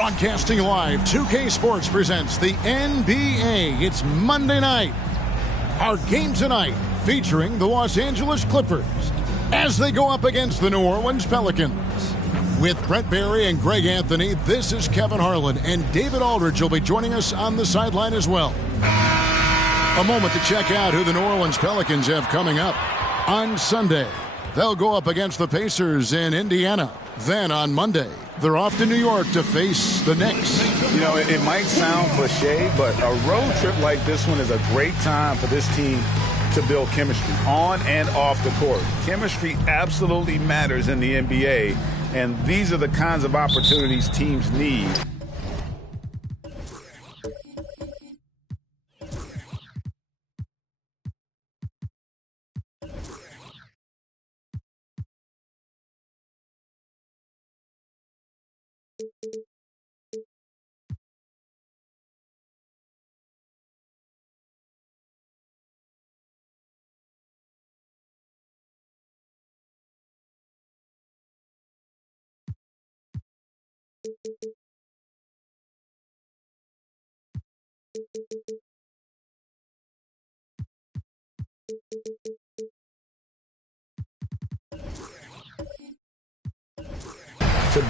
Broadcasting live, 2K Sports presents the NBA. It's Monday night. Our game tonight featuring the Los Angeles Clippers as they go up against the New Orleans Pelicans. With Brent Barry and Greg Anthony, this is Kevin Harlan, and David Aldridge will be joining us on the sideline as well. A moment to check out who the New Orleans Pelicans have coming up. On Sunday, they'll go up against the Pacers in Indiana. Then on Monday, they're off to New York to face the Knicks. You know, it might sound cliche, but a road trip like this one is a great time for this team to build chemistry on and off the court. Chemistry absolutely matters in the NBA, and these are the kinds of opportunities teams need.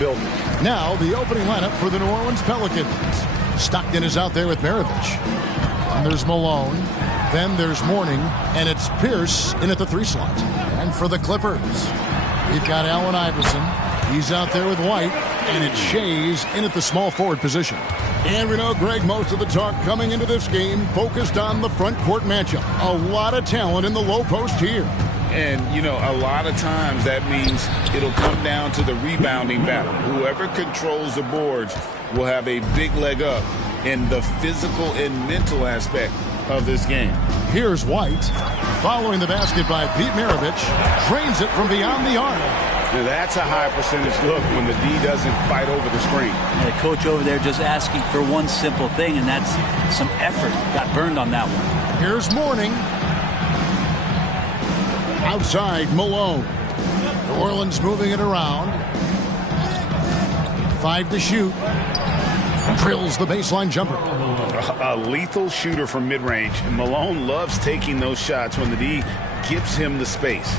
building. Now the opening lineup for the New Orleans Pelicans. Stockton is out there with Maravich. And there's Malone. Then there's Mourning. And it's Pierce in at the 3 slot. And for the Clippers, we've got Allen Iverson. He's out there with White. And it's Shays in at the small forward position. And we know, Greg, most of the talk coming into this game focused on the front court matchup. A lot of talent in the low post here. And, you know, a lot of times that means it'll come down to the rebounding battle. Whoever controls the boards will have a big leg up in the physical and mental aspect of this game. Here's White. Following the basket by Pete Maravich. Drains it from beyond the arc. Now that's a high percentage look when the D doesn't fight over the screen. The coach over there just asking for one simple thing, and that's some effort. Got burned on that one. Here's Mourning. Outside, Malone. New Orleans moving it around. 5 to shoot. Drills the baseline jumper. A lethal shooter from mid-range. Malone loves taking those shots when the D gives him the space.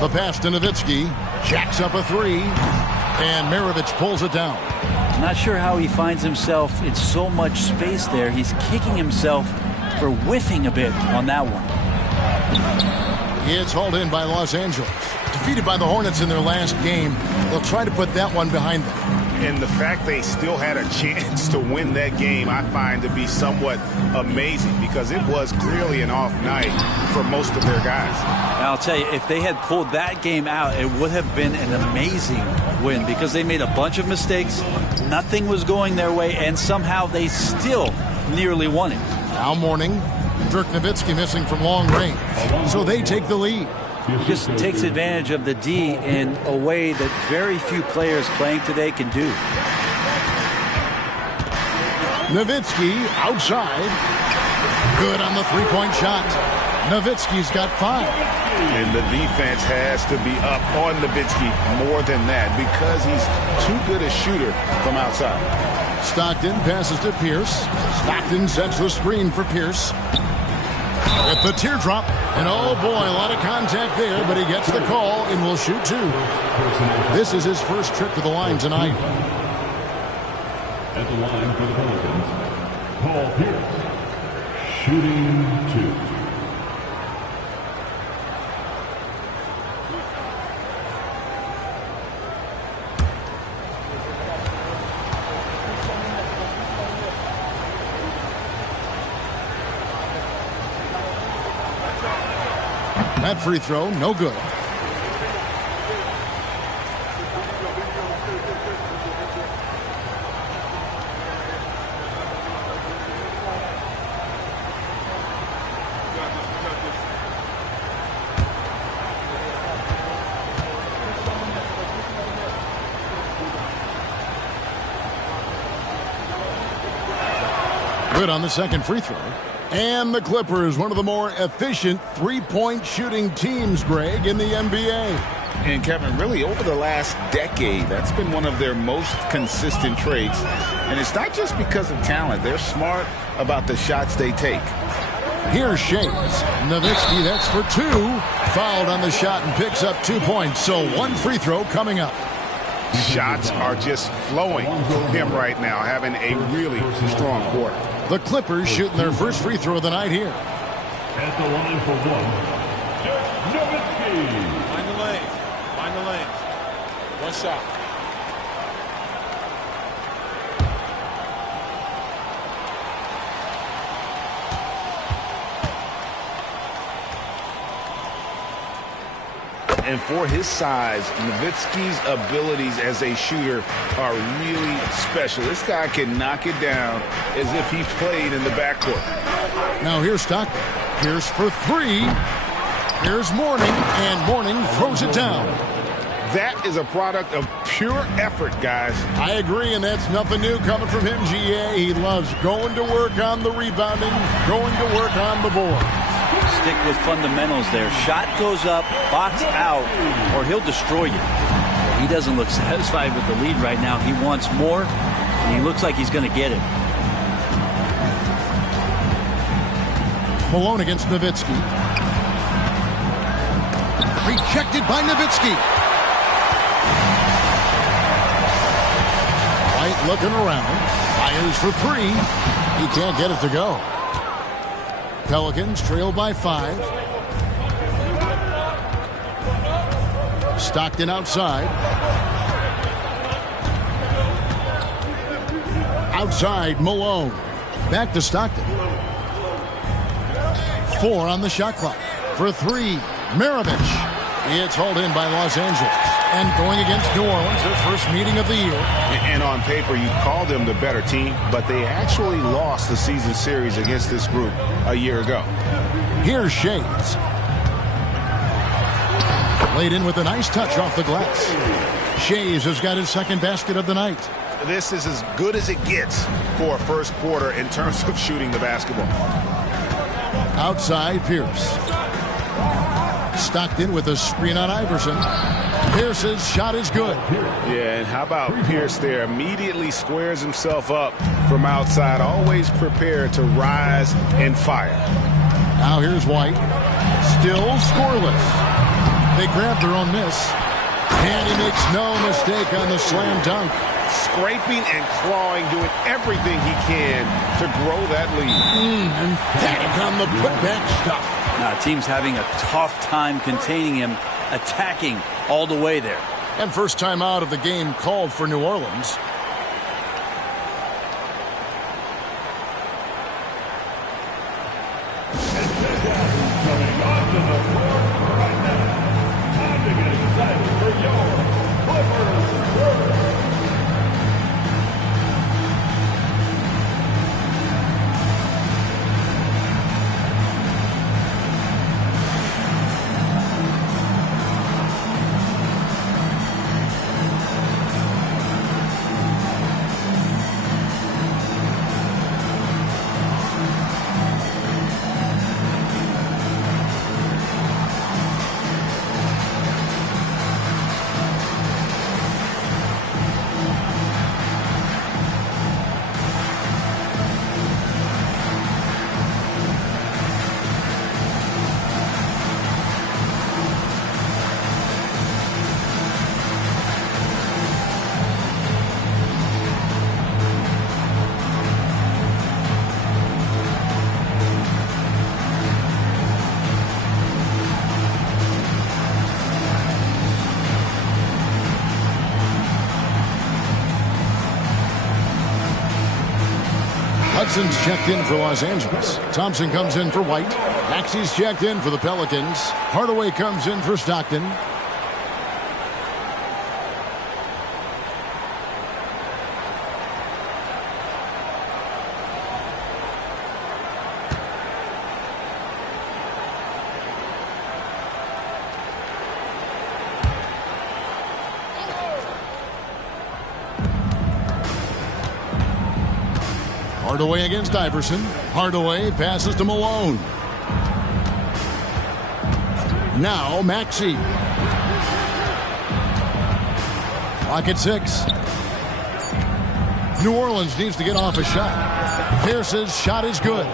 The pass to Nowitzki. Jacks up a 3. And Maravich pulls it down. Not sure how he finds himself in so much space there. He's kicking himself for whiffing a bit on that one. It's hauled in by Los Angeles. Defeated by the Hornets in their last game. They'll try to put that one behind them. And the fact they still had a chance to win that game, I find to be somewhat amazing because it was clearly an off night for most of their guys. And I'll tell you, if they had pulled that game out, it would have been an amazing win because they made a bunch of mistakes. Nothing was going their way, and somehow they still nearly won it. Now Mourning. Dirk Nowitzki missing from long range. So they take the lead. Just takes advantage of the D in a way that very few players playing today can do. Nowitzki outside. Good on the 3-point shot. Nowitzki's got 5. And the defense has to be up on Nowitzki more than that because he's too good a shooter from outside. Stockton passes to Pierce. Stockton sets the screen for Pierce. With the teardrop. And oh boy, a lot of contact there, but he gets the call and will shoot 2. This is his first trip to the line tonight. At the line for the Pelicans, Paul Pierce, shooting 2. That free throw, no good. Good on the second free throw. And the Clippers, one of the more efficient three-point shooting teams, Greg, in the NBA. And Kevin, really over the last decade, that's been one of their most consistent traits. And it's not just because of talent. They're smart about the shots they take. Here's Shays. Nowitzki, that's for 2. Fouled on the shot and picks up 2 points. So 1 free throw coming up. Shots are just flowing for him right now, having a really strong quarter. The Clippers shooting their first free throw of the night here. At the line for 1, Nowitzki. Find the lanes. Find the lanes. 1 shot. And for his size, Nowitzki's abilities as a shooter are really special. This guy can knock it down as if he played in the backcourt. Now here's Stockton. Pierce for 3. Here's Mourning, and Mourning throws it down. That is a product of pure effort, guys. I agree, and that's nothing new coming from him, GA. He loves going to work on the rebounding, going to work on the board. Stick with fundamentals there. Shot goes up, box out, or he'll destroy you. He doesn't look satisfied with the lead right now. He wants more, and he looks like he's going to get it. Malone against Nowitzki. Rejected by Nowitzki. White looking around. Fires for three. He can't get it to go. Pelicans trail by 5. Stockton outside. Outside, Malone. Back to Stockton. 4 on the shot clock. For 3, Maravich. It's hauled in by Los Angeles. And going against New Orleans, their first meeting of the year. And on paper, you call them the better team, but they actually lost the season series against this group a year ago. Here's Shays. Laid in with a nice touch off the glass. Shays has got his second basket of the night. This is as good as it gets for a first quarter in terms of shooting the basketball. Outside, Pierce. Stockton with a screen on Iverson. Pierce's shot is good. Yeah, and how about Pierce there? Immediately squares himself up from outside, always prepared to rise and fire. Now here's White. Still scoreless. They grab their own miss. And he makes no mistake on the slam dunk. Scraping and clawing, doing everything he can to grow that lead. Emphatic on the putback stuff. Now, team's having a tough time containing him, attacking all the way there. And first time out of the game called for New Orleans. Coming onto the floor right now. Time to get excited for your Clippers. Hudson's checked in for Los Angeles. Thompson comes in for White. Maxey's checked in for the Pelicans. Hardaway comes in for Stockton. Hardaway against Iverson. Hardaway passes to Malone. Now Maxey. Clock at 6. New Orleans needs to get off a shot. Pierce's shot is good.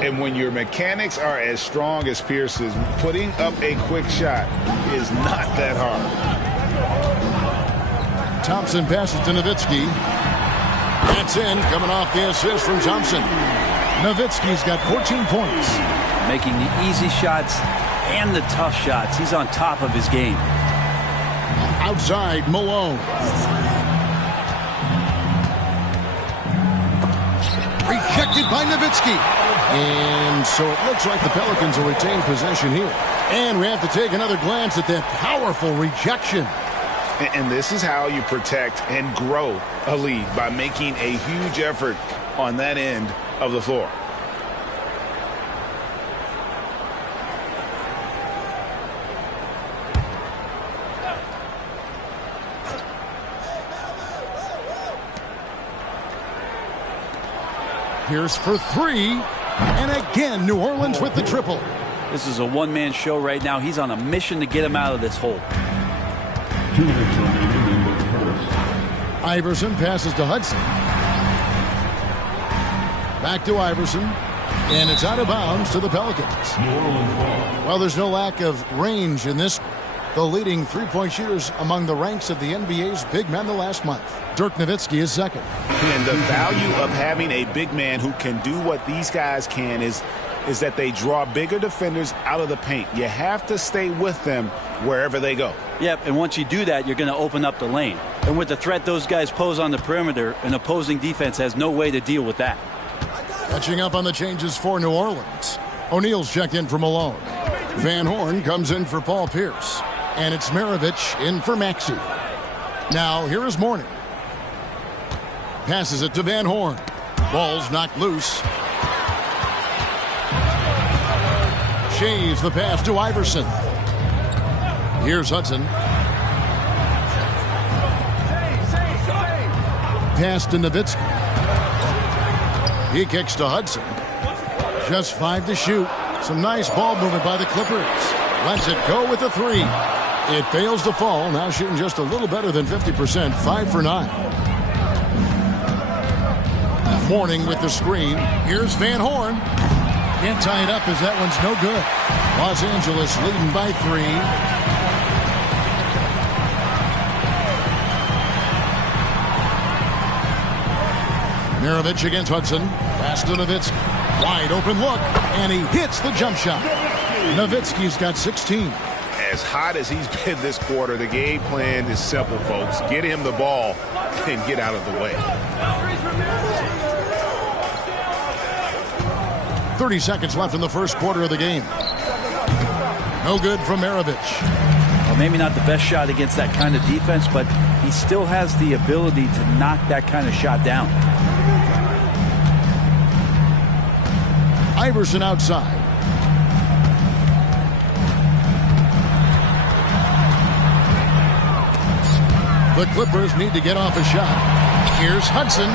And when your mechanics are as strong as Pierce's, putting up a quick shot is not that hard. Thompson passes to Nowitzki. That's in, coming off the assist from Thompson. Nowitzki's got 14 points. Making the easy shots and the tough shots. He's on top of his game. Outside, Malone. Rejected by Nowitzki. And so it looks like the Pelicans will retain possession here. And we have to take another glance at that powerful rejection. And this is how you protect and grow a lead, by making a huge effort on that end of the floor. Pierce for 3. And again, New Orleans with the triple. This is a one-man show right now. He's on a mission to get him out of this hole. 2 minutes remaining in the first. Iverson passes to Hudson. Back to Iverson. And it's out of bounds to the Pelicans. New Orleans ball. Well, there's no lack of range in this. the leading three-point shooters among the ranks of the NBA's big men the last month. Dirk Nowitzki is second. And the value of having a big man who can do what these guys can is that they draw bigger defenders out of the paint. You have to stay with them wherever they go. Yep, and once you do that, you're going to open up the lane. And with the threat those guys pose on the perimeter, an opposing defense has no way to deal with that. Catching up on the changes for New Orleans. O'Neal's checked in for Malone. Van Horn comes in for Paul Pierce. And it's Maravich in for Maxey. Now, here is Mourning. Passes it to Van Horn. Ball's knocked loose. Shaves the pass to Iverson. Here's Hudson. Pass to Nowitzki. He kicks to Hudson. Just 5 to shoot. Some nice ball movement by the Clippers. Lets it go with the 3. It fails to fall. Now shooting just a little better than 50%. 5 for 9. Mourning with the screen. Here's Van Horn. Can't tie it up as that one's no good. Los Angeles leading by 3. Maravich against Hudson. Pass to Nowitzki. Wide open look. And he hits the jump shot. Nowitzki's got 16. As hot as he's been this quarter, the game plan is simple, folks. Get him the ball and get out of the way. 30 seconds left in the first quarter of the game. No good from Maravich. Well, maybe not the best shot against that kind of defense, but he still has the ability to knock that kind of shot down. Iverson outside. The Clippers need to get off a shot. Here's Hudson.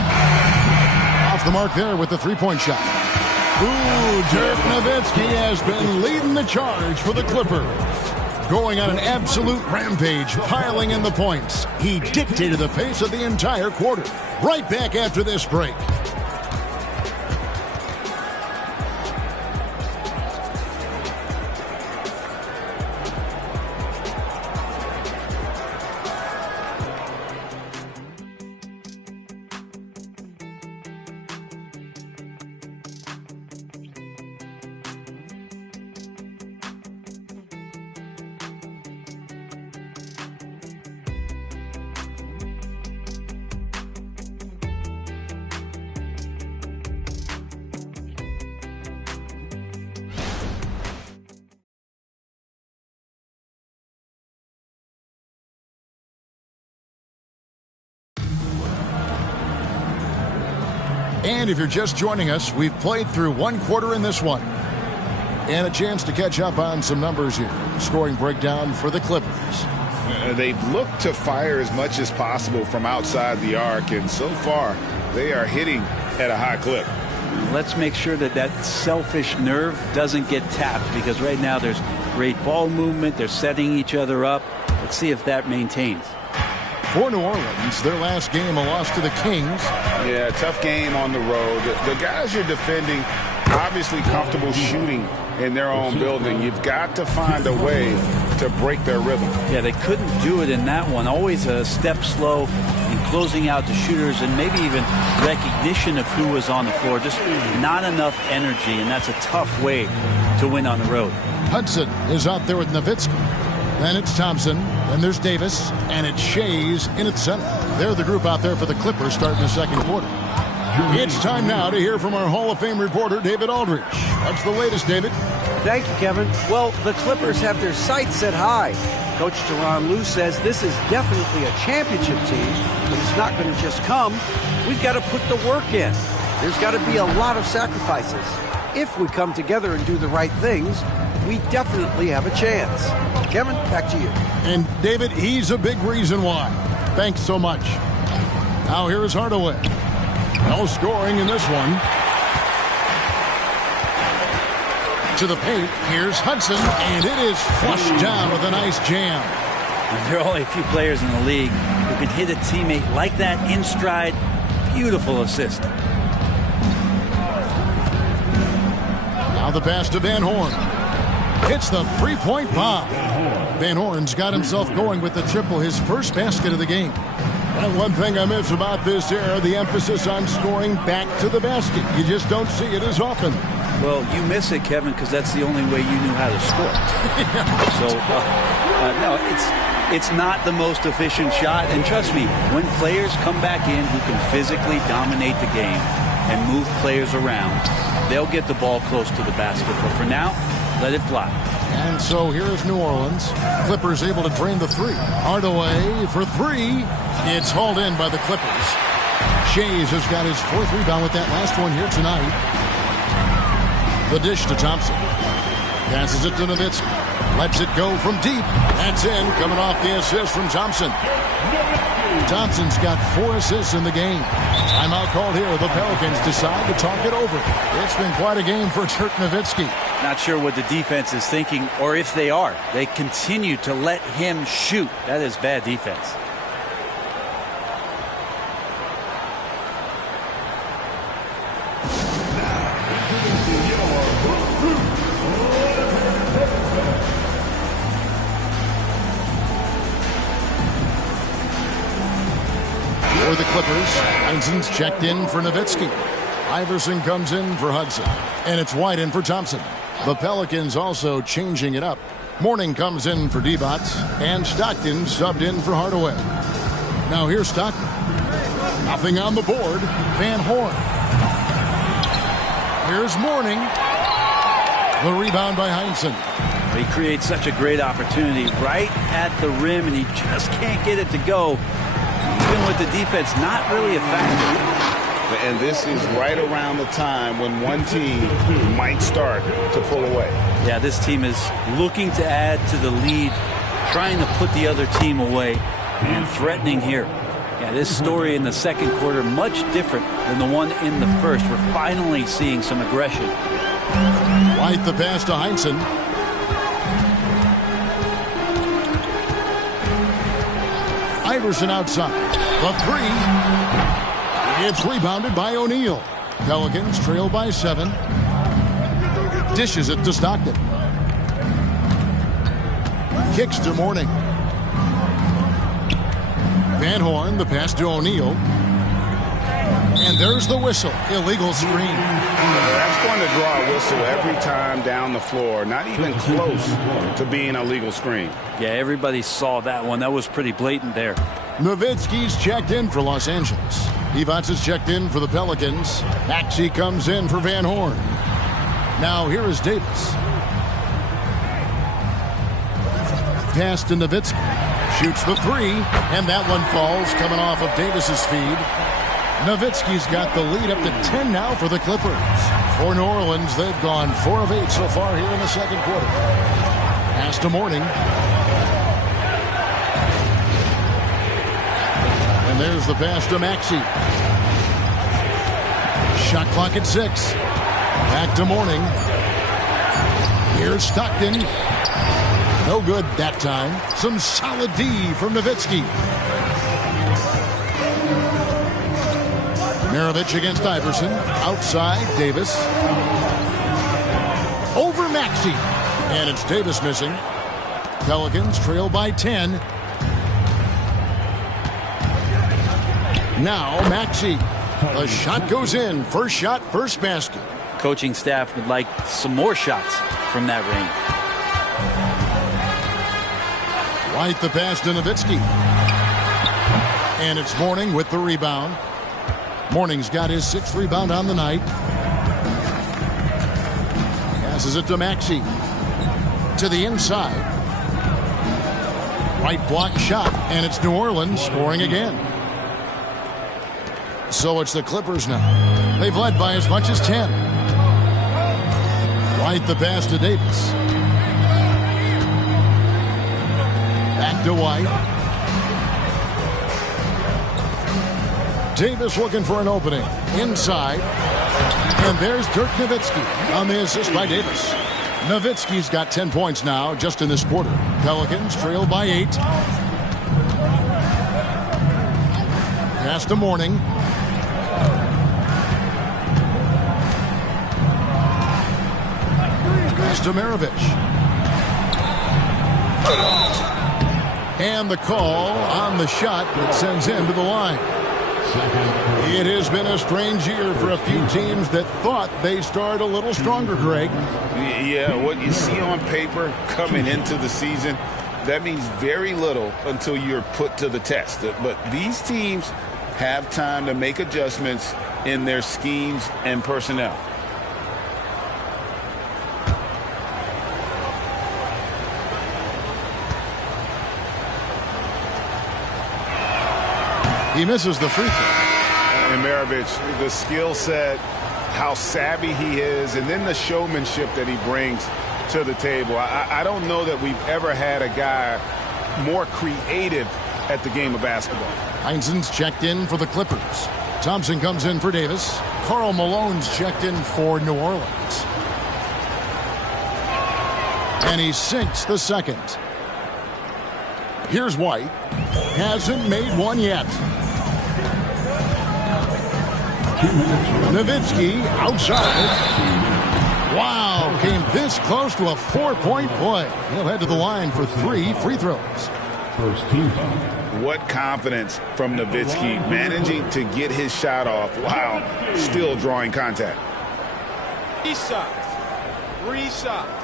Off the mark there with the three-point shot. Ooh, Dirk Nowitzki has been leading the charge for the Clippers. Going on an absolute rampage, piling in the points. He dictated the pace of the entire quarter. Right back after this break. And if you're just joining us, we've played through one quarter in this one. And a chance to catch up on some numbers here. Scoring breakdown for the Clippers. They've looked to fire as much as possible from outside the arc, and so far they are hitting at a high clip. Let's make sure that that selfish nerve doesn't get tapped, because right now there's great ball movement. They're setting each other up. Let's see if that maintains. For New Orleans, their last game, a loss to the Kings. Yeah, tough game on the road. The guys you're defending, obviously comfortable shooting in their own building. You've got to find a way to break their rhythm. Yeah, they couldn't do it in that one. Always a step slow in closing out the shooters, and maybe even recognition of who was on the floor. Just not enough energy, and that's a tough way to win on the road. Hudson is out there with Nowitzki. Then it's Thompson. Then there's Davis. And it's Shays in its center. They're the group out there for the Clippers starting the second quarter. It's time now to hear from our Hall of Fame reporter, David Aldridge. What's the latest, David? Thank you, Kevin. Well, the Clippers have their sights set high. Coach Tyronn Lue says this is definitely a championship team, but it's not going to just come. We've got to put the work in. There's got to be a lot of sacrifices. If we come together and do the right things, we definitely have a chance. Kevin, back to you. And David, he's a big reason why. Thanks so much. Now here is Hardaway. No scoring in this one. To the paint, here's Hudson, and it is flushed down with a nice jam. There are only a few players in the league who can hit a teammate like that in stride. Beautiful assist. Now the pass to Van Horn. hits the three-point bomb. Van Horn's got himself going with the triple, his first basket of the game. And one thing I miss about this era, the emphasis on scoring back to the basket. You just don't see it as often. Well, you miss it, Kevin, because that's the only way you knew how to score. So, no, it's not the most efficient shot. And trust me, when players come back in who can physically dominate the game and move players around, they'll get the ball close to the basket. But for now, let it fly. And so here's New Orleans. Clippers able to drain the three. Hardaway for three. It's hauled in by the Clippers. Shays has got his fourth rebound with that last one here tonight. The dish to Thompson. Passes it to Nowitzki. Lets it go from deep. That's in, coming off the assist from Thompson. Thompson's got 4 assists in the game. Timeout called here. The Pelicans decide to talk it over. It's been quite a game for Dirk Nowitzki. Not sure what the defense is thinking, or if they are. They continue to let him shoot. That is bad defense. For the Clippers, Heinzen's checked in for Nowitzki. Iverson comes in for Hudson. And it's White in for Thompson. The Pelicans also changing it up. Mourning comes in for Debots. And Stockton subbed in for Hardaway. Now here's Stockton. Nothing on the board. Van Horn. Here's Mourning. The rebound by Heinzen. He creates such a great opportunity right at the rim, and he just can't get it to go. Even with the defense not really a factor. And this is right around the time when one team might start to pull away. Yeah, this team is looking to add to the lead, trying to put the other team away, and threatening here. Yeah, this story in the second quarter much different than the one in the first. We're finally seeing some aggression. White the pass to Heinzen. Iverson outside. The three. It's rebounded by O'Neal. Pelicans trail by 7. Dishes it to Stockton. Kicks to Mourning. Van Horn, the pass to O'Neal. And there's the whistle. Illegal screen. That's going to draw a whistle every time down the floor. Not even close to being a legal screen. Yeah, everybody saw that one. That was pretty blatant there. Nowitzki's checked in for Los Angeles. Evans is checked in for the Pelicans. Maxey comes in for Van Horn. Now here is Davis. Pass to Nowitzki. Shoots the three, and that one falls coming off of Davis's feed. Nowitzki's got the lead up to 10 now for the Clippers. For New Orleans, they've gone 4 of 8 so far here in the second quarter. Pass to Mourning. And there's the pass to Maxey. Shot clock at 6. Back to Mourning. Here's Stockton. No good that time. Some solid D from Nowitzki. Maravich against Iverson. Outside, Davis. Over Maxey. And it's Davis missing. Pelicans trail by 10. Now Maxey. The shot goes in. First shot, first basket. Coaching staff would like some more shots from that range. White the pass to Nowitzki. And it's Mourning with the rebound. Mourning's got his 6th rebound on the night. Passes it to Maxey. To the inside. White block shot, and it's New Orleans scoring again. So it's the Clippers now. They've led by as much as 10. White the pass to Davis. Back to White. Davis looking for an opening. Inside. And there's Dirk Nowitzki on the assist by Davis. Nowitzki's got 10 points now just in this quarter. Pelicans trail by 8. Pass to Mourning. Pass to Maravich. And the call on the shot that sends him to the line. It has been a strange year for a few teams that thought they started a little stronger, Greg. Yeah, what you see on paper coming into the season, that means very little until you're put to the test. But these teams have time to make adjustments in their schemes and personnel. He misses the free throw. And Maravich, the skill set, how savvy he is, and then the showmanship that he brings to the table. I don't know that we've ever had a guy more creative at the game of basketball. Heinzen's checked in for the Clippers. Thompson comes in for Davis. Karl Malone's checked in for New Orleans. And he sinks the second. Here's White. Hasn't made one yet. Nowitzki outside. Wow, came this close to a 4-point play. He'll head to the line for 3 free throws. First team foul. What confidence from Nowitzki, managing to get his shot off while still drawing contact. 3 shots. 3 shots.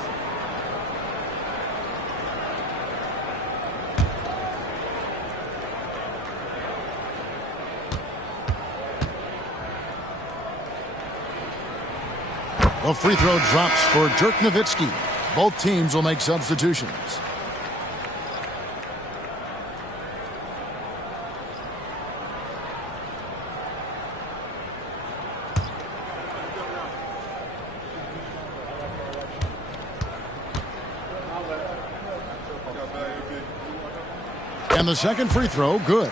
The free throw drops for Dirk Nowitzki. Both teams will make substitutions. And the second free throw, good.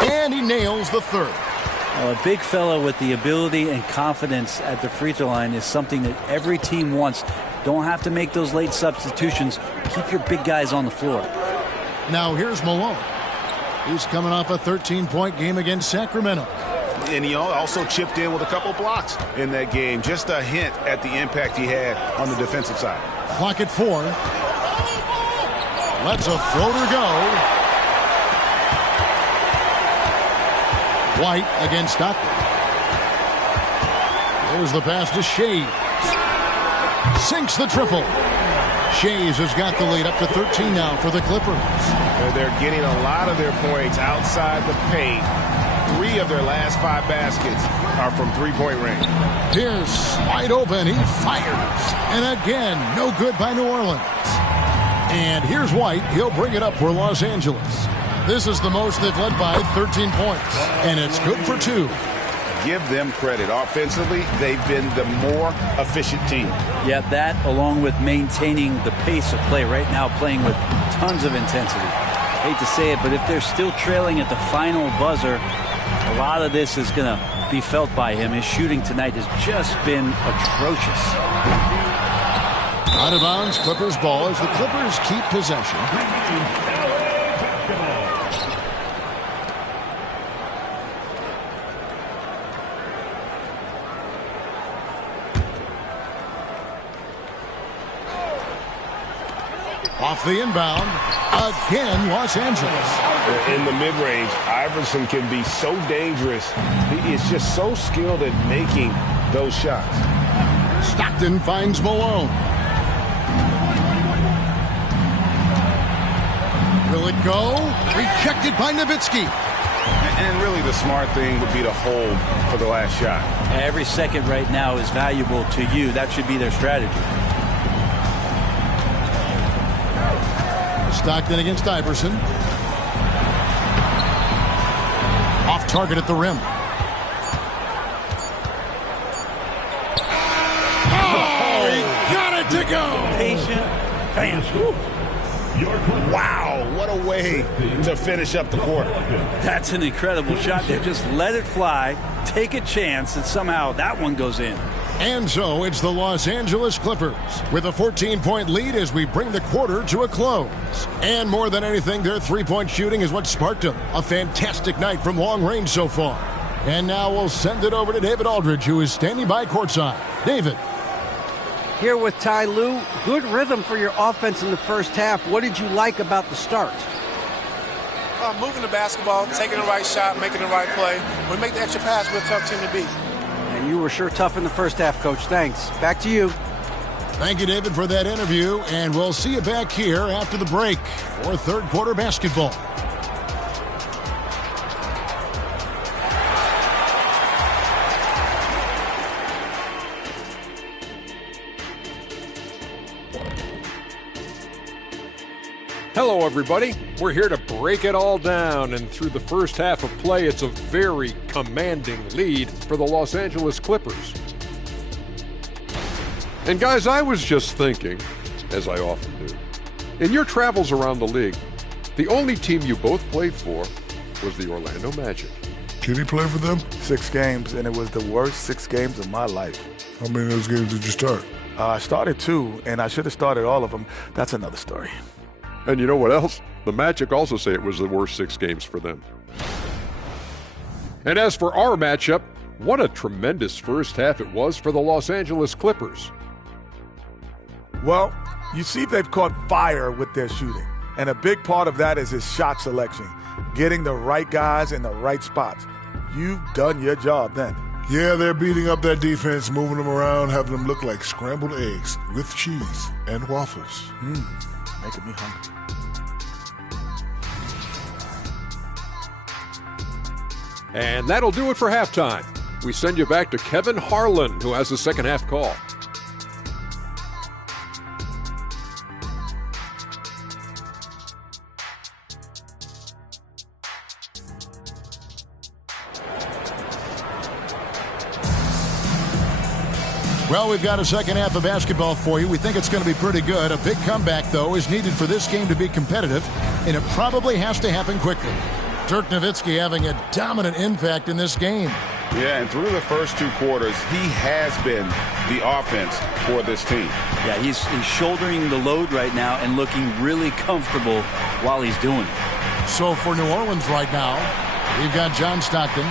And he nails the third. Well, a big fella with the ability and confidence at the free throw line is something that every team wants. Don't have to make those late substitutions. Keep your big guys on the floor. Now here's Malone. He's coming off a 13-point game against Sacramento. And he also chipped in with a couple blocks in that game. Just a hint at the impact he had on the defensive side. Clock at 4. Lets a floater go. White against Stockton. There's the pass to Shays. Sinks the triple. Shays has got the lead up to 13 now for the Clippers. They're getting a lot of their points outside the paint. 3 of their last 5 baskets are from three-point range. Pierce wide open. He fires. And again, no good by New Orleans. And here's White. He'll bring it up for Los Angeles. This is the most they've led by 13 points. And it's good for 2. Give them credit. Offensively, they've been the more efficient team. Yeah, that along with maintaining the pace of play right now, playing with tons of intensity. Hate to say it, but if they're still trailing at the final buzzer, a lot of this is going to be felt by him. His shooting tonight has just been atrocious. Out of bounds, Clippers ball as the Clippers keep possession. Off the inbound, again, Los Angeles. In the mid-range, Iverson can be so dangerous. He is just so skilled at making those shots. Stockton finds Malone. Will it go? Rejected by Nowitzki. And really the smart thing would be to hold for the last shot. Every second right now is valuable to you. That should be their strategy. Stockton against Iverson. Off target at the rim. Oh, he got it to go. Patient. Wow, what a way to finish up the quarter. That's an incredible shot. They just let it fly, take a chance, and somehow that one goes in. And so it's the Los Angeles Clippers with a 14-point lead as we bring the quarter to a close. And more than anything, their three-point shooting is what sparked them. A fantastic night from long range so far. And now we'll send it over to David Aldridge, who is standing by courtside. David. Here with Ty Lue. Good rhythm for your offense in the first half. What did you like about the start? Moving the basketball, taking the right shot, making the right play. When we make the extra pass, we're a tough team to beat. And you were sure tough in the first half, Coach. Thanks. Back to you. Thank you, David, for that interview. And we'll see you back here after the break for third quarter basketball. Hello, everybody. We're here to break it all down, and through the first half of play, it's a very commanding lead for the Los Angeles Clippers. And guys, I was just thinking, as I often do, in your travels around the league, the only team you both played for was the Orlando Magic. Did he play for them? 6 games, and it was the worst 6 games of my life. How many of those games did you start? I started 2, and I should have started all of them. That's another story. And you know what else? The Magic also say it was the worst 6 games for them. And as for our matchup, what a tremendous first half it was for the Los Angeles Clippers. Well, you see they've caught fire with their shooting. And a big part of that is his shot selection, getting the right guys in the right spots. You've done your job then. Yeah, they're beating up that defense, moving them around, having them look like scrambled eggs with cheese and waffles. Making me hungry. And that'll do it for halftime. We send you back to Kevin Harlan, who has the second half call. Well, we've got a second half of basketball for you. We think it's going to be pretty good. A big comeback, though, is needed for this game to be competitive, and it probably has to happen quickly. Dirk Nowitzki having a dominant impact in this game. Yeah, and through the first 2 quarters, he has been the offense for this team. Yeah, he's shouldering the load right now and looking really comfortable while he's doing it. So for New Orleans right now, we've got John Stockton.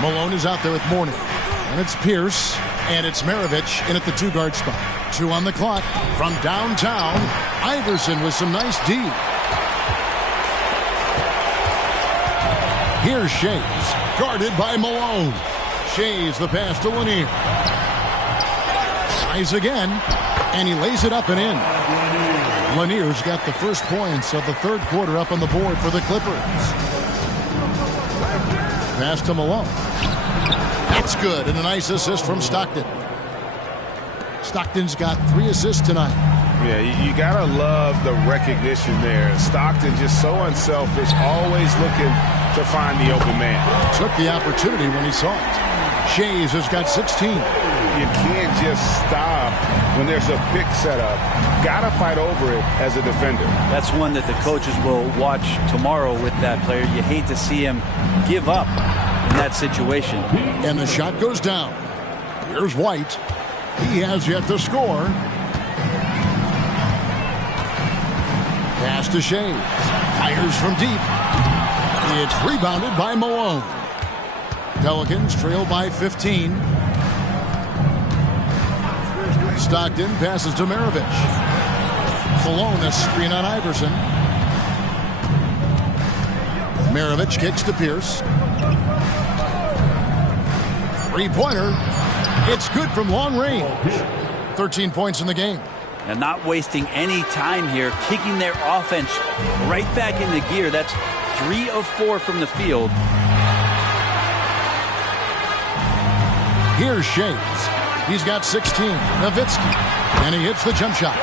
Malone is out there with Mourning. And it's Pierce, and it's Maravich in at the 2-guard spot. 2 on the clock. From downtown, Iverson with some nice D. Here's Shays, guarded by Malone. Shays the pass to Lanier. Tries again, and he lays it up and in. Lanier's got the first points of the third quarter up on the board for the Clippers. Pass to Malone. That's good, and a nice assist from Stockton. Stockton's got 3 assists tonight. Yeah, you gotta love the recognition there. Stockton just so unselfish, always looking to find the open man. Took the opportunity when he saw it. Shays has got 16. You can't just stop when there's a pick set up. Gotta fight over it as a defender. That's one that the coaches will watch tomorrow with that player. You hate to see him give up in that situation. And the shot goes down. Here's White. He has yet to score. Pass to Shays. Fires from deep. It's rebounded by Malone. Pelicans trail by 15. Stockton passes to Maravich. Malone, a screen on Iverson. Maravich kicks to Pierce. 3-pointer. It's good from long range. 13 points in the game. And not wasting any time here, kicking their offense right back into gear. That's 3 of 4 from the field. Here's Shays. He's got 16. Nowitzki. And he hits the jump shot.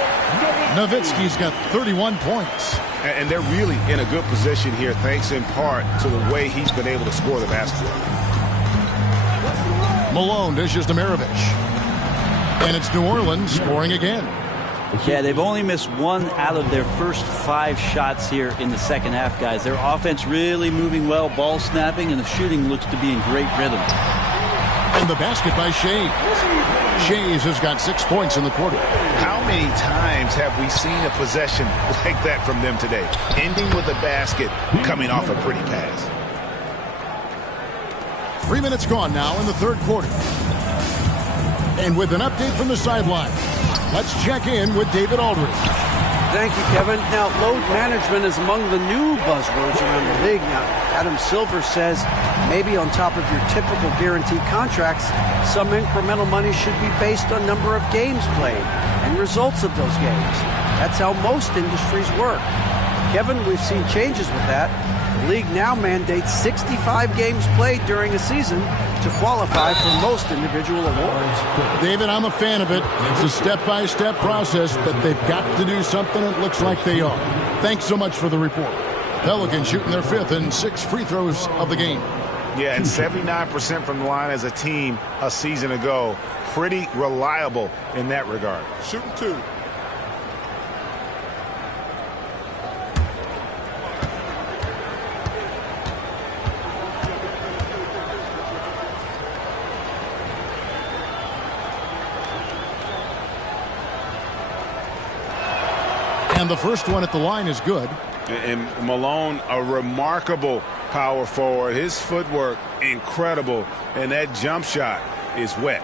Nowitzki's got 31 points. And they're really in a good position here, thanks in part to the way he's been able to score the basketball. Malone dishes to Maravich. And it's New Orleans scoring again. Yeah, they've only missed 1 out of their first 5 shots here in the second half, guys. Their offense really moving well, ball snapping, and the shooting looks to be in great rhythm. And the basket by Shea. Shays has got 6 points in the quarter. How many times have we seen a possession like that from them today? Ending with a basket, coming off a pretty pass. 3 minutes gone now in the third quarter. And with an update from the sideline, let's check in with David Aldridge. Thank you, Kevin. Now, load management is among the new buzzwords around the league. Now, Adam Silver says maybe on top of your typical guaranteed contracts, some incremental money should be based on number of games played and results of those games. That's how most industries work. Kevin, we've seen changes with that. The league now mandates 65 games played during a season to qualify for most individual awards. David, I'm a fan of it. It's a step-by-step process, but they've got to do something. It looks like they are. Thanks so much for the report. Pelicans shooting their 5th and 6 free throws of the game. Yeah, and 79% from the line as a team a season ago. Pretty reliable in that regard. Shooting 2. And the first one at the line is good. And Malone, a remarkable power forward. His footwork, incredible. And that jump shot is wet.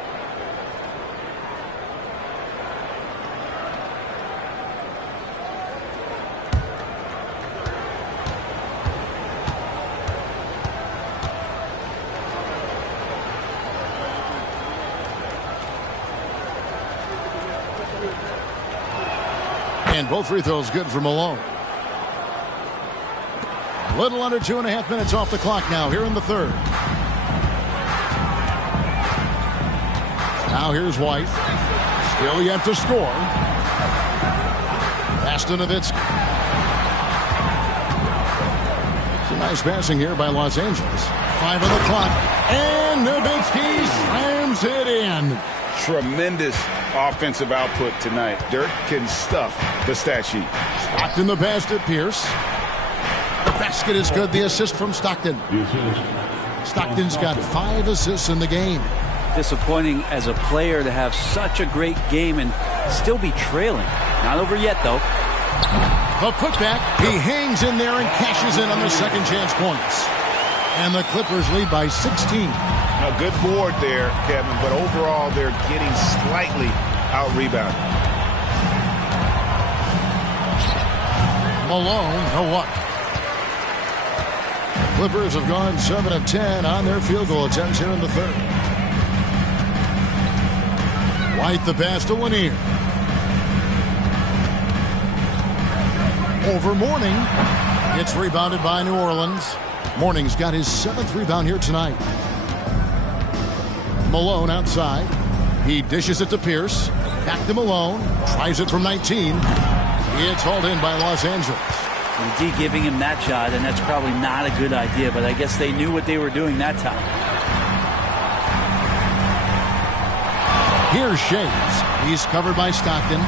And both free throws good for Malone. A little under 2.5 minutes off the clock now here in the third. Now here's White. Still yet to score. Pass to Nowitzki. Some nice passing here by Los Angeles. 5 on the clock. And Nowitzki slams it in. Tremendous offensive output tonight. Dirk can stuff the stat sheet. Stockton the pass to Pierce. The basket is good. The assist from Stockton. Stockton's got 5 assists in the game. Disappointing as a player to have such a great game and still be trailing. Not over yet, though. The putback. He hangs in there and cashes in on the second chance points. And the Clippers lead by 16. A good board there, Kevin, but overall they're getting slightly out-rebounded. Malone, no luck. Clippers have gone 7 of 10 on their field goal attempts here in the third. White the pass to Lanier. Over Mourning. It's rebounded by New Orleans. Mourning's got his 7th rebound here tonight. Malone outside. He dishes it to Pierce. Back to Malone. Tries it from 19. It's hauled in by Los Angeles. Indeed, giving him that shot, and that's probably not a good idea, but I guess they knew what they were doing that time. Here's Shays. He's covered by Stockton.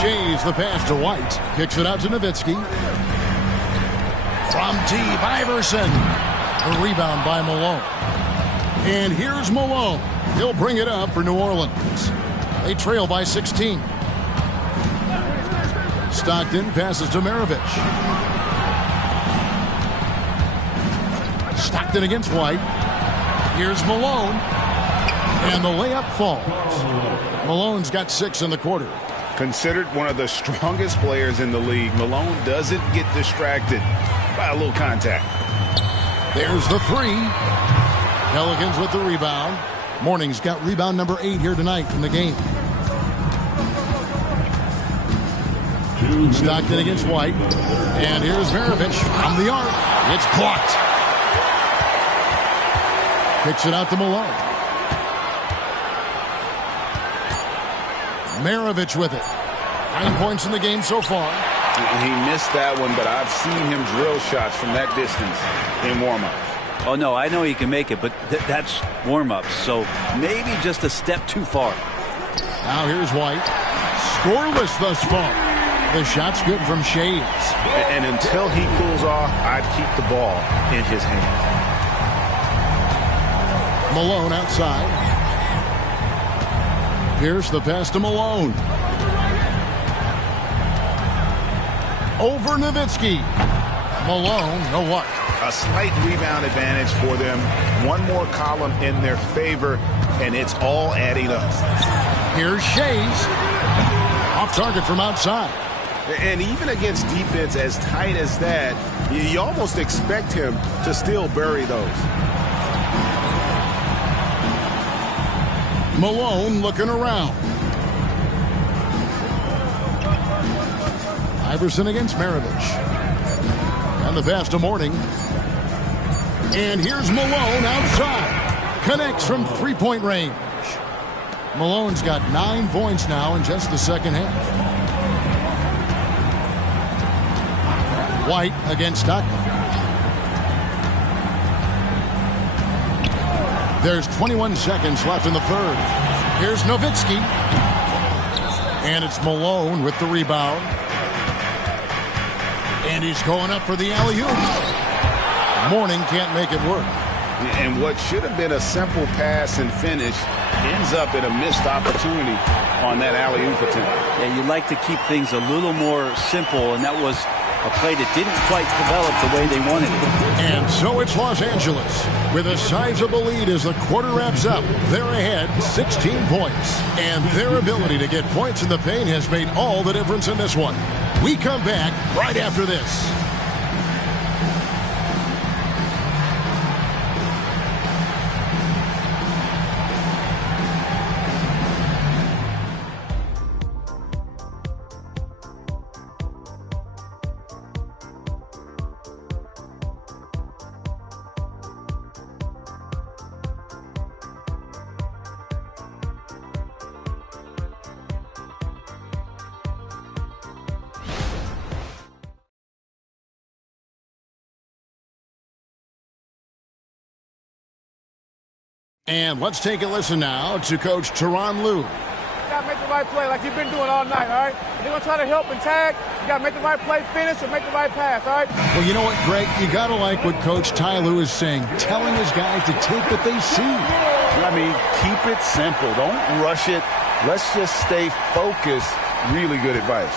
Shays the pass to White. Kicks it out to Nowitzki. From deep, Iverson. The rebound by Malone. And here's Malone. He'll bring it up for New Orleans. They trail by 16. Stockton passes to Maravich. Stockton against White. Here's Malone. And the layup falls. Malone's got 6 in the quarter. Considered one of the strongest players in the league, Malone doesn't get distracted by a little contact. There's the 3. Pelicans with the rebound. Mourning's got rebound number 8 here tonight in the game. Stockton against White. And here's Maravich from the arc. It's blocked. Kicks it out to Malone. Maravich with it. 9 points in the game so far. He missed that one, but I've seen him drill shots from that distance in warm-up. Oh, no, I know he can make it, but that's warm-ups, so maybe just a step too far. Now here's White. Scoreless thus far. The shot's good from Shays. And until he cools off, I'd keep the ball in his hand. Malone outside. Pierce the pass to Malone. Over Nowitzki. Malone, no luck. A slight rebound advantage for them. One more column in their favor, and it's all adding up. Here's Shays. Off target from outside. And even against defense as tight as that, you almost expect him to still bury those. Malone looking around. Iverson against Maravich. And the pass to Mourning. And here's Malone outside. Connects from three-point range. Malone's got 9 points now in just the second half. White against Stockton. There's 21 seconds left in the third. Here's Nowitzki. And it's Malone with the rebound. And he's going up for the alley-oop. Mourning can't make it work. And what should have been a simple pass and finish ends up in a missed opportunity on that alley-oop attempt. Yeah, you like to keep things a little more simple, and that was a play that didn't quite develop the way they wanted it. And so it's Los Angeles with a sizable lead as the quarter wraps up. They're ahead 16 points. And their ability to get points in the paint has made all the difference in this one. We come back right after this. And let's take a listen now to Coach Tyronn Lue. You got to make the right play like you've been doing all night, all right? If you're going to try to help and tag, you got to make the right play, finish, or make the right pass, all right? Well, you know what, Greg? You got to like what Coach Ty Lue is saying, telling his guys to take what they see. I mean, keep it simple. Don't rush it. Let's just stay focused. Really good advice.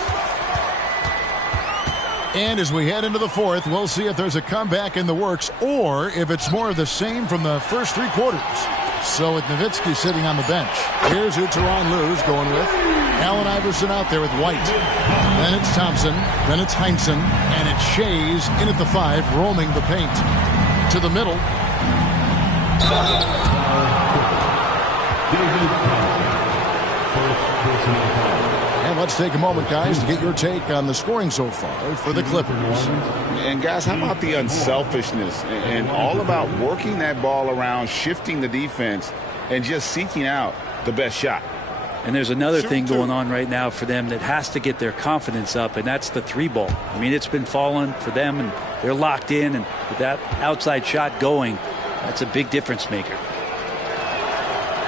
And as we head into the fourth, we'll see if there's a comeback in the works or if it's more of the same from the first 3 quarters. So with Nowitzki sitting on the bench, here's who Tyronn Lue's going with. Allen Iverson out there with White. Then it's Thompson. Then it's Heinsohn. And it's Shays in at the 5, roaming the paint. To the middle. And let's take a moment, guys, to get your take on the scoring so far for the Clippers. And, guys, how about the unselfishness and all about working that ball around, shifting the defense, and just seeking out the best shot? And there's another thing going on right now for them that has to get their confidence up, and that's the 3 ball. I mean, it's been falling for them, and they're locked in, and with that outside shot going, that's a big difference maker.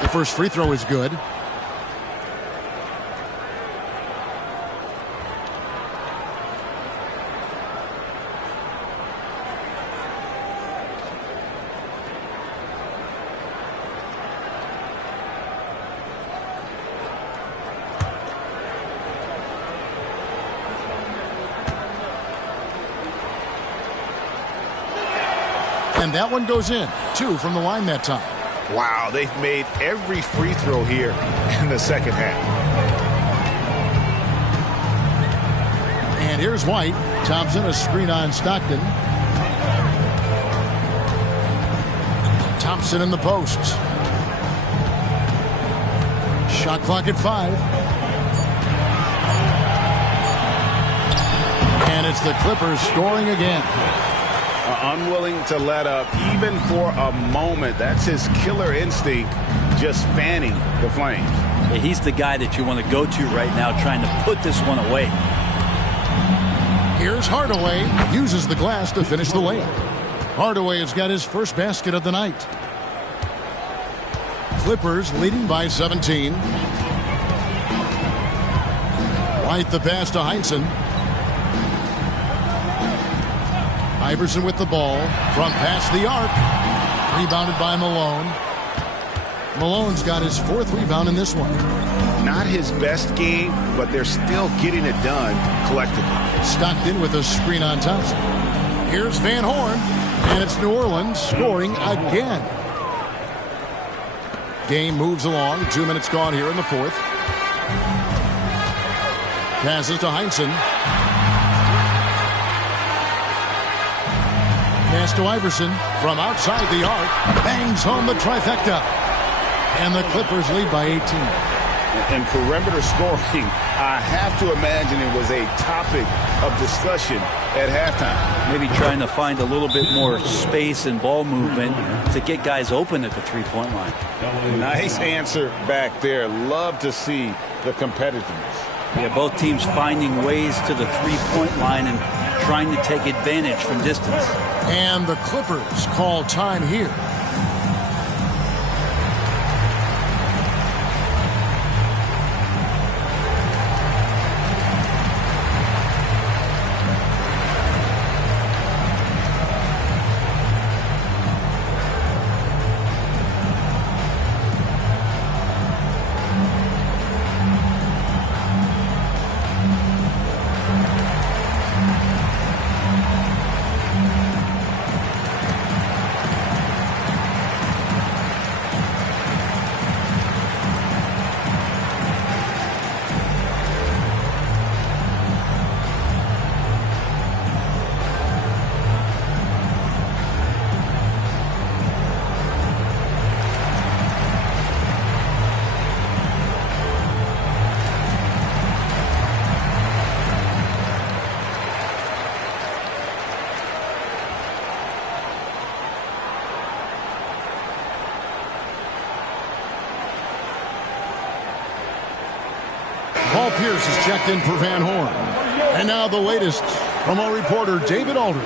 The first free throw is good. And that one goes in. 2 from the line that time. Wow, they've made every free throw here in the second half. And here's White. Thompson, a screen on Stockton. Thompson in the post. Shot clock at 5. And it's the Clippers scoring again. Unwilling to let up even for a moment. That's his killer instinct, just fanning the flames. Yeah, he's the guy that you want to go to right now, trying to put this one away. Here's Hardaway. Uses the glass to finish the layup. Hardaway has got his first basket of the night. Clippers leading by 17. White the pass to Heinsohn. Iverson with the ball from past the arc. Rebounded by Malone. Malone's got his 4th rebound in this one. Not his best game, but they're still getting it done collectively. Stockton with a screen on Thompson. Here's Van Horn, and it's New Orleans scoring again. Game moves along. 2 minutes gone here in the fourth. Passes to Heinsohn. Pass to Iverson from outside the arc. Bangs home the trifecta. And the Clippers lead by 18. And perimeter scoring, I have to imagine it was a topic of discussion at halftime. Maybe trying to find a little bit more space and ball movement to get guys open at the three-point line. Nice answer back there. Love to see the competitiveness. Yeah, both teams finding ways to the three-point line and trying to take advantage from distance. And the Clippers call time here. Paul Pierce is checked in for Van Horn. And now the latest from our reporter, David Aldridge.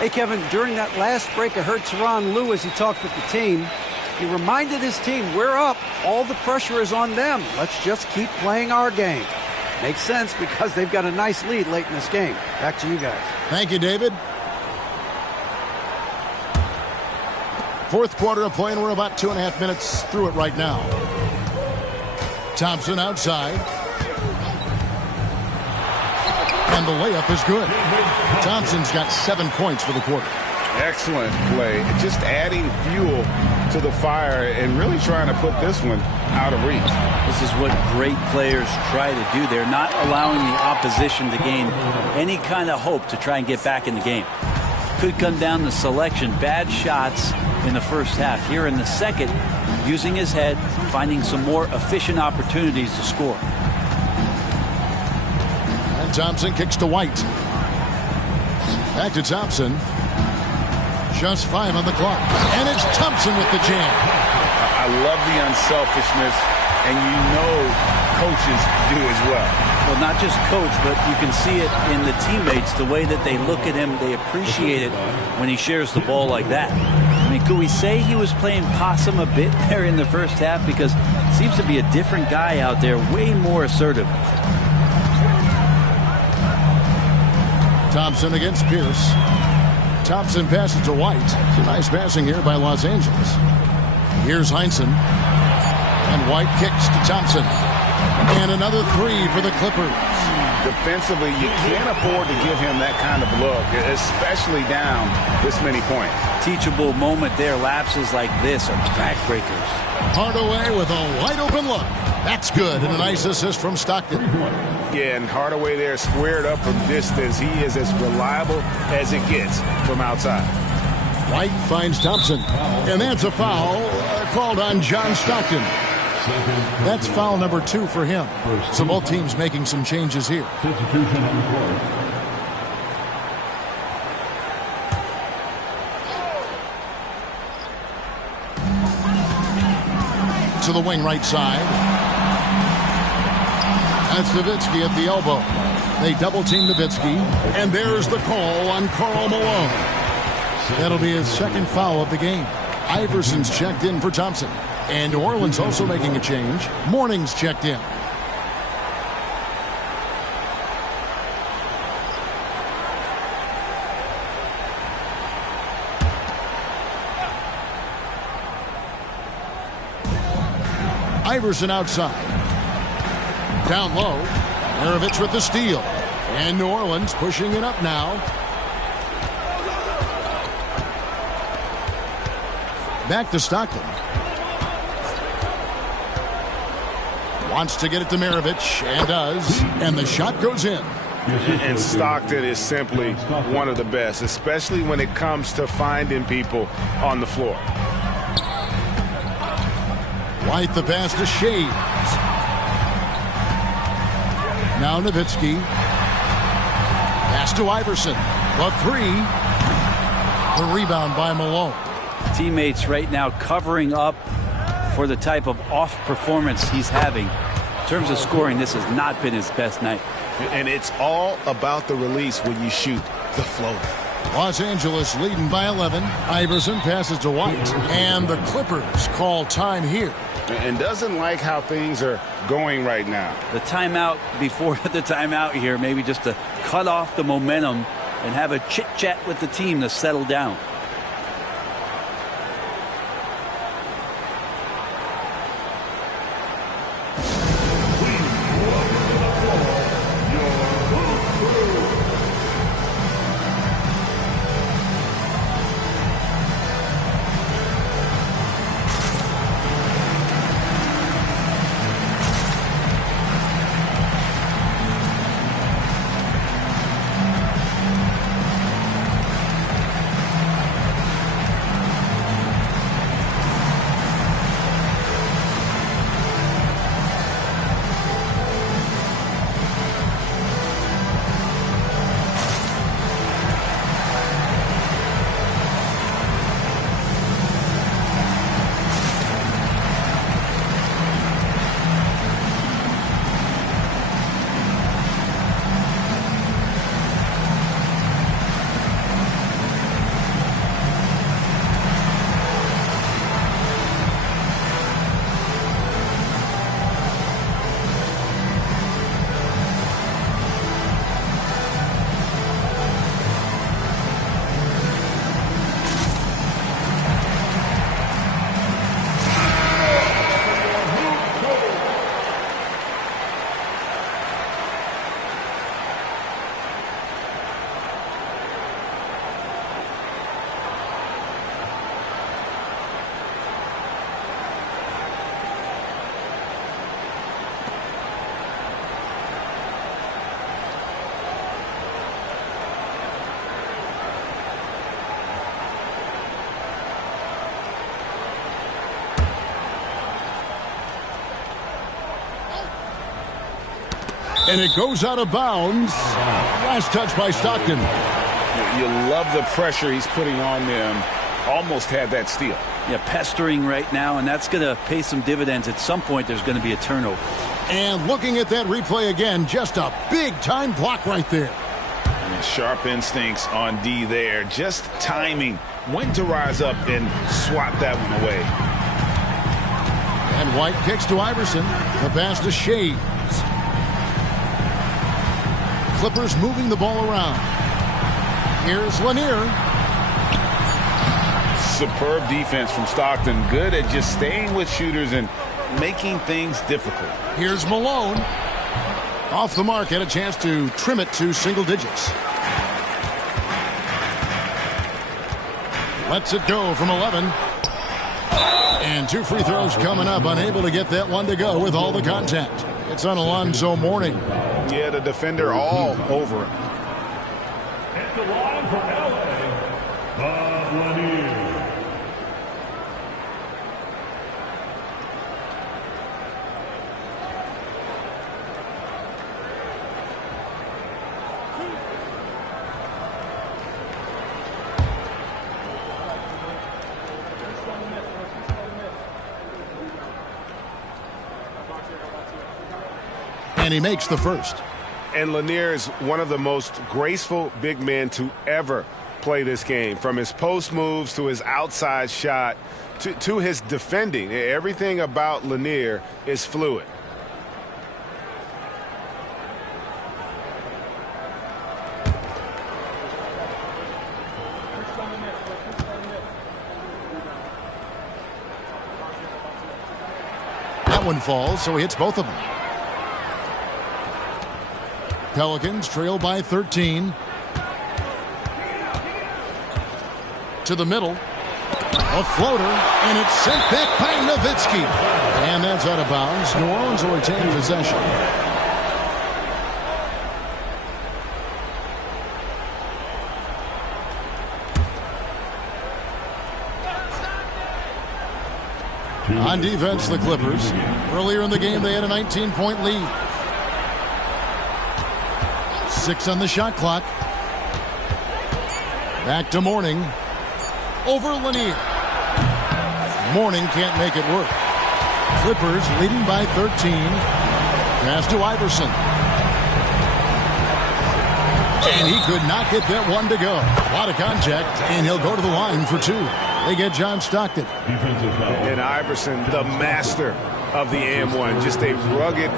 Hey, Kevin, during that last break, I heard Tyronn Lue as he talked with the team. He reminded his team, we're up. All the pressure is on them. Let's just keep playing our game. Makes sense because they've got a nice lead late in this game. Back to you guys. Thank you, David. Fourth quarter of play, and we're about 2.5 minutes through it right now. Thompson outside. And the layup is good. Thompson's got 7 points for the quarter. Excellent play. Just adding fuel to the fire and really trying to put this one out of reach. This is what great players try to do. They're not allowing the opposition to gain any kind of hope to try and get back in the game. Could come down to selection. Bad shots in the first half. Here in the second, using his head, finding some more efficient opportunities to score. And Thompson kicks to White. Back to Thompson. Just 5 on the clock. And it's Thompson with the jam. I love the unselfishness, and you know coaches do as well. Well, not just coach, but you can see it in the teammates, the way that they look at him. They appreciate it when he shares the ball like that. I mean, could we say he was playing possum a bit there in the first half? Because it seems to be a different guy out there, way more assertive. Thompson against Pierce. Thompson passes to White. Some nice passing here by Los Angeles. Here's Heinsohn. And White kicks to Thompson. And another three for the Clippers. Defensively, you can't afford to give him that kind of look, especially down this many points. Teachable moment there. Lapses like this are backbreakers. Hardaway with a wide open look. That's good. And a nice assist from Stockton. Yeah, and Hardaway there squared up from distance. He is as reliable as it gets from outside. White finds Thompson. And that's a foul called on John Stockton. That's foul number 2 for him. So both teams making some changes here. Substitution on the court. To the wing right side. That's Nowitzki at the elbow. They double team Nowitzki. And there's the call on Karl Malone. That'll be his second foul of the game. Iverson's checked in for Thompson. And New Orleans also making a change. Morning's checked in. Iverson outside. Down low. Maravich with the steal. And New Orleans pushing it up now. Back to Stockton. Wants to get it to Maravich, and does. And the shot goes in. And Stockton is simply one of the best, especially when it comes to finding people on the floor. White the pass to Shades. Now Nowitzki. Pass to Iverson. The three. The rebound by Malone. Teammates right now covering up for the type of off performance he's having. In terms of scoring, this has not been his best night. And it's all about the release when you shoot the floater. Los Angeles leading by 11. Iverson passes to White. And the Clippers call time here. And doesn't like how things are going right now. The timeout before the timeout here, maybe just to cut off the momentum and have a chit-chat with the team to settle down. And it goes out of bounds. Last touch by Stockton. You love the pressure he's putting on them. Almost had that steal. Yeah, pestering right now, and that's going to pay some dividends. At some point, there's going to be a turnover. And looking at that replay again, just a big-time block right there. And sharp instincts on D there. Just timing when to rise up and swat that one away. And White kicks to Iverson. The pass to Shades. Clippers moving the ball around. Here's Lanier. Superb defense from Stockton. Good at just staying with shooters and making things difficult. Here's Malone. Off the mark, had a chance to trim it to single digits. Lets it go from 11. And 2 free throws coming up. Unable to get that one to go with all the contact. It's on Alonzo Mourning. Yeah, the defender all over him. At the line for LA, Bob Lanier. And he makes the first. And Lanier is one of the most graceful big men to ever play this game. From his post moves to his outside shot to his defending. Everything about Lanier is fluid. That one falls, so he hits both of them. Pelicans trail by 13. To the middle. A floater, and it's sent back by Nowitzki. And that's out of bounds. New Orleans will retain possession. On defense, the Clippers. Earlier in the game, they had a 19-point lead. 6 on the shot clock. Back to Mourning. Over Lanier. Mourning can't make it work. Clippers leading by 13. Pass to Iverson. And he could not get that one to go. A lot of contact, and he'll go to the line for 2. They get John Stockton. And Iverson, the master of the and-one. Just a rugged,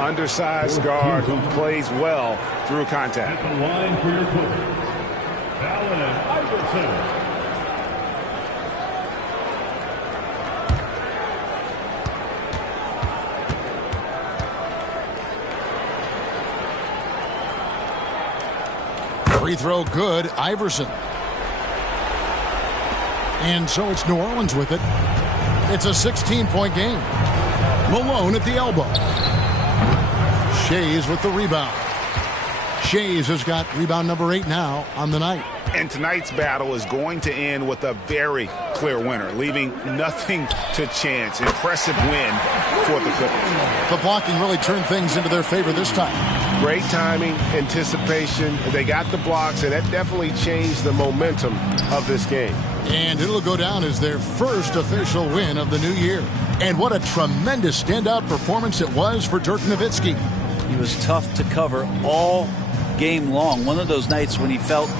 undersized guard who plays well through contact. At the line for your Clippers, Allen Iverson. Free throw good, Iverson. And so it's New Orleans with it. It's a 16-point game. Malone at the elbow. Shays with the rebound. Shays has got rebound number 8 now on the night. And tonight's battle is going to end with a very clear winner, leaving nothing to chance. Impressive win for the Clippers. The blocking really turned things into their favor this time. Great timing, anticipation. They got the blocks, and that definitely changed the momentum of this game. And it'll go down as their first official win of the new year. And what a tremendous standout performance it was for Dirk Nowitzki. He was tough to cover all game long. One of those nights when he felt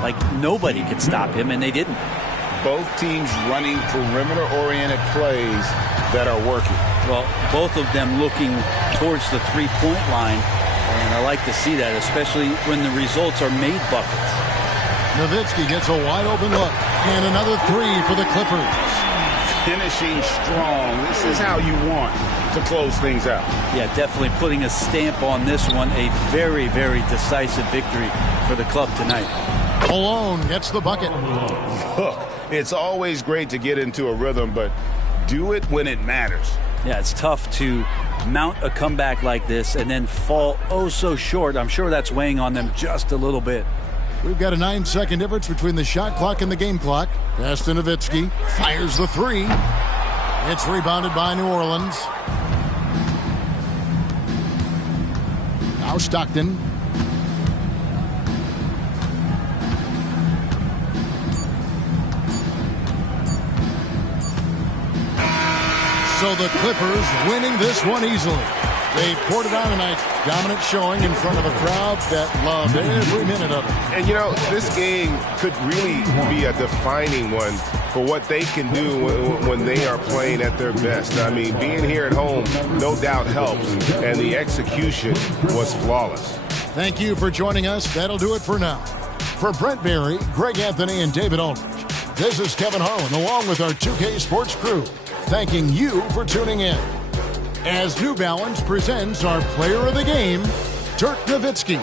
like nobody could stop him, and they didn't. Both teams running perimeter-oriented plays that are working. Well, both of them looking towards the three-point line, and I like to see that, especially when the results are made buckets. Nowitzki gets a wide-open look, and another 3 for the Clippers. Finishing strong. This is how you want to close things out. Yeah, definitely putting a stamp on this one. A very, very decisive victory for the club tonight. Malone gets the bucket. Look, it's always great to get into a rhythm, but do it when it matters. Yeah, it's tough to mount a comeback like this and then fall oh so short. I'm sure that's weighing on them just a little bit. We've got a 9-second difference between the shot clock and the game clock. Pass to Nowitzki. Fires the 3. It's rebounded by New Orleans. Now Stockton. So the Clippers winning this one easily. They poured it on tonight. Dominant showing in front of a crowd that loved every minute of it. And, you know, this game could really be a defining one for what they can do when they are playing at their best. I mean, being here at home no doubt helps, and the execution was flawless. Thank you for joining us. That'll do it for now. For Brent Barry, Greg Anthony, and David Aldridge, this is Kevin Harlan along with our 2K Sports crew, thanking you for tuning in. As New Balance presents our player of the game, Dirk Nowitzki.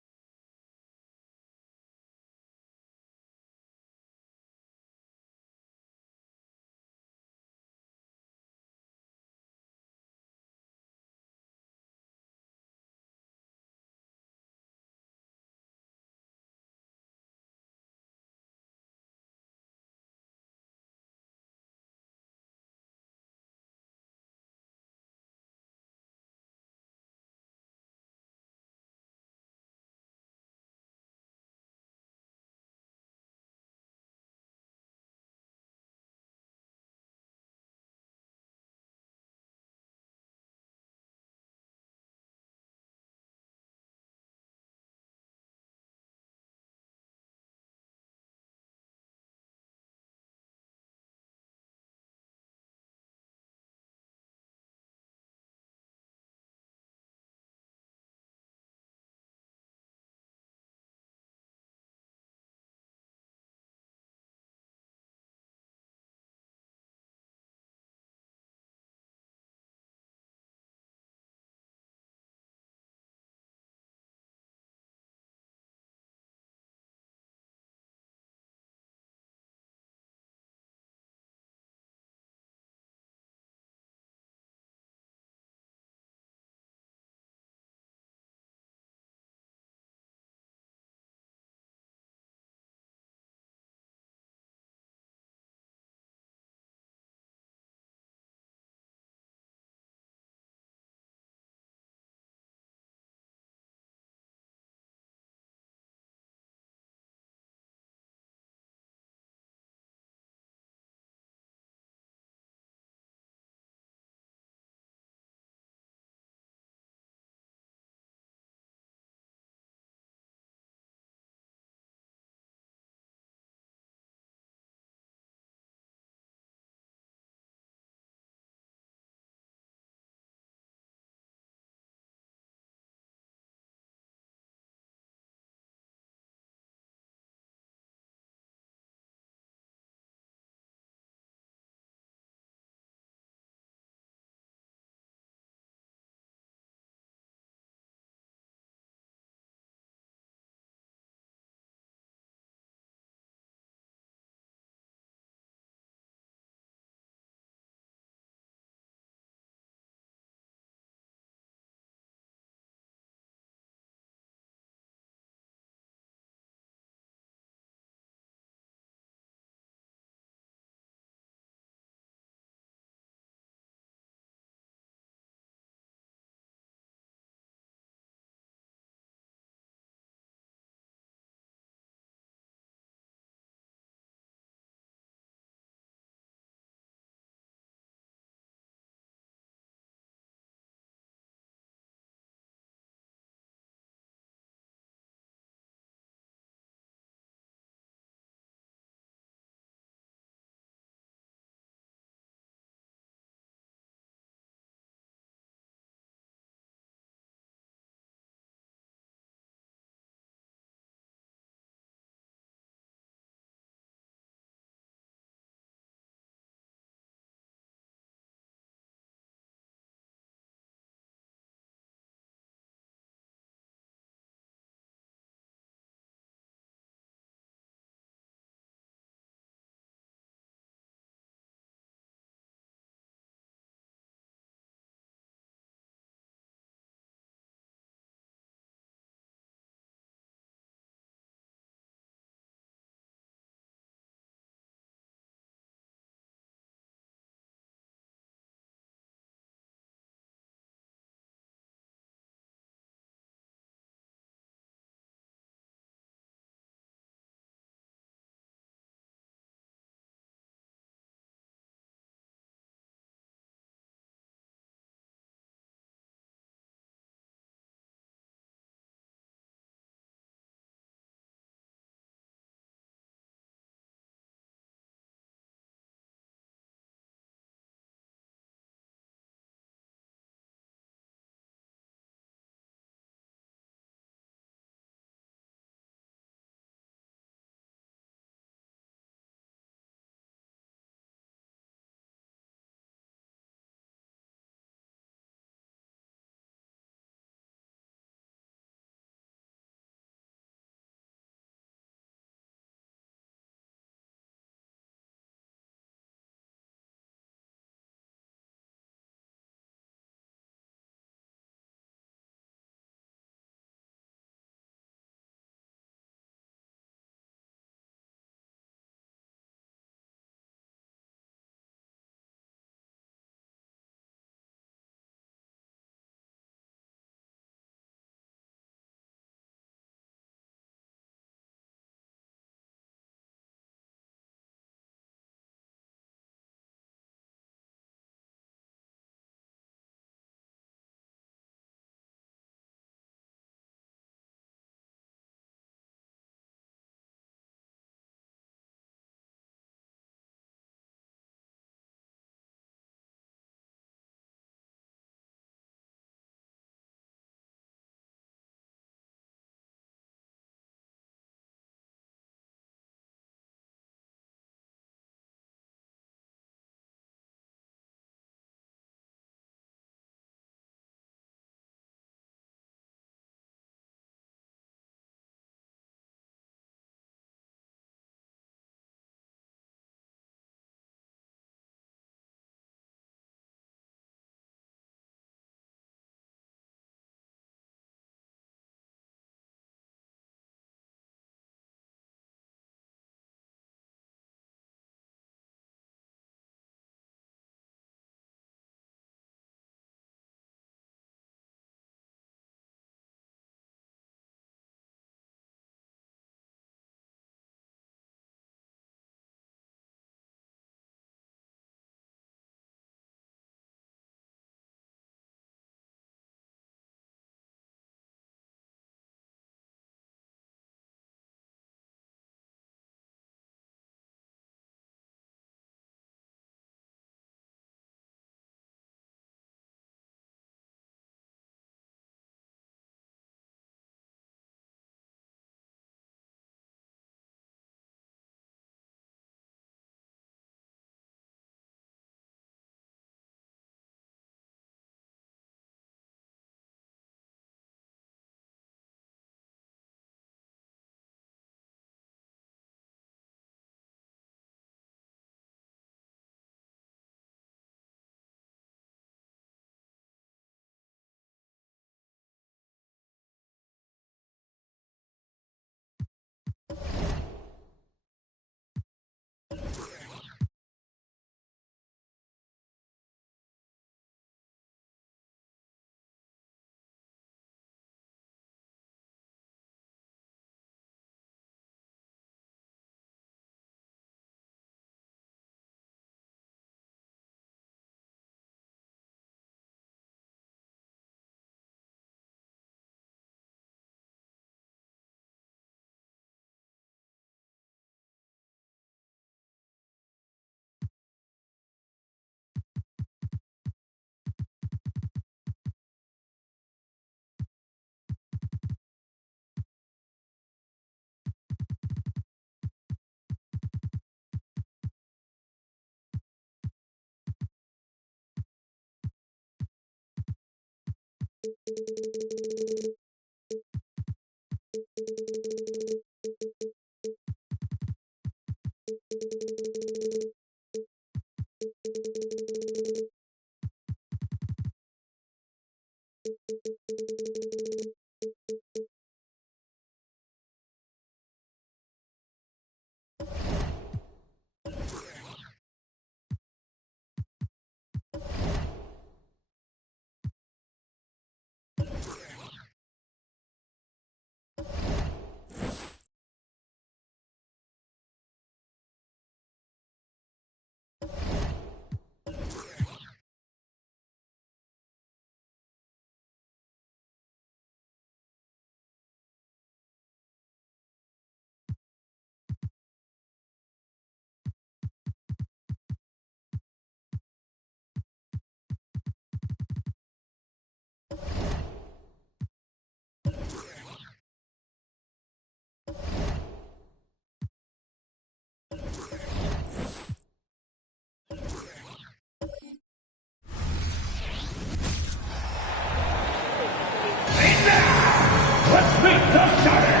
Let's make the starter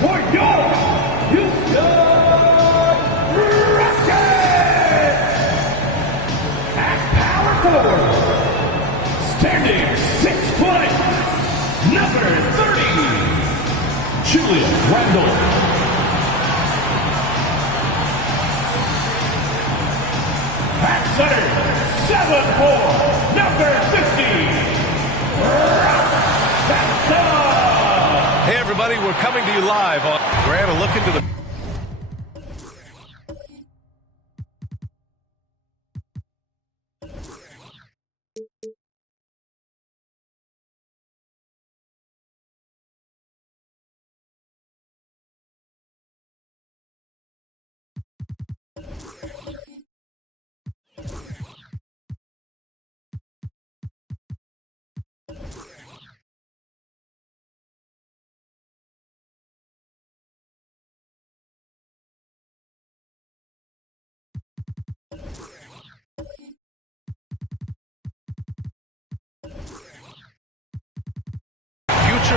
for your Houston Rockets! At power forward, standing 6 foot, number 30, Julius Randle. At center, 7'4", number 50, Rob Sampson. Hey everybody, we're coming to you live on Grant, a look into the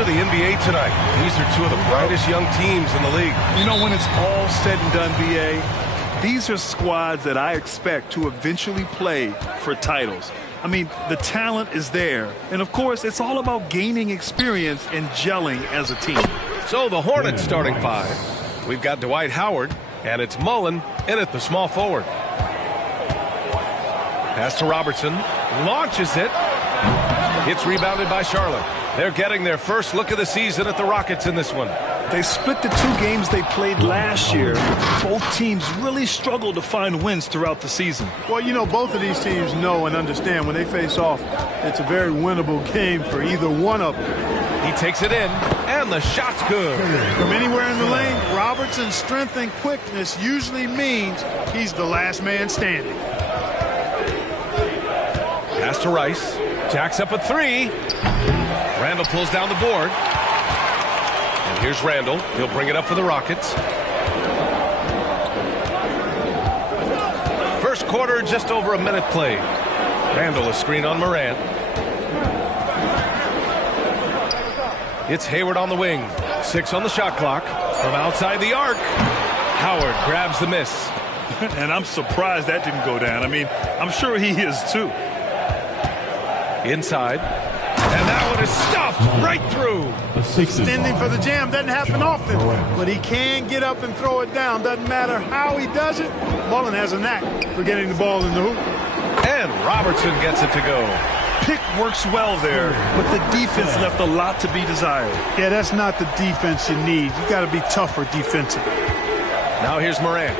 of the NBA tonight. These are two of the brightest young teams in the league. You know, when it's all said and done, BA, these are squads that I expect to eventually play for titles. I mean, the talent is there. And, of course, it's all about gaining experience and gelling as a team. So the Hornets starting five. We've got Dwight Howard, and it's Mullen in at the small forward. Pass to Robertson. Launches it. It's rebounded by Charlotte. They're getting their first look of the season at the Rockets in this one. They split the 2 games they played last year. Both teams really struggled to find wins throughout the season. Well, you know, both of these teams know and understand when they face off, it's a very winnable game for either one of them. He takes it in, and the shot's good. From anywhere in the lane, Robertson's strength and quickness usually means he's the last man standing. Pass to Rice. Jacks up a 3. Randle pulls down the board. And here's Randle. He'll bring it up for the Rockets. First quarter, just over a minute played. Randle, a screen on Morant. It's Hayward on the wing. 6 on the shot clock. From outside the arc, Howard grabs the miss. And I'm surprised that didn't go down. I mean, I'm sure he is too. Inside. And that one is stuffed right through. Extending for the jam doesn't happen often, but he can get up and throw it down. Doesn't matter how he does it. Mullen has a knack for getting the ball in the hoop. And Robertson gets it to go. Pick works well there, but the defense left a lot to be desired. Yeah, that's not the defense you need. You got to be tougher defensively. Now here's Morant.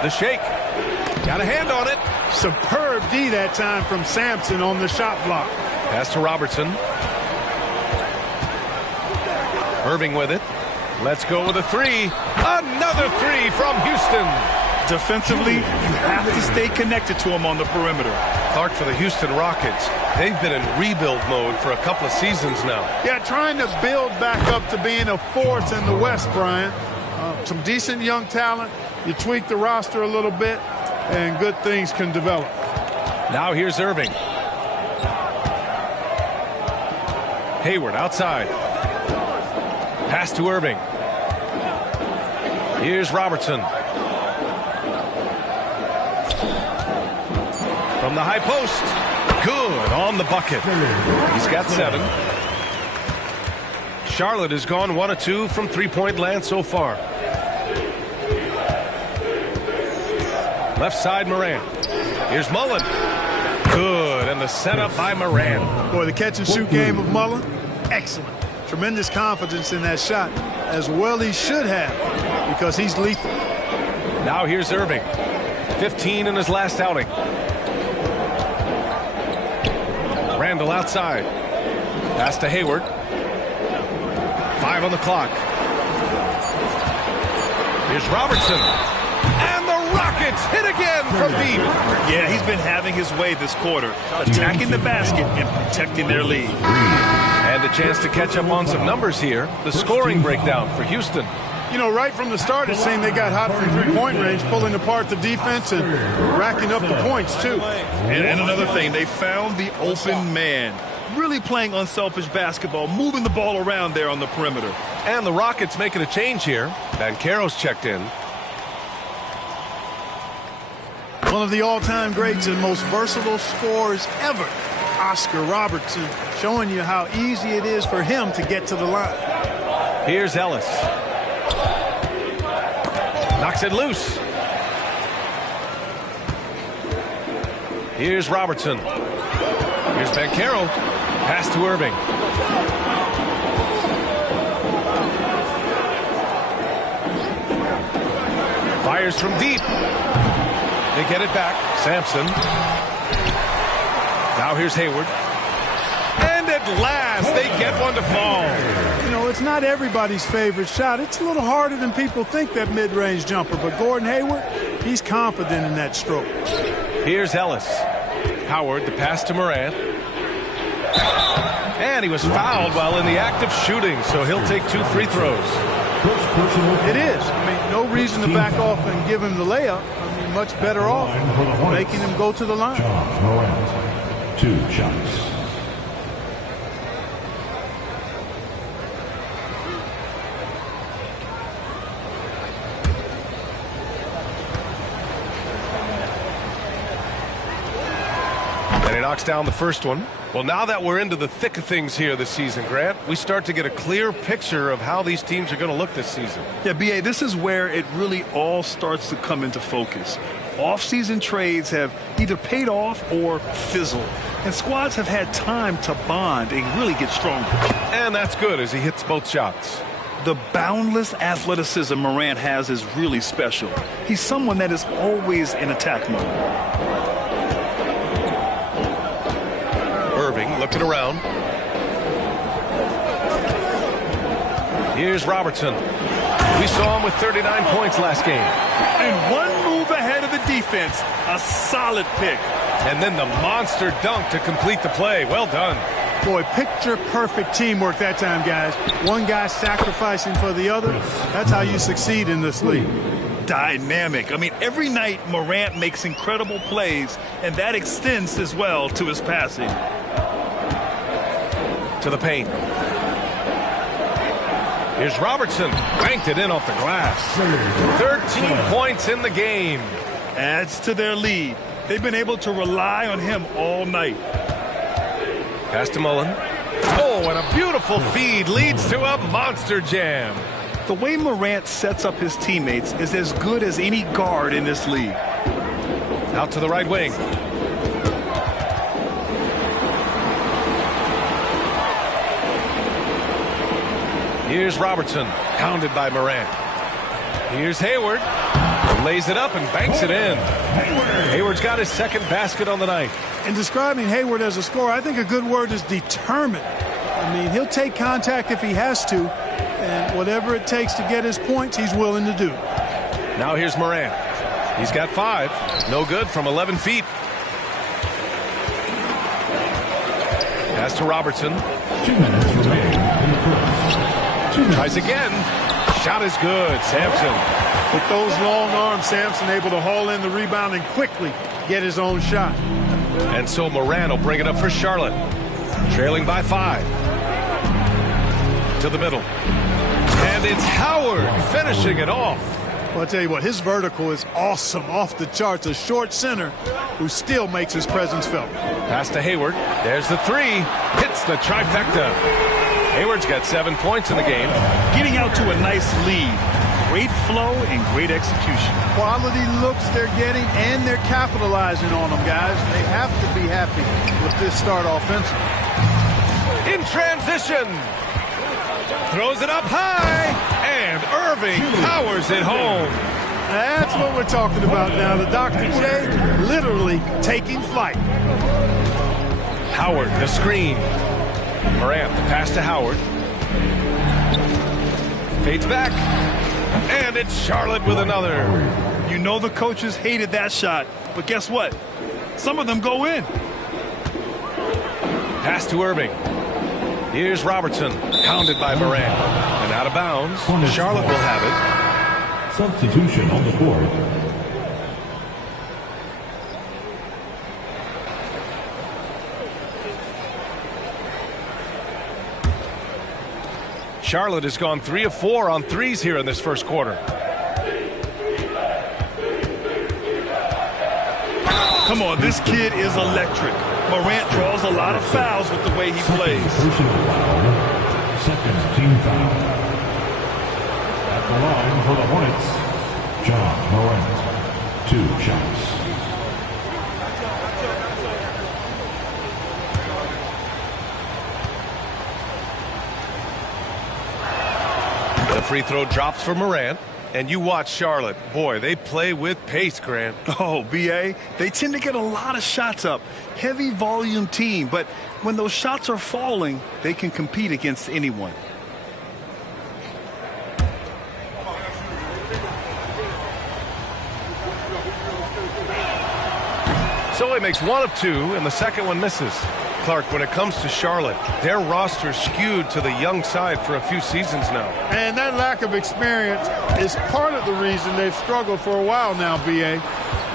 The shake. Got a hand on it. Superb D that time from Sampson on the shot block. Pass to Robertson. Irving with it. Let's go with a 3. Another 3 from Houston. Defensively, you have to stay connected to him on the perimeter. Clark for the Houston Rockets. They've been in rebuild mode for a couple of seasons now. Yeah, trying to build back up to being a force in the West, Brian. Some decent young talent. You tweak the roster a little bit, and good things can develop. Now here's Irving. Hayward outside. Pass to Irving. Here's Robertson. From the high post. Good on the bucket. He's got 7. Charlotte has gone 1 of 2 from three-point land so far. Left side, Morant. Here's Mullen. Good, and the setup by Morant. Boy, the catch-and-shoot game of Mullen, excellent. Tremendous confidence in that shot, as well he should have, because he's lethal. Now here's Irving. 15 in his last outing. Randall outside. Pass to Hayward. 5 on the clock. Here's Robertson. And the Rockets hit again from deep. Yeah, he's been having his way this quarter, attacking the basket and protecting their lead. And a chance to catch up on some numbers here. The scoring breakdown for Houston. You know, right from the start, it seemed they got hot from three-point range, pulling apart the defense and racking up the points, too. And another thing, they found the open man. Really playing unselfish basketball, moving the ball around there on the perimeter. And the Rockets making a change here. Banchero's checked in. One of the all-time greats and most versatile scorers ever, Oscar Robertson, showing you how easy it is for him to get to the line. Here's Ellis. Knocks it loose. Here's Robertson. Here's Banchero. Pass to Irving. Fires from deep. They get it back. Sampson. Now here's Hayward. And at last, they get one to fall. You know, it's not everybody's favorite shot. It's a little harder than people think, that mid-range jumper. But Gordon Hayward, he's confident in that stroke. Here's Ellis. Howard, the pass to Morant. And he was fouled while in the act of shooting, so he'll take 2 free throws. It is. I mean, no reason to back off and give him the layup. I mean, much better off making him go to the line. Morant, 2 shots. And he knocks down the first one. Well, now that we're into the thick of things here this season, Grant, we start to get a clear picture of how these teams are going to look this season. Yeah, B.A., this is where it really all starts to come into focus. Off-season trades have either paid off or fizzled, and squads have had time to bond and really get stronger. And that's good as he hits both shots. The boundless athleticism Morant has is really special. He's someone that is always in attack mode. Irving looking around. Here's Robertson. We saw him with 39 points last game. And one move ahead of the defense. A solid pick. And then the monster dunk to complete the play. Well done. Boy, picture-perfect teamwork that time, guys. One guy sacrificing for the other. That's how you succeed in this league. Dynamic. I mean, every night Morant makes incredible plays, and that extends as well to his passing. To the paint. Here's Robertson. Banked it in off the glass. 13 points in the game. Adds to their lead. They've been able to rely on him all night. Pass to Mullen. Oh, and a beautiful feed leads to a monster jam. The way Morant sets up his teammates is as good as any guard in this league. Out to the right wing. Here's Robertson, pounded by Morant. Here's Hayward. Lays it up and banks it in. Hayward's got his second basket on the night. In describing Hayward as a scorer, I think a good word is determined. I mean, he'll take contact if he has to, and whatever it takes to get his points, he's willing to do. Now here's Morant. He's got 5. No good from 11 feet. Pass to Robertson. 2 minutes remaining. Tries again. Shot is good. Sampson. With those long arms, Sampson able to haul in the rebound and quickly get his own shot. And so Morant will bring it up for Charlotte. Trailing by 5. to the middle. And it's Howard finishing it off. Well, I'll tell you what, his vertical is awesome, off the charts. A short center who still makes his presence felt. Pass to Hayward. There's the three. Hits the trifecta. Hayward's got 7 points in the game. Getting out to a nice lead. Great flow and great execution. Quality looks they're getting, and they're capitalizing on them, guys. They have to be happy with this start offensively. In transition. Throws it up high. And Irving powers it home. That's what we're talking about now. The Dr. J literally taking flight. Howard, the screen. Morant, the pass to Howard. Fades back. And it's Charlotte with another. You know the coaches hated that shot, but guess what? Some of them go in. Pass to Irving. Here's Robertson, pounded by Morant. And out of bounds, Charlotte will have it. Substitution on the board. Charlotte has gone 3 of 4 on threes here in this first quarter. Come on, this kid is electric. Morant draws a lot of fouls with the way he plays. Personal foul. Second team foul. At the line for the Hornets, John Morant. 2 shots. The free throw drops for Morant. And you watch Charlotte. Boy, they play with pace, Grant. Oh, B.A., they tend to get a lot of shots up. Heavy volume team, but when those shots are falling, they can compete against anyone. So he makes 1 of 2, and the second one misses. Clark, when it comes to Charlotte, their roster skewed to the young side for a few seasons now. And that lack of experience is part of the reason they've struggled for a while now, B.A.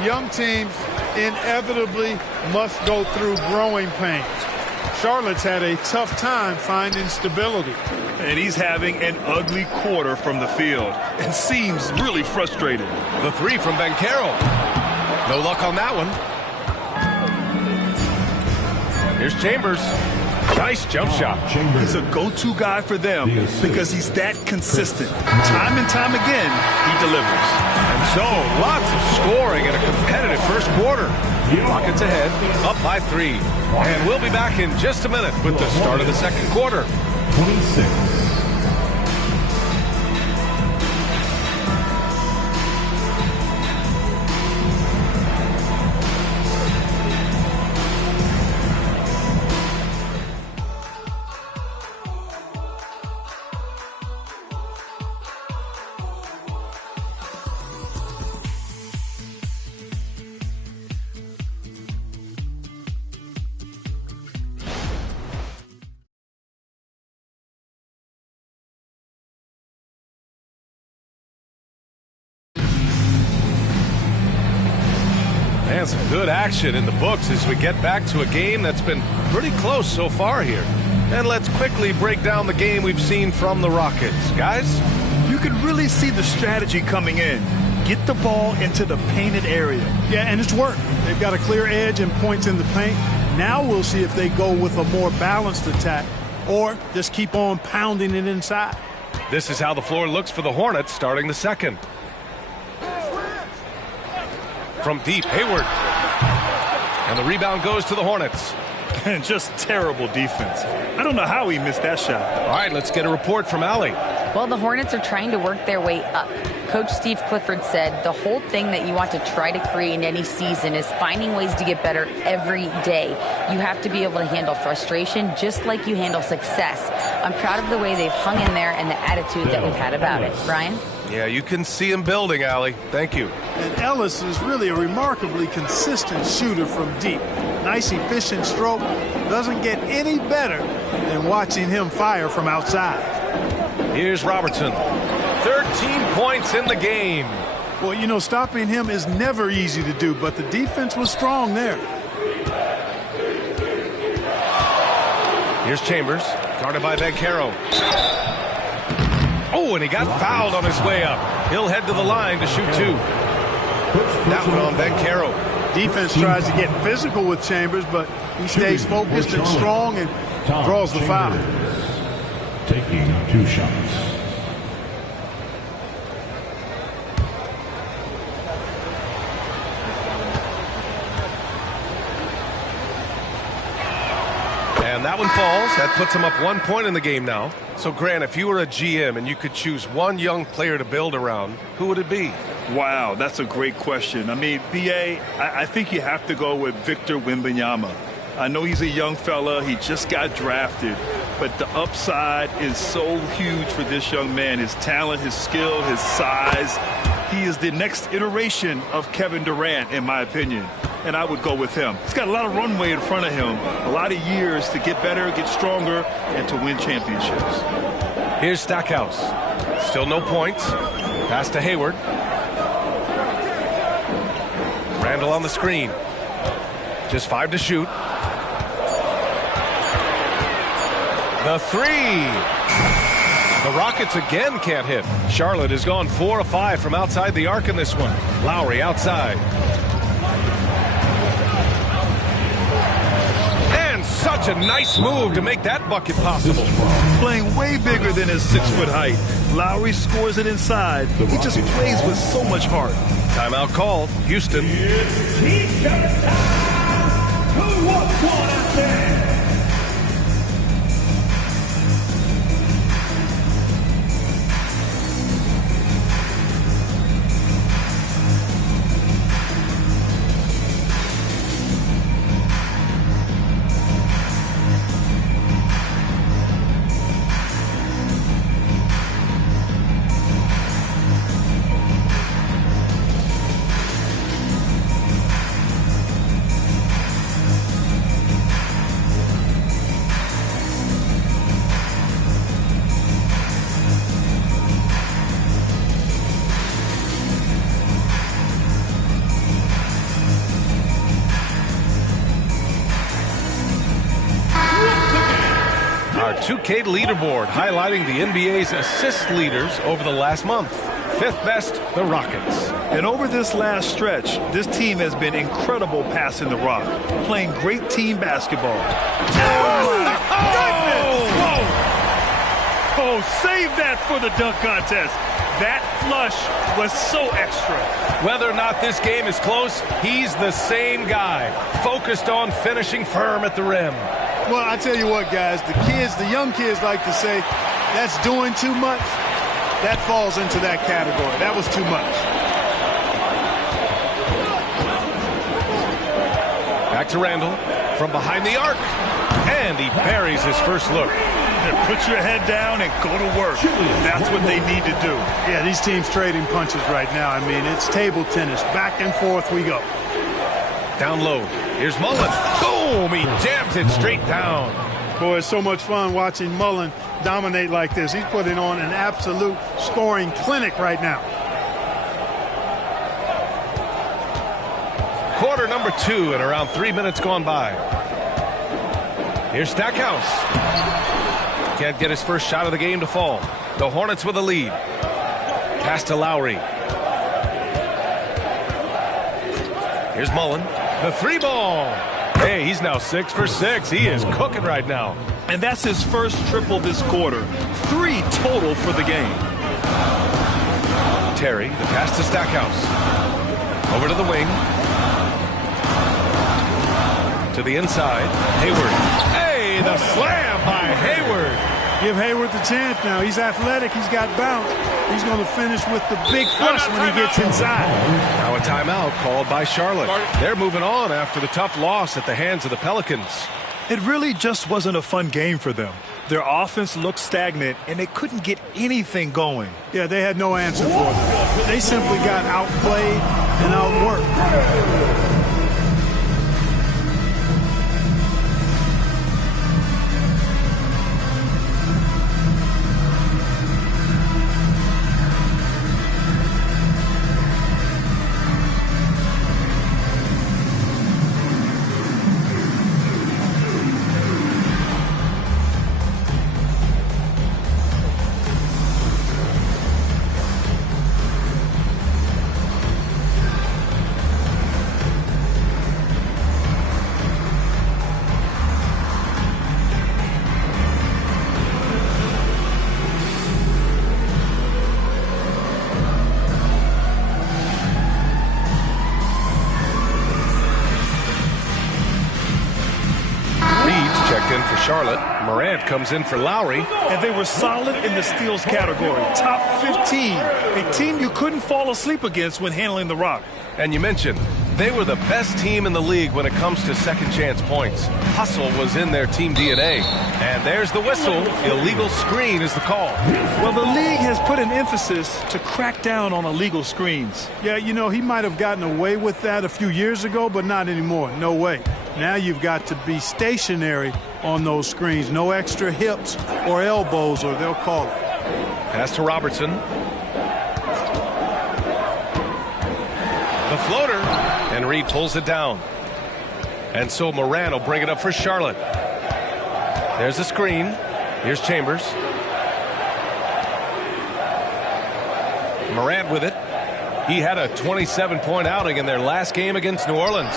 Young teams inevitably must go through growing pains. Charlotte's had a tough time finding stability. And he's having an ugly quarter from the field and seems really frustrated. The three from Banchero. No luck on that one. Here's Chambers. Nice jump shot. He's a go-to guy for them because he's that consistent. Time and time again, he delivers. And so, lots of scoring in a competitive first quarter. Rockets ahead, up by 3. And we'll be back in just a minute with the start of the second quarter. 26. And some good action in the books as we get back to a game that's been pretty close so far here. And let's quickly break down the game we've seen from the Rockets. Guys? You can really see the strategy coming in. Get the ball into the painted area. Yeah, and it's worked. They've got a clear edge and points in the paint. Now we'll see if they go with a more balanced attack or just keep on pounding it inside. This is how the floor looks for the Hornets starting the second. From deep, Hayward. And the rebound goes to the Hornets. And just terrible defense. I don't know how he missed that shot. All right, let's get a report from Allie. Well, the Hornets are trying to work their way up. Coach Steve Clifford said the whole thing that you want to try to create in any season is finding ways to get better every day. You have to be able to handle frustration just like you handle success. I'm proud of the way they've hung in there and the attitude that we've had about it. Ryan? Yeah, you can see him building, Allie. Thank you. And Ellis is really a remarkably consistent shooter from deep. Nice, efficient stroke. Doesn't get any better than watching him fire from outside. Here's Robertson. 13 points in the game. Well, you know, stopping him is never easy to do, but the defense was strong there. Here's Chambers. Guarded by Banchero. Oh, and he got fouled on his way up. He'll head to the line to shoot 2. That one on Banchero. Defense tries to get physical with Chambers, but he stays focused and strong and draws the foul. Taking 2 shots. And that one falls. That puts him up 1 point in the game now. So, Grant, if you were a GM and you could choose one young player to build around, who would it be? Wow, that's a great question. I mean, B.A., I think you have to go with Victor Wembanyama. I know he's a young fella. He just got drafted. But the upside is so huge for this young man. His talent, his skill, his size. He is the next iteration of Kevin Durant, in my opinion. And I would go with him. He's got a lot of runway in front of him. A lot of years to get better, get stronger, and to win championships. Here's Stackhouse. Still no points. Pass to Hayward. Randall on the screen. Just 5 to shoot. The 3. The Rockets again can't hit. Charlotte has gone 4 of 5 from outside the arc in this one. Lowry outside. And such a nice move to make that bucket possible. Playing way bigger than his 6-foot height. Lowry scores it inside. He just plays with so much heart. Timeout called. Houston. He's got a time. Who wants one out there? Our 2K leaderboard highlighting the NBA's assist leaders over the last month. 5th best, the Rockets. And over this last stretch, this team has been incredible passing the rock, playing great team basketball. Oh, my goodness! Whoa! Oh, save that for the dunk contest. That flush was so extra. Whether or not this game is close, he's the same guy, focused on finishing firm at the rim. Well, I tell you what, guys, the young kids like to say, that's doing too much. That falls into that category. That was too much. Back to Randall from behind the arc. And he buries his first look. Put your head down and go to work. That's what they need to do. Yeah, these teams trading punches right now. I mean, it's table tennis. Back and forth we go. Down low. Here's Mullen. Boom! He jams it straight down. Boy, it's so much fun watching Mullen dominate like this. He's putting on an absolute scoring clinic right now. Quarter number 2 and around 3 minutes gone by. Here's Stackhouse. Can't get his first shot of the game to fall. The Hornets with a lead. Pass to Lowry. Here's Mullen. The 3-ball. Hey, he's now 6 for 6. He is cooking right now. And that's his first triple this quarter. 3 total for the game. Terry, the pass to Stackhouse. Over to the wing. To the inside. Hayward. Hey, the slam by Hayward. Give Hayward the chance now. He's athletic. He's got bounce. He's going to finish with the big flush when he gets inside. Now a timeout called by Charlotte. They're moving on after the tough loss at the hands of the Pelicans. It really just wasn't a fun game for them. Their offense looked stagnant, and they couldn't get anything going. Yeah, they had no answer for them. They simply got outplayed and outworked. in for Charlotte. Morant comes in for Lowry. And they were solid in the steals category. Top 15. A team you couldn't fall asleep against when handling the rock. And you mentioned they were the best team in the league when it comes to second chance points. Hustle was in their team DNA. And there's the whistle. Illegal screen is the call. Well, the league has put an emphasis to crack down on illegal screens. Yeah, you know, he might have gotten away with that a few years ago, but not anymore. No way. Now you've got to be stationary on those screens. No extra hips or elbows, or they'll call it. Pass to Robertson. The floater. And Reed pulls it down. And so Morant will bring it up for Charlotte. There's a screen. Here's Chambers. Morant with it. He had a 27-point outing in their last game against New Orleans.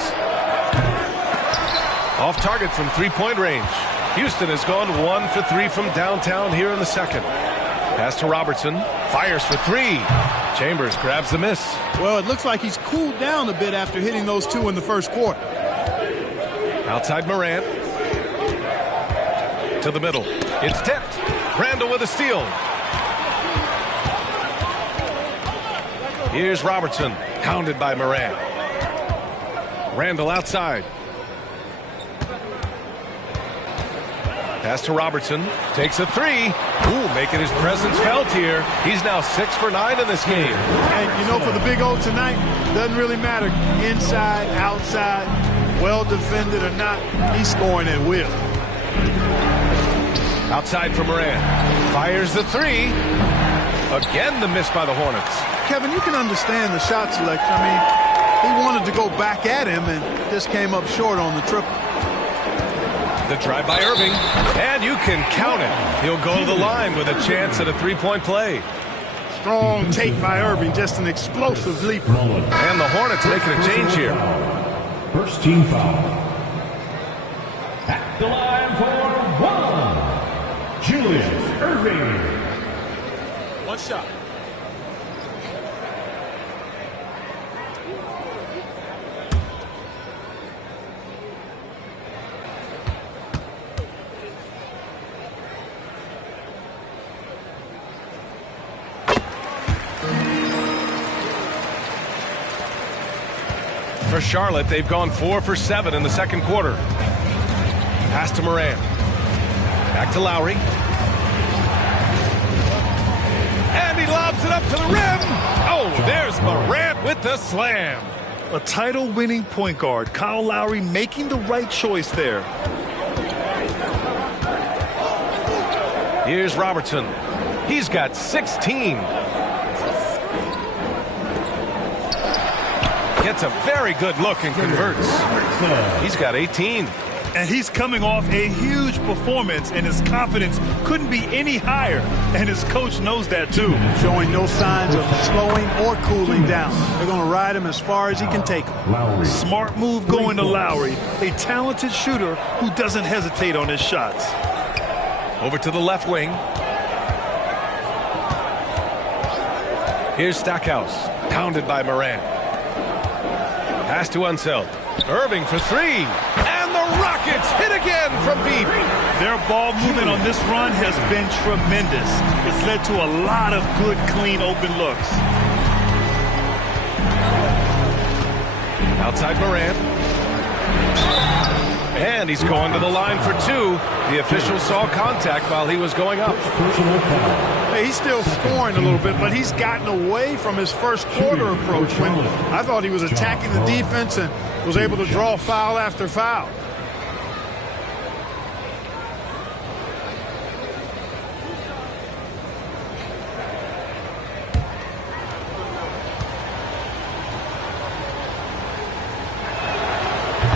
Off target from three-point range. Houston has gone 1 for 3 from downtown here in the second. Pass to Robertson. Fires for 3. Chambers grabs the miss. Well, it looks like he's cooled down a bit after hitting those 2 in the first quarter. Outside Morant. To the middle. It's tipped. Randall with a steal. Here's Robertson. Pounded by Morant. Randall outside. Pass to Robertson. Takes a 3. Ooh, making his presence felt here. He's now 6 for 9 in this game. And, you know, for the Big O tonight, doesn't really matter. Inside, outside, well defended or not, he's scoring at will. Outside for Morant. Fires the 3. Again, the miss by the Hornets. Kevin, you can understand the shot selection. I mean, he wanted to go back at him and just came up short on the triple. The drive by Irving, and you can count it. He'll go to the line with a chance at a three-point play. Strong take by Irving, just an explosive leaper. And the Hornets making a change here. First team foul. At the line for 1, Julius Irving. One shot. For Charlotte, they've gone 4 for 7 in the second quarter. Pass to Morant. Back to Lowry. And he lobs it up to the rim. Oh, there's Morant with the slam. A title-winning point guard, Kyle Lowry, making the right choice there. Here's Robertson. He's got 16. Gets a very good look and converts. He's got 18. And he's coming off a huge performance, and his confidence couldn't be any higher. And his coach knows that, too. Showing no signs of slowing or cooling down. They're going to ride him as far as he can take him. Smart move going to Lowry, a talented shooter who doesn't hesitate on his shots. Over to the left wing. Here's Stackhouse. Pounded by Morant. Pass to Unseld. Irving for 3. And the Rockets hit again from deep. Their ball movement on this run has been tremendous. It's led to a lot of good, clean, open looks. Outside Morant. And he's going to the line for 2. The official saw contact while he was going up. Hey, he's still scoring a little bit, but he's gotten away from his first quarter approach when I thought he was attacking the defense and was able to draw foul after foul.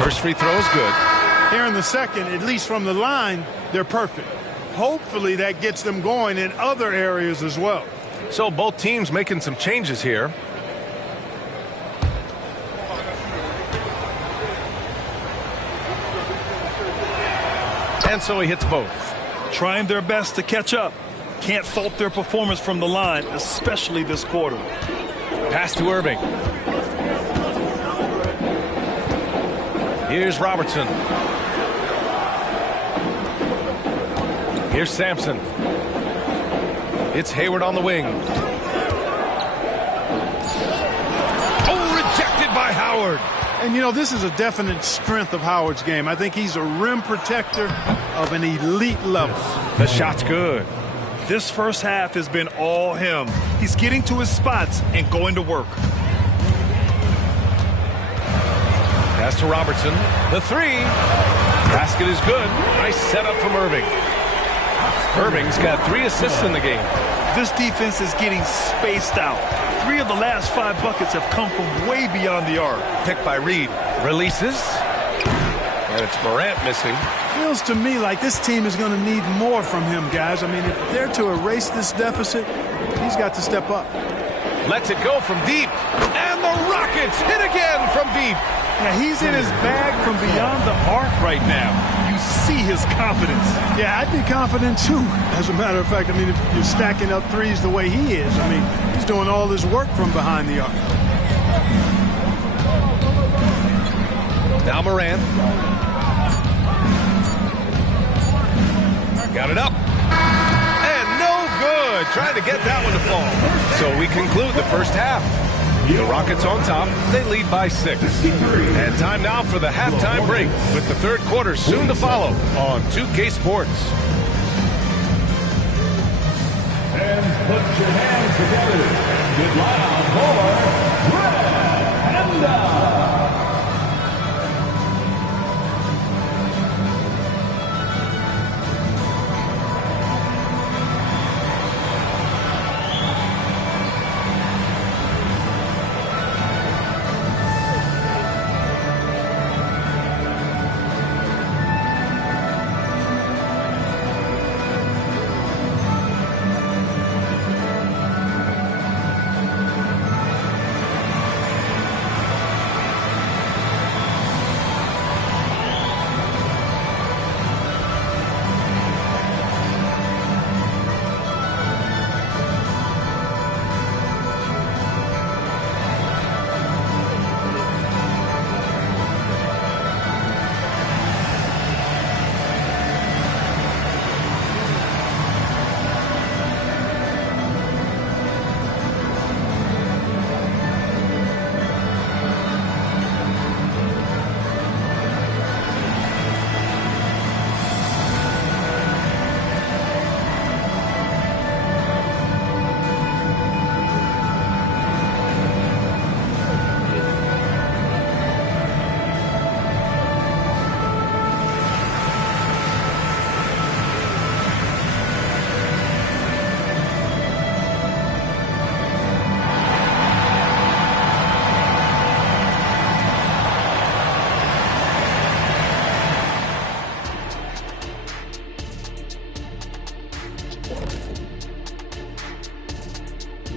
First free throw is good. Here in the second, at least from the line, they're perfect. Hopefully that gets them going in other areas as well. So both teams making some changes here. And so he hits both. Trying their best to catch up. Can't fault their performance from the line, especially this quarter. Pass to Irving. Here's Robertson. Here's Sampson. It's Hayward on the wing. Oh, rejected by Howard. And, you know, this is a definite strength of Howard's game. I think he's a rim protector of an elite level. The shot's good. This first half has been all him. He's getting to his spots and going to work. Pass to Robertson. The three. Basket is good. Nice setup from Irving. Irving's got 3 assists in the game. This defense is getting spaced out. 3 of the last 5 buckets have come from way beyond the arc. Picked by Reed. Releases. And it's Morant missing. Feels to me like this team is going to need more from him, guys. I mean, if they're to erase this deficit, he's got to step up. Lets it go from deep. And the Rockets hit again from deep. Yeah, he's in his bag from beyond the arc right now. You see his confidence. Yeah, I'd be confident too. As a matter of fact, I mean, if you're stacking up threes the way he is, I mean, he's doing all his work from behind the arc. Now Morant. Got it up. And no good. Trying to get that one to fall. So we conclude the first half. The Rockets on top. They lead by 6. And time now for the halftime break with the third quarter soon to follow on 2K Sports. And put your hands together and get loud for Red Panda.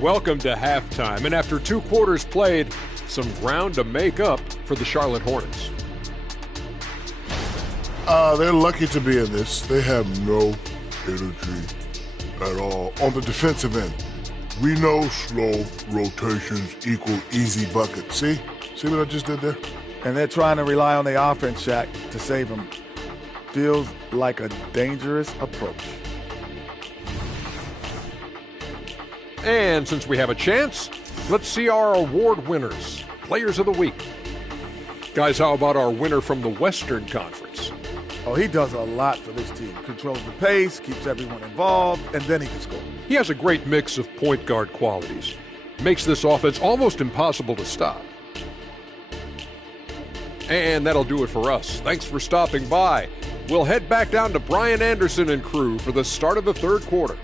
Welcome to halftime, and after 2 quarters played, some ground to make up for the Charlotte Hornets. They're lucky to be in this. They have no energy at all. On the defensive end, we know slow rotations equal easy buckets. See what I just did there? And they're trying to rely on the offense, Shaq, to save them. Feels like a dangerous approach. And since we have a chance, let's see our award winners, Players of the Week. Guys, how about our winner from the Western Conference? Oh, he does a lot for this team. Controls the pace, keeps everyone involved, and then he can score. He has a great mix of point guard qualities. Makes this offense almost impossible to stop. And that'll do it for us. Thanks for stopping by. We'll head back down to Brian Anderson and crew for the start of the third quarter.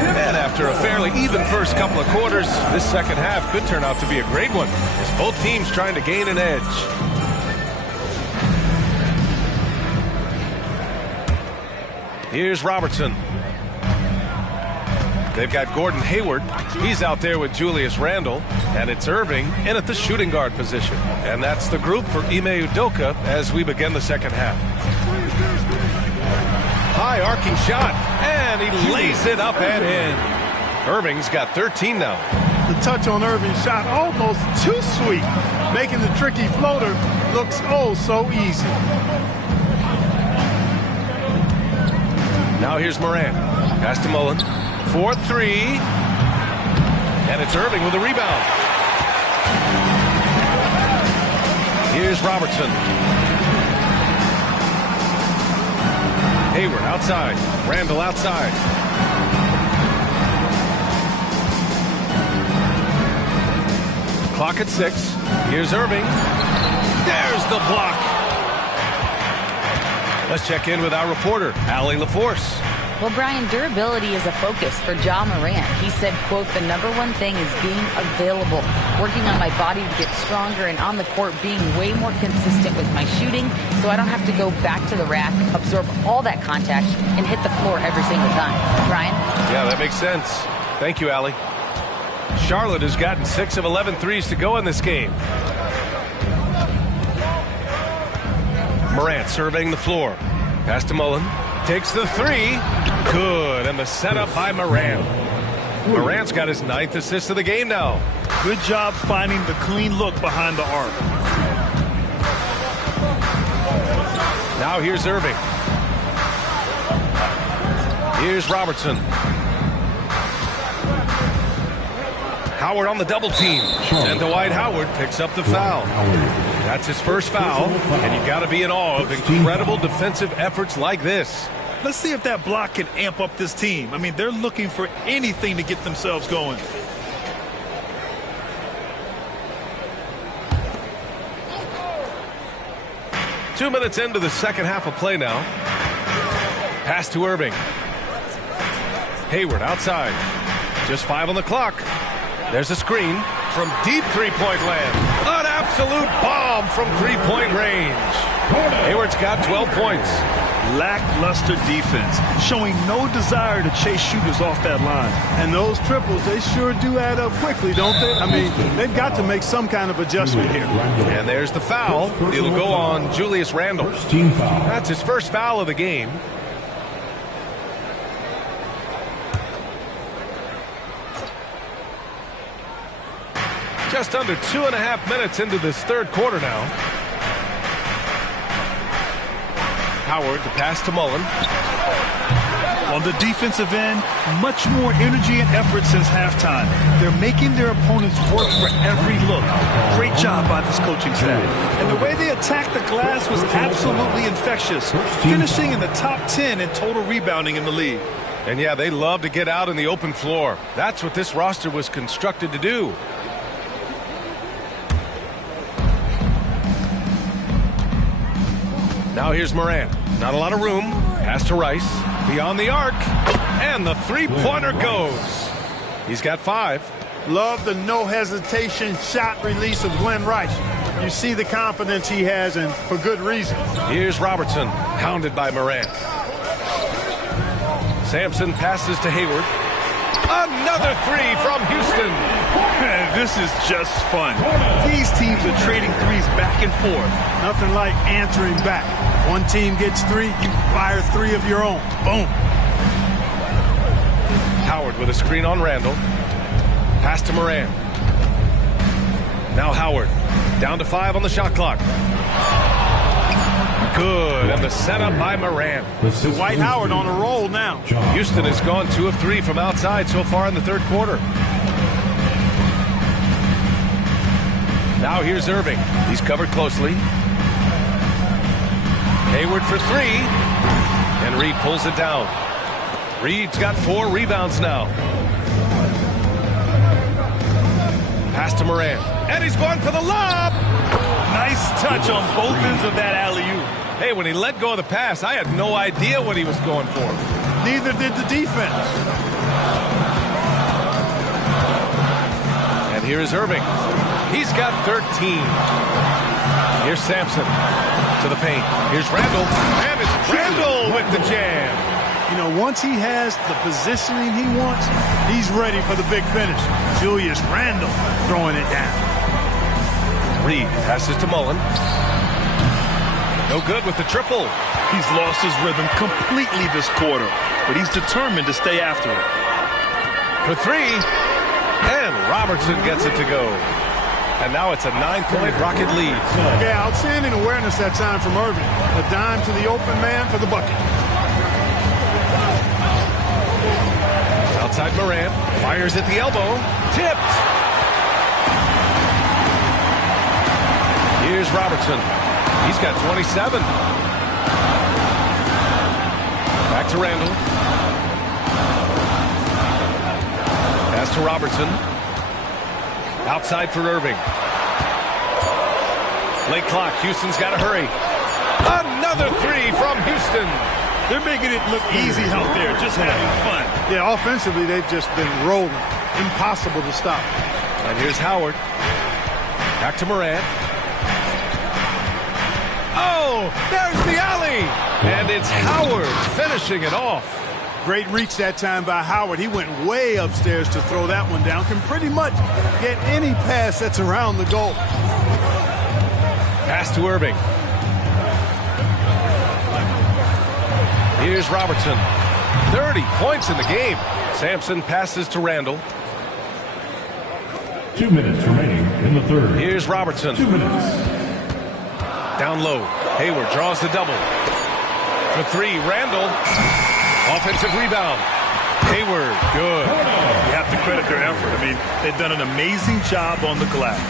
And after a fairly even first couple of quarters, this second half could turn out to be a great one, as both teams trying to gain an edge. Here's Robertson. They've got Gordon Hayward. He's out there with Julius Randle. And it's Irving in at the shooting guard position. And that's the group for Ime Udoka as we begin the second half. High arcing shot, and he lays it up and in. Irving's got 13 now. The touch on Irving's shot almost too sweet, making the tricky floater looks oh so easy. Now here's Morant. Pass to Mullen. 4-3. And it's Irving with a rebound. Here's Robertson. Hayward outside. Randall outside. Clock at 6. Here's Irving. There's the block. Let's check in with our reporter, Allie LaForce. Well, Brian, durability is a focus for Ja Morant. He said, quote, the number one thing is being available, working on my body to get stronger, and on the court being way more consistent with my shooting so I don't have to go back to the rack, absorb all that contact, and hit the floor every single time. Brian? Yeah, that makes sense. Thank you, Allie. Charlotte has gotten 6 of 11 threes to go in this game. Morant surveying the floor. Pass to Mullen. Takes the 3. Good. And the setup by Morant. Morant's got his 9th assist of the game now. Good job finding the clean look behind the arc. Now here's Irving. Here's Robertson. Howard on the double team. And Dwight Howard picks up the foul. That's his first foul, and you got to be in awe of incredible defensive efforts like this. Let's see if that block can amp up this team. I mean, they're looking for anything to get themselves going. Two minutes into the second half of play now. Pass to Irving. Hayward outside. Just 5 on the clock. There's a screen from deep three-point land. An absolute bomb from three-point range. Hayward's got 12 points. Lackluster defense, showing no desire to chase shooters off that line. And those triples, they sure do add up quickly, don't they? I mean, they've got to make some kind of adjustment here. And there's the foul. It'll go on Julius Randle. That's his first foul of the game. Just under 2.5 minutes into this third quarter now. Howard, the pass to Mullen. On the defensive end, much more energy and effort since halftime. They're making their opponents work for every look. Great job by this coaching staff. And the way they attacked the glass was absolutely infectious, finishing in the top 10 in total rebounding in the league. And yeah, they love to get out in the open floor. That's what this roster was constructed to do. Now here's Morant. Not a lot of room. Pass to Rice. Beyond the arc. And the three-pointer goes. He's got 5. Love the no-hesitation shot release of Glenn Rice. You see the confidence he has, and for good reason. Here's Robertson. Hounded by Morant. Sampson passes to Hayward. Another 3 from Houston. This is just fun. These teams are trading threes back and forth. Nothing like answering back. One team gets 3, you fire 3 of your own. Boom. Howard with a screen on Randall. Pass to Morant. Now Howard. Down to 5 on the shot clock. Good. And the setup by Morant. Dwight Howard on a roll now. Houston has gone 2 of 3 from outside so far in the third quarter. Now here's Irving. He's covered closely. Hayward for 3. And Reed pulls it down. Reed's got 4 rebounds now. Pass to Morant. And he's going for the lob. Nice touch on both ends of that alley-oop. Hey, when he let go of the pass, I had no idea what he was going for. Neither did the defense. And here is Irving. He's got 13. Here's Sampson to the paint. Here's Randall. And it's Randall with the jam. You know, once he has the positioning he wants, he's ready for the big finish. Julius Randle throwing it down. Reed passes to Mullen. No good with the triple. He's lost his rhythm completely this quarter, but he's determined to stay after it. For three, and Robertson gets it to go. And now it's a 9-point Rocket lead. Yeah, outstanding awareness that time from Irving. A dime to the open man for the bucket. Outside Morant, fires at the elbow, tipped. Here's Robertson. He's got 27. Back to Randall. Pass to Robertson. Outside for Irving. Late clock. Houston's got to hurry. Another three from Houston. They're making it look easy out there, just having fun. Yeah, offensively, they've just been rolling. Impossible to stop. And here's Howard. Back to Morant. Oh, there's the alley. And it's Howard finishing it off. Great reach that time by Howard. He went way upstairs to throw that one down. Can pretty much get any pass that's around the goal. Pass to Irving. Here's Robertson. 30 points in the game. Sampson passes to Randall. 2 minutes remaining in the third. Here's Robertson. 2 minutes. Down low. Hayward draws the double. For three, Randall. Offensive rebound. Hayward, good. You have to credit their effort. I mean, they've done an amazing job on the glass.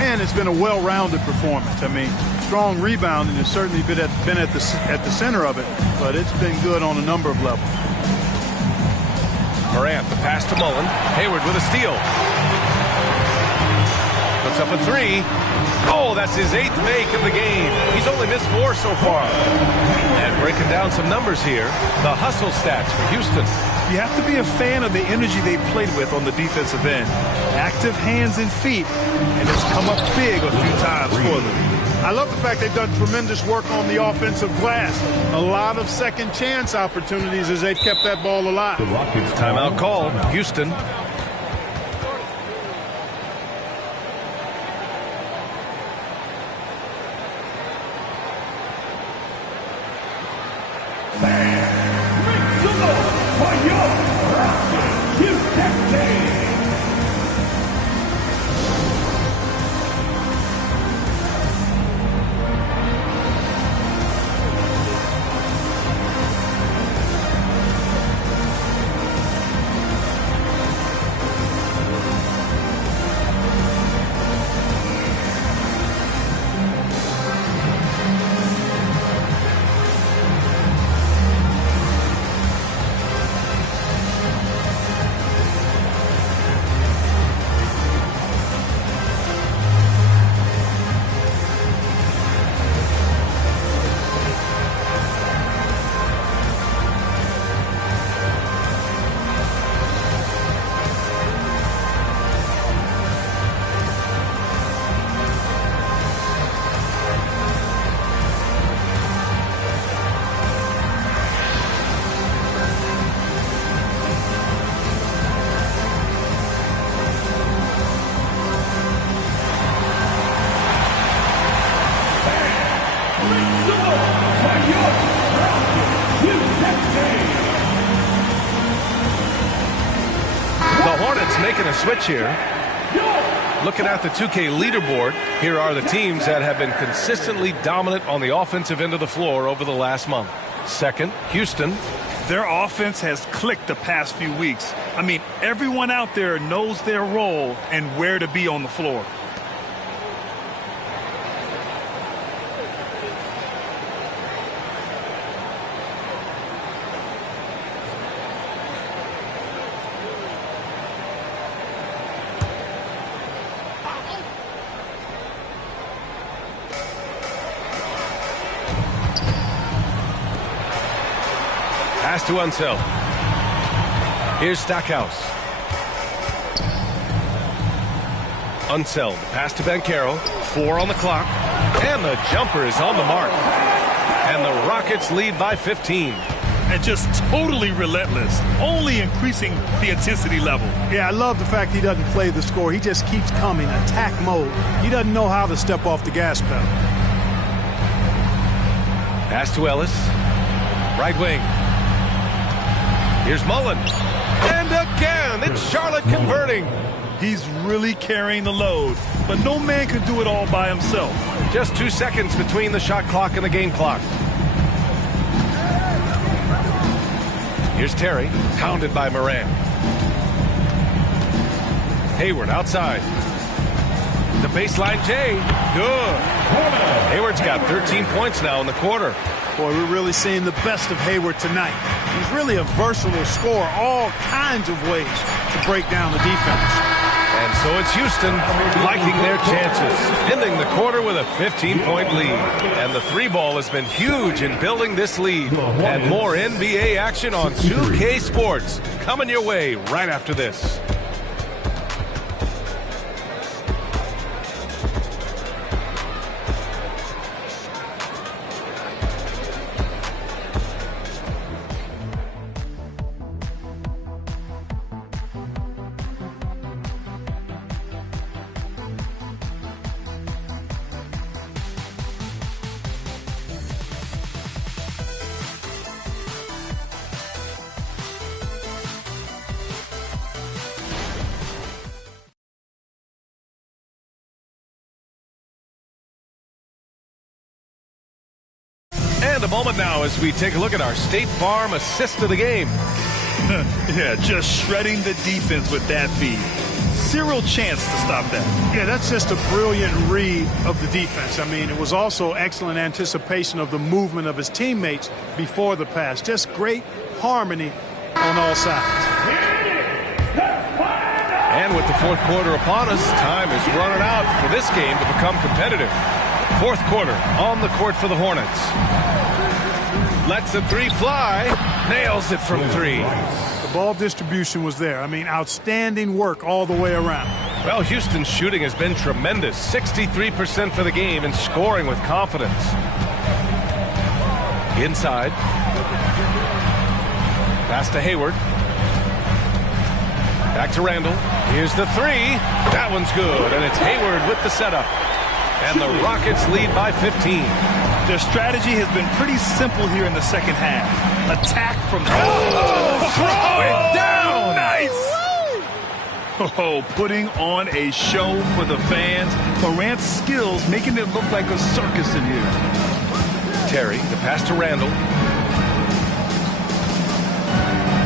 And it's been a well-rounded performance. I mean, strong rebounding has certainly been at the center of it, but it's been good on a number of levels. Morant, the pass to Mullen. Hayward with a steal. Puts up a three. Oh, that's his 8th make of the game. He's only missed 4 so far. And breaking down some numbers here, the hustle stats for Houston. You have to be a fan of the energy they've played with on the defensive end. Active hands and feet, and it's come up big a few times for them. I love the fact they've done tremendous work on the offensive glass. A lot of second chance opportunities as they've kept that ball alive. Timeout call, Houston. Making a switch here. Looking at the 2K leaderboard, here are the teams that have been consistently dominant on the offensive end of the floor over the last month. Second, Houston. Their offense has clicked the past few weeks. I mean, everyone out there knows their role and where to be on the floor. Pass to Unseld. Here's Stackhouse. Unseld. Pass to Banchero. 4 on the clock. And the jumper is on the mark. And the Rockets lead by 15. And just totally relentless. Only increasing the intensity level. Yeah, I love the fact he doesn't play the score. He just keeps coming. Attack mode. He doesn't know how to step off the gas pedal. Pass to Ellis. Right wing. Here's Mullen. And again, it's Charlotte converting. He's really carrying the load, but no man can do it all by himself. Just 2 seconds between the shot clock and the game clock. Here's Terry, hounded by Moran. Hayward outside. The baseline J, good. Hayward's got 13 points now in the quarter. Boy, we're really seeing the best of Hayward tonight. He's really a versatile scorer, all kinds of ways to break down the defense. And so it's Houston liking their chances, ending the quarter with a 15-point lead. And the 3-ball has been huge in building this lead. And more NBA action on 2K Sports coming your way right after this. And a moment now as we take a look at our State Farm assist of the game. Yeah, just shredding the defense with that feed. Zero chance to stop that. Yeah, that's just a brilliant read of the defense. I mean, it was also excellent anticipation of the movement of his teammates before the pass. Just great harmony on all sides. And with the fourth quarter upon us, time is running out for this game to become competitive. Fourth quarter on the court for the Hornets. Lets the three fly. Nails it from three. The ball distribution was there. I mean, outstanding work all the way around. Well, Houston's shooting has been tremendous. 63% for the game and scoring with confidence. Inside. Pass to Hayward. Back to Randall. Here's the three. That one's good, and it's Hayward with the setup. And the Rockets lead by 15. Their strategy has been pretty simple here in the second half. Attack from the... throw it down! Nice! Oh, putting on a show for the fans. Morant's skills making it look like a circus in here. Terry, the pass to Randall.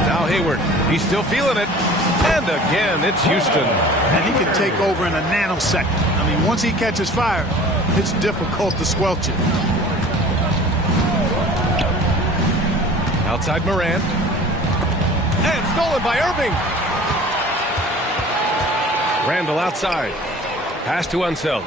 Now Hayward. He's still feeling it. And again, it's Houston. And he can take over in a nanosecond. I mean, once he catches fire, it's difficult to squelch it. Outside Moran. And stolen by Irving. Randall outside. Pass to Unseld.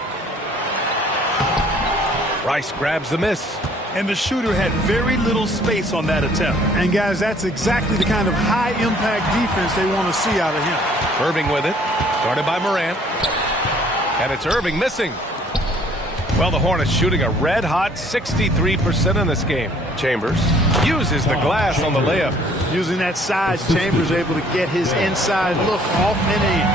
Rice grabs the miss. And the shooter had very little space on that attempt. And, guys, that's exactly the kind of high-impact defense they want to see out of him. Irving with it. Guarded by Morant. And it's Irving missing. Well, the Hornets shooting a red-hot 63% in this game. Chambers uses the glass on the layup. Using that size, Chambers able to get his inside look off and in.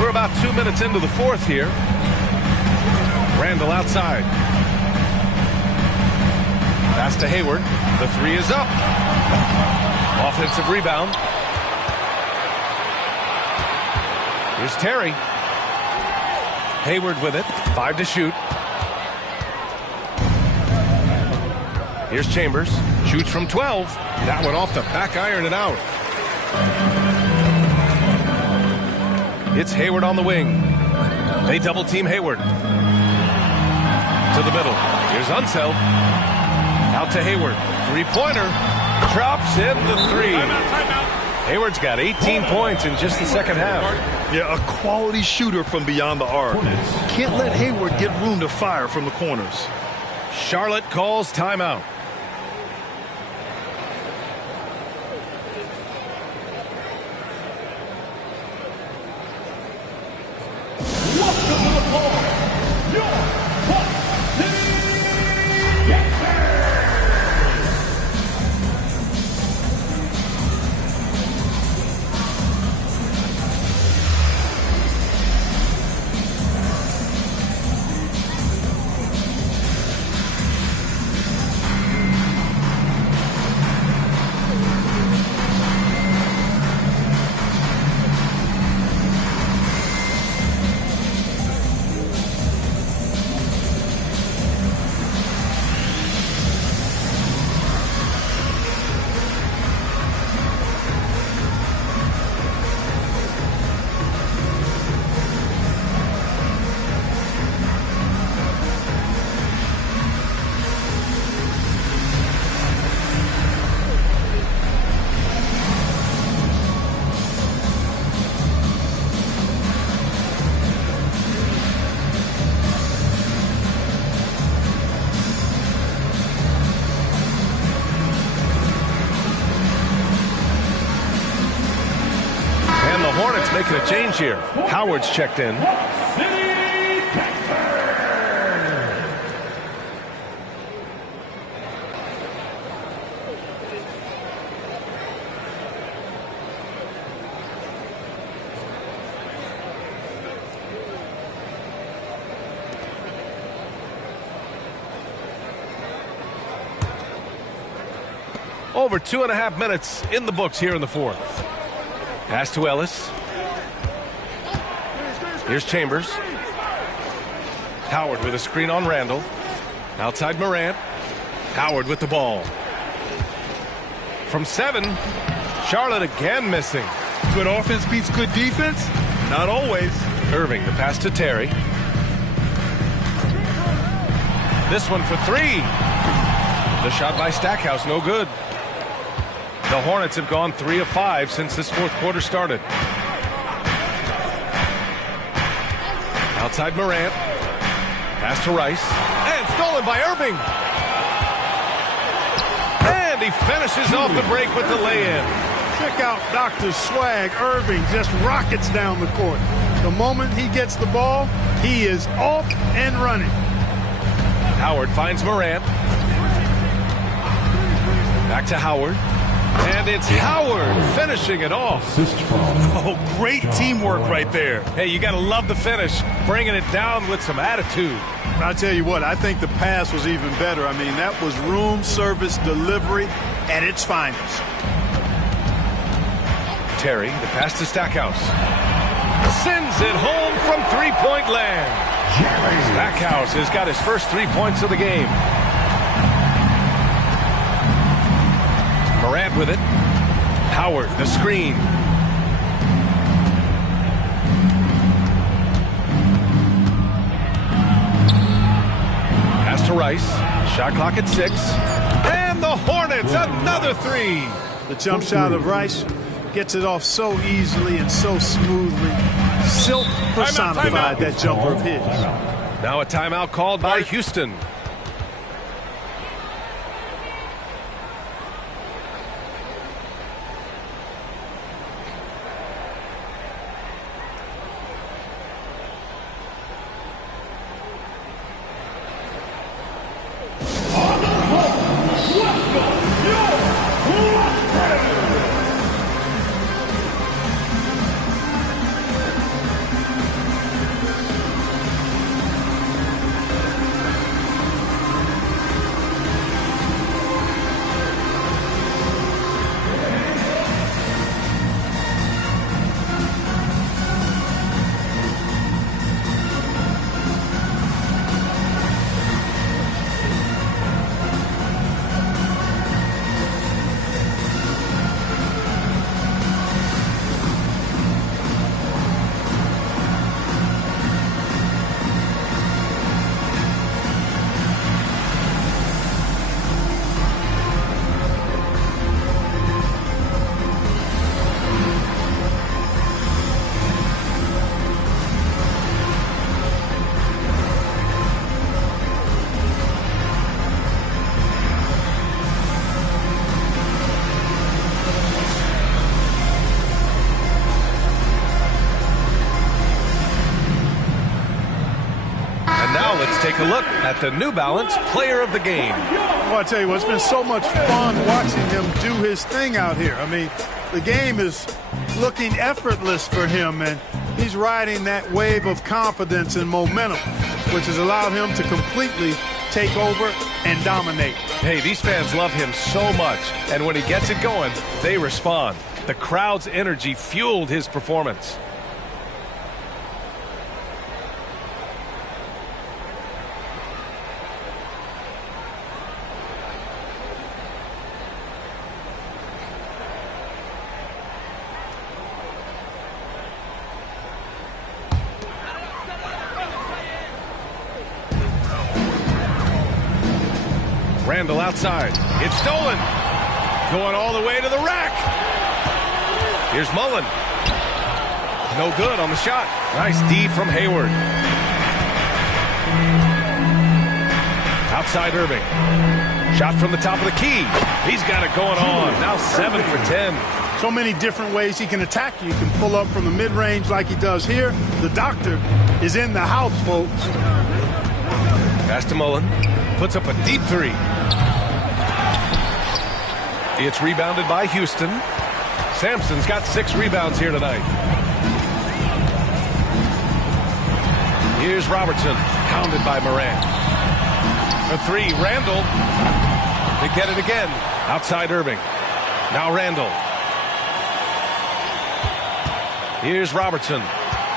We're about 2 minutes into the fourth here. Randall outside. Pass to Hayward. The three is up. Offensive rebound. Here's Terry. Hayward with it. 5 to shoot. Here's Chambers. Shoots from 12. That one off the back iron and out. It's Hayward on the wing. They double team Hayward. To the middle. Here's Unseld. Out to Hayward. Three-pointer. Drops in the three. Timeout. Hayward's got 18 points in just the second half. Yeah, a quality shooter from beyond the arc. Can't let Hayward get room to fire from the corners. Charlotte calls timeout. a change here. Howard's checked in. Over 2.5 minutes in the books here in the fourth. Pass to Ellis. Here's Chambers. Howard with a screen on Randall. Outside Morant. Howard with the ball. From 7, Charlotte again missing. Good offense beats good defense? Not always. Irving, the pass to Terry. This one for 3. The shot by Stackhouse, no good. The Hornets have gone 3 of 5 since this fourth quarter started. Outside Morant. Pass to Rice. And stolen by Irving. And he finishes off the break with the lay-in. Check out Dr. Swag. Irving just rockets down the court. The moment he gets the ball, he is off and running. Howard finds Morant. Back to Howard. And it's Howard finishing it off. Oh, great teamwork right there. Hey, you got to love the finish, bringing it down with some attitude. I'll tell you what, I think the pass was even better. I mean, that was room service delivery at its finest. Terry, the pass to Stackhouse. Sends it home from three-point land. Stackhouse has got his first 3 points of the game. Morant with it. Howard, the screen. Pass to Rice. Shot clock at 6. And the Hornets, another 3. The jump shot of Rice gets it off so easily and so smoothly. Silk personified that jumper of his. Now a timeout called by Houston. Take a look at the New Balance Player of the Game. Well, I tell you what, it's been so much fun watching him do his thing out here. I mean, the game is looking effortless for him, and he's riding that wave of confidence and momentum, which has allowed him to completely take over and dominate. Hey, these fans love him so much, and when he gets it going, they respond. The crowd's energy fueled his performance. Randall outside. It's stolen. Going all the way to the rack. Here's Mullen. No good on the shot. Nice D from Hayward. Outside Irving. Shot from the top of the key. He's got it going on. Now 7 for 10. So many different ways he can attack you. He can pull up from the mid-range like he does here. The doctor is in the house, folks. Pass to Mullen. Puts up a deep three. It's rebounded by Houston. Sampson's got 6 rebounds here tonight. Here's Robertson, pounded by Morant. A 3, Randall. They get it again. Outside Irving. Now Randall. Here's Robertson.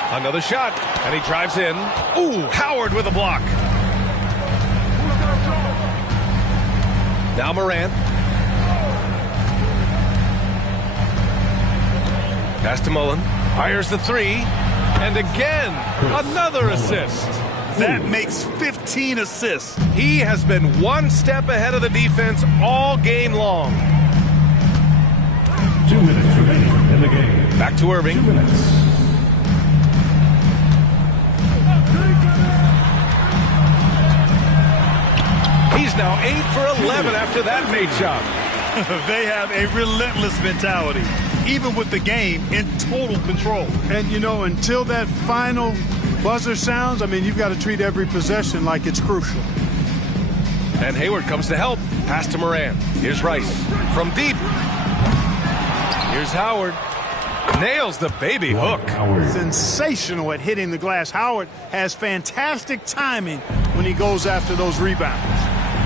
Another shot, and he drives in. Ooh, Howard with a block. Now Morant. Pass to Mullen. Fires the 3. And again, another assist. That makes 15 assists. He has been one step ahead of the defense all game long. 2 minutes remaining in the game. Back to Irving. 2 minutes. He's now 8 for 11 after that made shot. They have a relentless mentality, even with the game in total control. And, you know, until that final buzzer sounds, I mean, you've got to treat every possession like it's crucial. And Hayward comes to help. Pass to Morant. Here's Rice from deep. Here's Howard. Nails the baby hook. Sensational at hitting the glass. Howard has fantastic timing when he goes after those rebounds.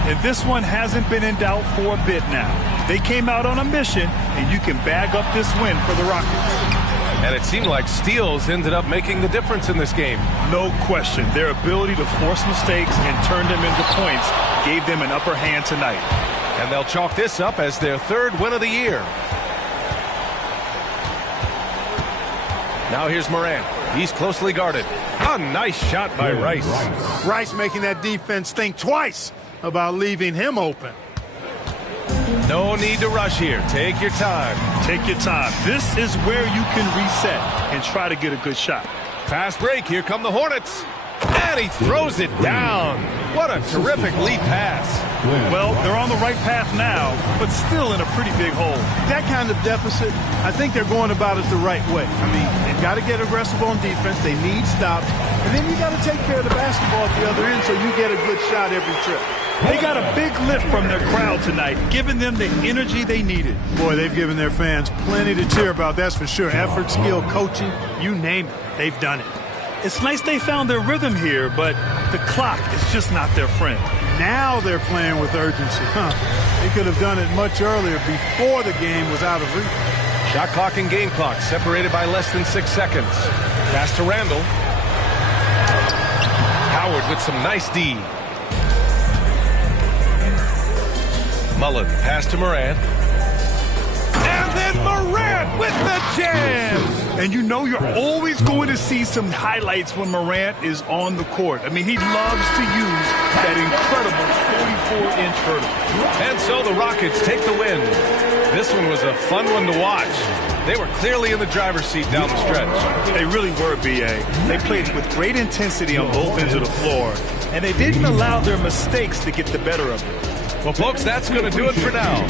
And this one hasn't been in doubt for a bit now. They came out on a mission, and you can bag up this win for the Rockets. And it seemed like steals ended up making the difference in this game. No question. Their ability to force mistakes and turn them into points gave them an upper hand tonight. And they'll chalk this up as their 3rd win of the year. Now here's Morant. He's closely guarded. A nice shot by Rice. Rice making that defense think twice about leaving him open. No need to rush here. Take your time. Take your time. This is where you can reset and try to get a good shot. Fast break. Here come the Hornets. And he throws it down. What a terrific lead pass. Well, they're on the right path now, but still in a pretty big hole. That kind of deficit, I think they're going about it the right way. I mean, they've got to get aggressive on defense. They need stops. And then you got to take care of the basketball at the other end so you get a good shot every trip. They got a big lift from their crowd tonight, giving them the energy they needed. Boy, they've given their fans plenty to cheer about, that's for sure. Effort, skill, coaching, you name it, they've done it. It's nice they found their rhythm here, but the clock is just not their friend. Now they're playing with urgency. They could have done it much earlier before the game was out of reach. Shot clock and game clock separated by less than 6 seconds. Pass to Randall. Howard with some nice D. Mullen, pass to Morant. And then Morant with the jam! And you know you're always going to see some highlights when Morant is on the court. I mean, he loves to use that incredible 44-inch vertical. And so the Rockets take the win. This one was a fun one to watch. They were clearly in the driver's seat down the stretch. They really were, B.A. They played with great intensity on both ends of the floor, and they didn't allow their mistakes to get the better of them. Well, folks, that's going to do it for now.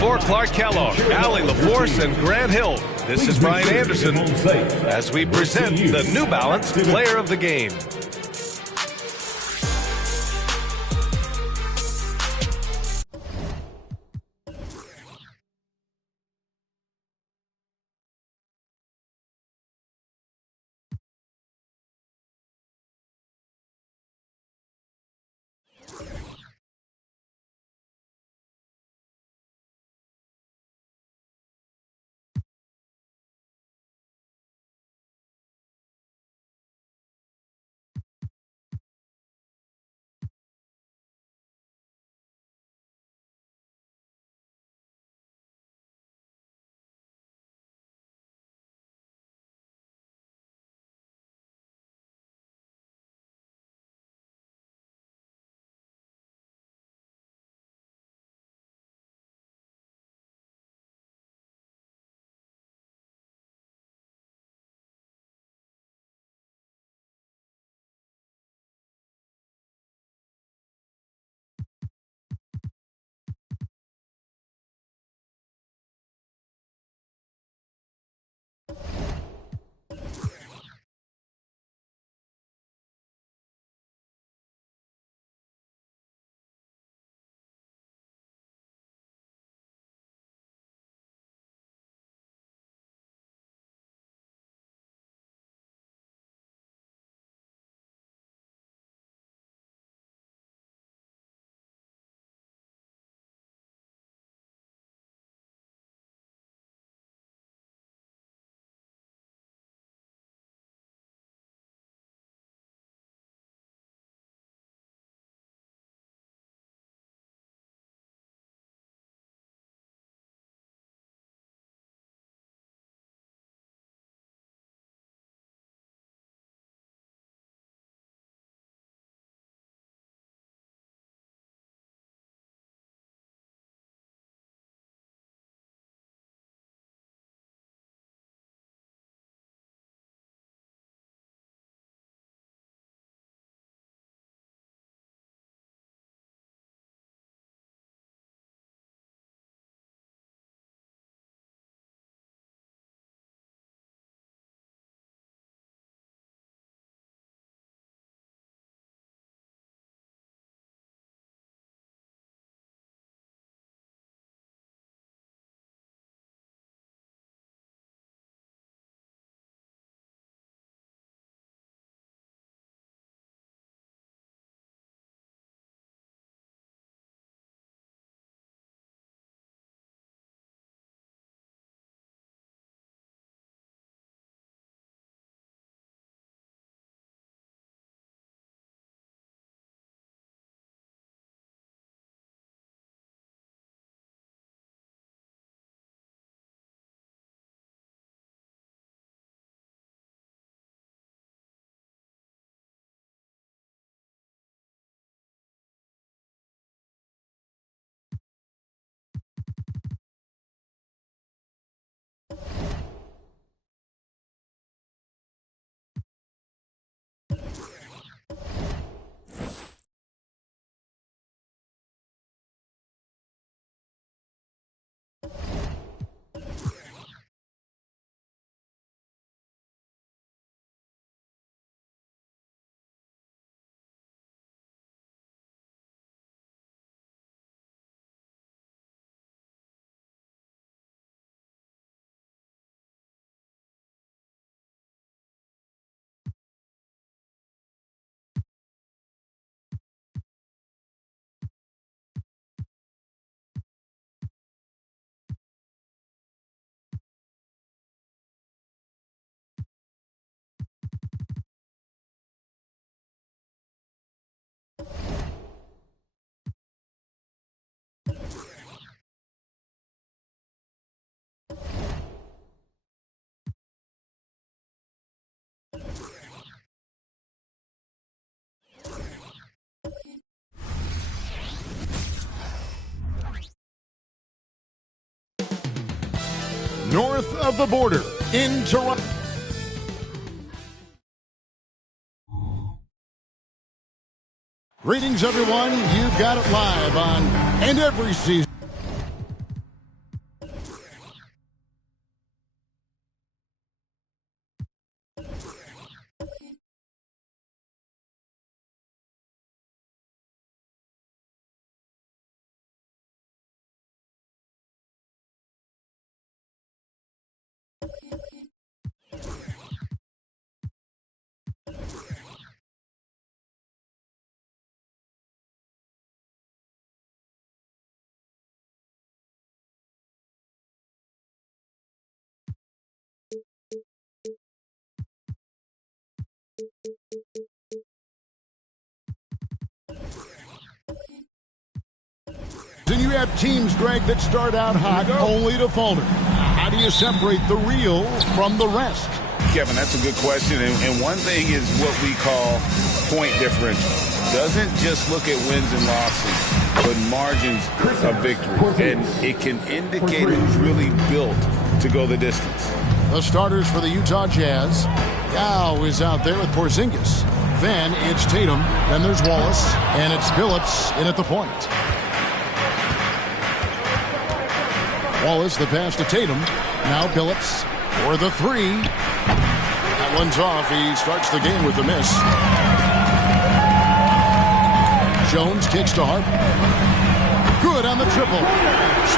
For Clark Kellogg, Allie LaForce, and Grant Hill, this is Brian Anderson as we present the New Balance Player of the Game. north of the border in Toronto. Greetings, everyone. You've got it live on And Every Season. And you have teams, Greg, that start out hot only to falter. How do you separate the real from the rest? Kevin, that's a good question. And one thing is what we call point differential. Doesn't just look at wins and losses, but margins of victory. And it can indicate who's really built to go the distance. The starters for the Utah Jazz. Yao is out there with Porzingis. Then it's Tatum. Then there's Wallace. And it's Billups in at the point. Wallace, the pass to Tatum. Now Billups for the three. That one's off. He starts the game with the miss. Jones kicks to Hart. Good on the triple.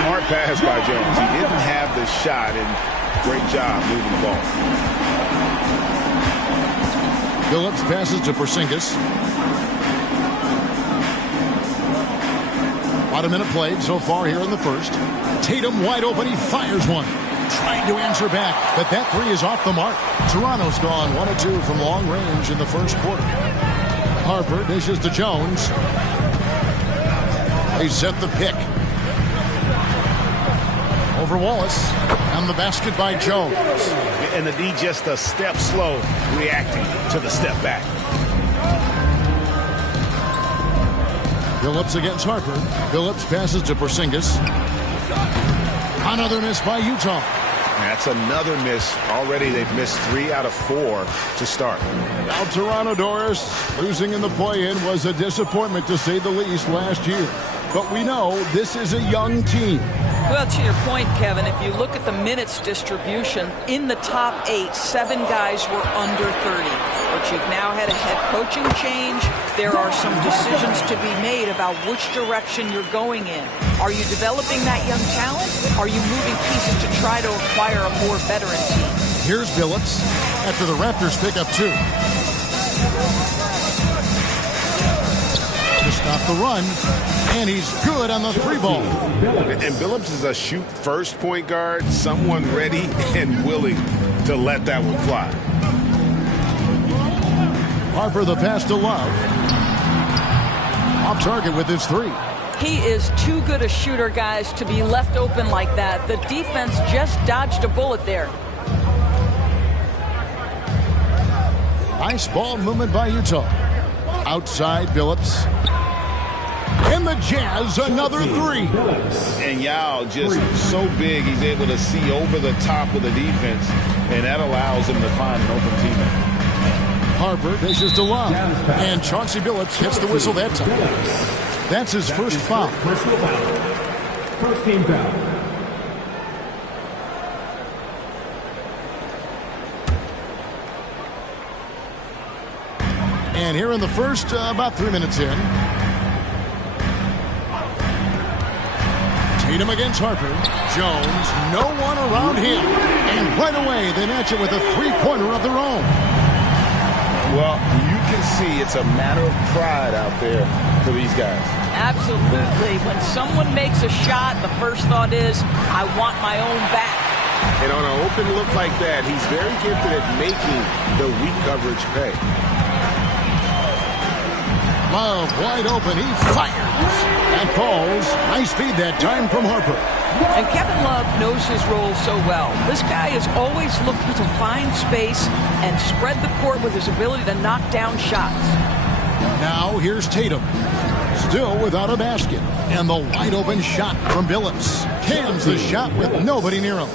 Smart pass by Jones. He didn't have the shot, and great job moving the ball. Billups passes to Porzingis. About a minute played so far here in the first. Tatum wide open. He fires one. Trying to answer back, but that three is off the mark. Toronto's gone 1 of 2 from long range in the first quarter. Harper dishes to Jones. They set the pick. Over Wallace. And the basket by Jones. And the D just a step slow, reacting to the step back. Billups against Harper. Billups passes to Porzingis. Another miss by Utah. That's another miss. Already they've missed 3 out of 4 to start. Now Toronto, Doris, losing in the play-in was a disappointment to say the least last year. But we know this is a young team. Well, to your point, Kevin, if you look at the minutes distribution, in the top 8, 7 guys were under 30. But you've now had a head coaching change. There are some decisions to be made about which direction you're going in. Are you developing that young talent? Are you moving pieces to try to acquire a more veteran team? Here's Billups after the Raptors pick up 2. To stop the run, and he's good on the 3 ball. And Billups is a shoot-first point guard, someone ready and willing to let that one fly. Harper the pass to Love. Off target with his 3. He is too good a shooter, guys, to be left open like that. The defense just dodged a bullet there. Nice ball movement by Utah. Outside Billups. And the Jazz, another 3. And Yao just so big, he's able to see over the top of the defense, and that allows him to find an open teammate. Harper dishes to Love. And Chauncey Billups gets the whistle that time. That's his first foul. First team foul. And here in the first, about 3 minutes in. Tatum against Harper. Jones, no one around him. And right away, they match it with a 3-pointer of their own. Well, you can see it's a matter of pride out there for these guys. Absolutely. When someone makes a shot, the first thought is, I want my own back. And on an open look like that, he's very gifted at making the weak coverage pay. Love wide open. He fires. And falls. Nice feed that time from Harper. And Kevin Love knows his role so well. This guy is always looking to find space and spread the court with his ability to knock down shots. Now here's Tatum. Still without a basket. And the wide open shot from Billups. Cans the shot with nobody near him.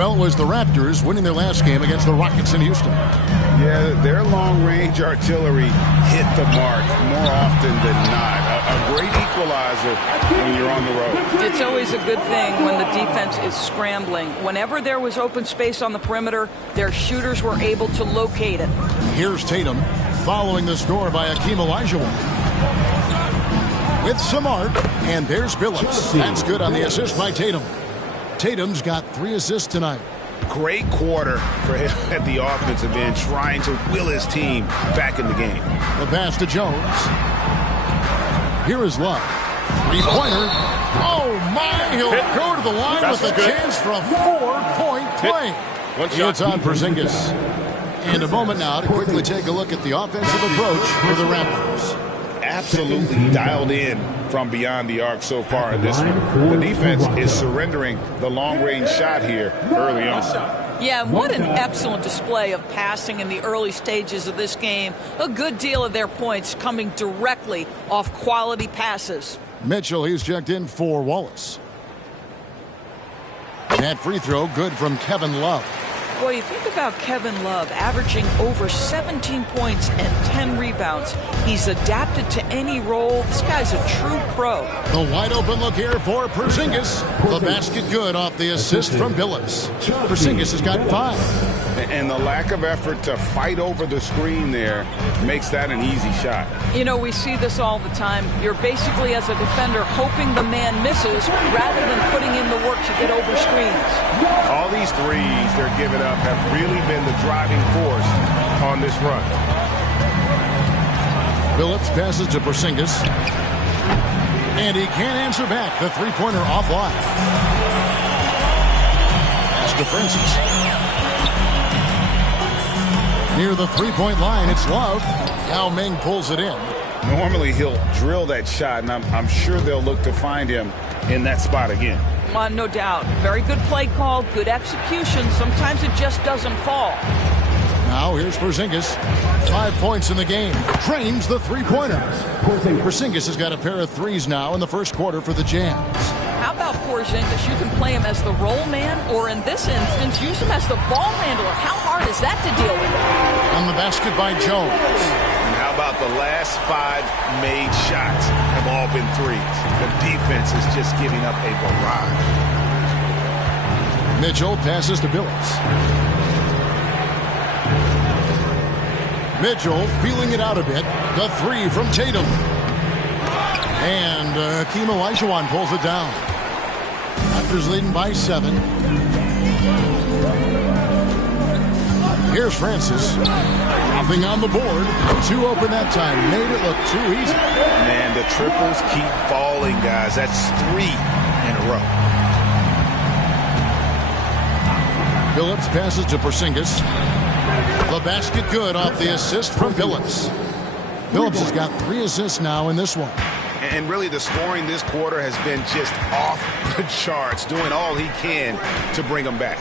Well, it was the Raptors winning their last game against the Rockets in Houston. Yeah, their long-range artillery hit the mark more often than not. A great equalizer when you're on the road. It's always a good thing when the defense is scrambling. Whenever there was open space on the perimeter, their shooters were able to locate it. Here's Tatum following the score by Hakeem Olajuwon. With some arc, and there's Billups. That's good on the assist by Tatum. Tatum's got 3 assists tonight. Great quarter for him at the offensive end, trying to will his team back in the game. The pass to Jones. Here is Love. 3-pointer. Oh, my. He'll go to the line with a chance for a 4-point play. It's on Porzingis. And a moment now to quickly take a look at the offensive approach for the Raptors. Absolutely dialed in from beyond the arc so far in this one. The defense is surrendering the long-range shot here early on. Yeah, what an excellent display of passing in the early stages of this game. A good deal of their points coming directly off quality passes. Mitchell, he's checked in for Wallace. That free throw good from Kevin Love. Boy, you think about Kevin Love averaging over 17 points and 10 rebounds. He's adapted to any role. This guy's a true pro. The wide open look here for Porzingis. The basket good off the assist from Billups. Porzingis has got 5. And the lack of effort to fight over the screen there makes that an easy shot. You know, we see this all the time. You're basically, as a defender, hoping the man misses rather than putting in the work to get over screens. All these threes they're giving up have really been the driving force on this run. Billups passes to Porzingis. And he can't answer back. The three-pointer offline. Pass to Francis. Near the three-point line, it's Love. Yao Ming pulls it in. Normally he'll drill that shot, and I'm sure they'll look to find him in that spot again. No doubt. Very good play call, good execution. Sometimes it just doesn't fall. Now here's Porzingis. 5 points in the game. Drains the three-pointer. Porzingis has got a pair of threes now in the first quarter for the Jazz. How about Porzingis? You can play him as the roll man, or in this instance, use him as the ball handler. How hard is that to deal with? On the basket by Jones. And how about the last 5 made shots have all been threes? The defense is just giving up a barrage. Mitchell passes to Billups. Mitchell feeling it out a bit. The 3 from Tatum. And Hakeem Olajuwon pulls it down. Raptors leading by 7. Here's Francis. Nothing on the board. 2 open that time. Made it look too easy. Man, the triples keep falling, guys. That's 3 in a row. Billups passes to Porzingis. The basket good off the assist from Billups. Billups has got 3 assists now in this one. And really the scoring this quarter has been just off the charts, doing all he can to bring them back.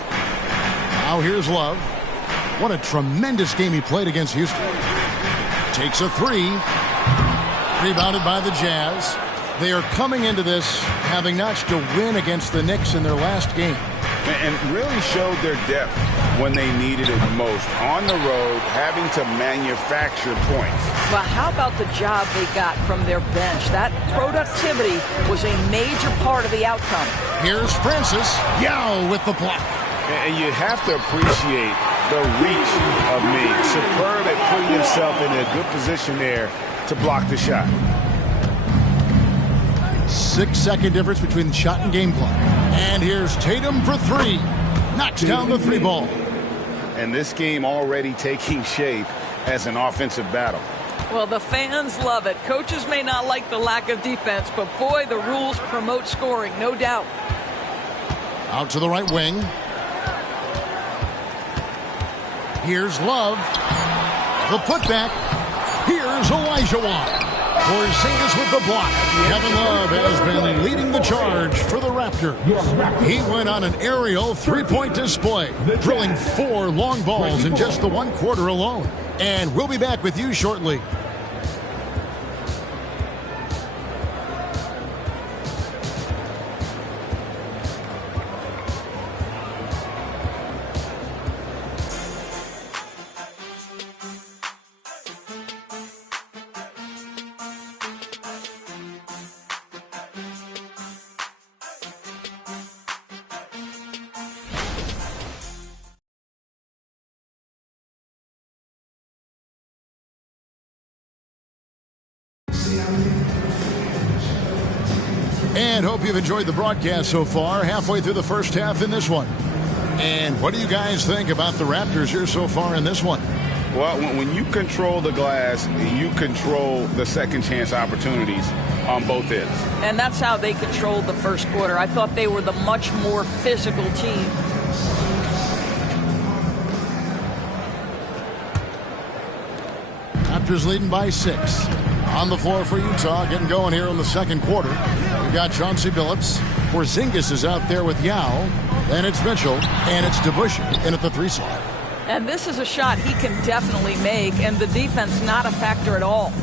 Now here's Love. What a tremendous game he played against Houston. Takes a 3. Rebounded by the Jazz. They are coming into this having notched a win against the Knicks in their last game. And really showed their depth when they needed it most. On the road, having to manufacture points. Well, how about the job they got from their bench? That productivity was a major part of the outcome. Here's Francis. Yao with the block. And you have to appreciate the reach of Ming. Superb at putting himself in a good position there to block the shot. 6-second difference between the shot and game clock. And here's Tatum for 3. Knocks down the 3 ball. And this game already taking shape as an offensive battle. Well, the fans love it. Coaches may not like the lack of defense, but boy, the rules promote scoring, no doubt. Out to the right wing. Here's Love. The putback. Here's Olajuwon. Porzingis with the block. Kevin Love has been leading the charge for the Raptors. He went on an aerial 3-point display, drilling 4 long balls in just the 1 quarter alone. And we'll be back with you shortly. And hope you've enjoyed the broadcast so far. Halfway through the first half in this one. And what do you guys think about the Raptors here so far in this one? Well, when you control the glass, you control the second chance opportunities on both ends. And that's how they controlled the first quarter. I thought they were the much more physical team. Raptors leading by 6. On the floor for Utah, getting going here in the second quarter. We've got Chauncey Billups. Porzingis is out there with Yao. Then it's Mitchell, and it's DeBusschere in at the 3 slot. And this is a shot he can definitely make, and the defense not a factor at all.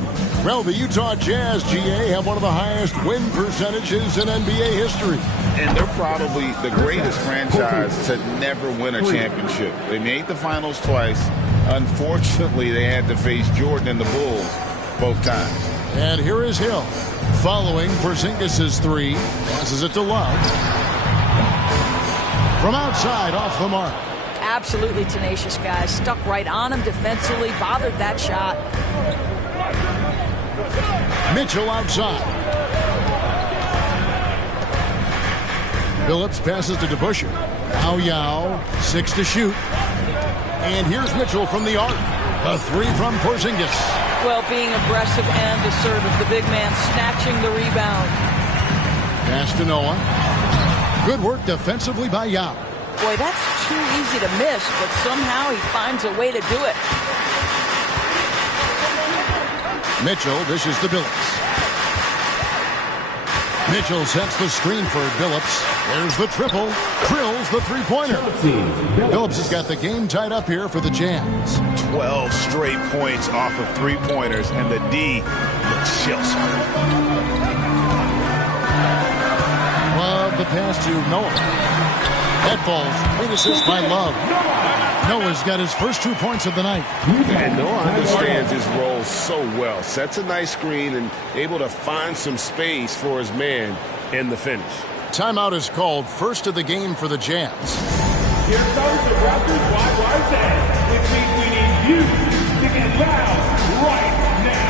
Well, the Utah Jazz, GA, have one of the highest win percentages in NBA history. And they're probably the greatest franchise to never win a championship. They made the finals twice. Unfortunately, they had to face Jordan and the Bulls both times. And here is Hill. Following Porzingis' 3. Passes it to Love. From outside, off the mark. Absolutely tenacious guy. Stuck right on him defensively. Bothered that shot. Mitchell outside. Billups passes to DeBusschere. Now Yao. 6 to shoot. And here's Mitchell from the arc. A 3 from Porzingis. Well, being aggressive and assertive. The big man snatching the rebound. Pass to Noah. Good work defensively by Yao. Boy, that's too easy to miss, but somehow he finds a way to do it. Mitchell dishes to Billups. Mitchell sets the screen for Billups. There's the triple. Drills the three-pointer. Billups has got the game tied up here for the Jazz. 12 straight points off of three-pointers, and the D looks shell-shocked. Love the pass to Noah. Head falls. Great assist by Love. Noah's got his first 2 points of the night. And Noah understands his role so well. Sets a nice screen and able to find some space for his man in the finish. Timeout is called. First of the game for the Jazz. Here comes the Raptors YYZ, which means we need you to get loud right now.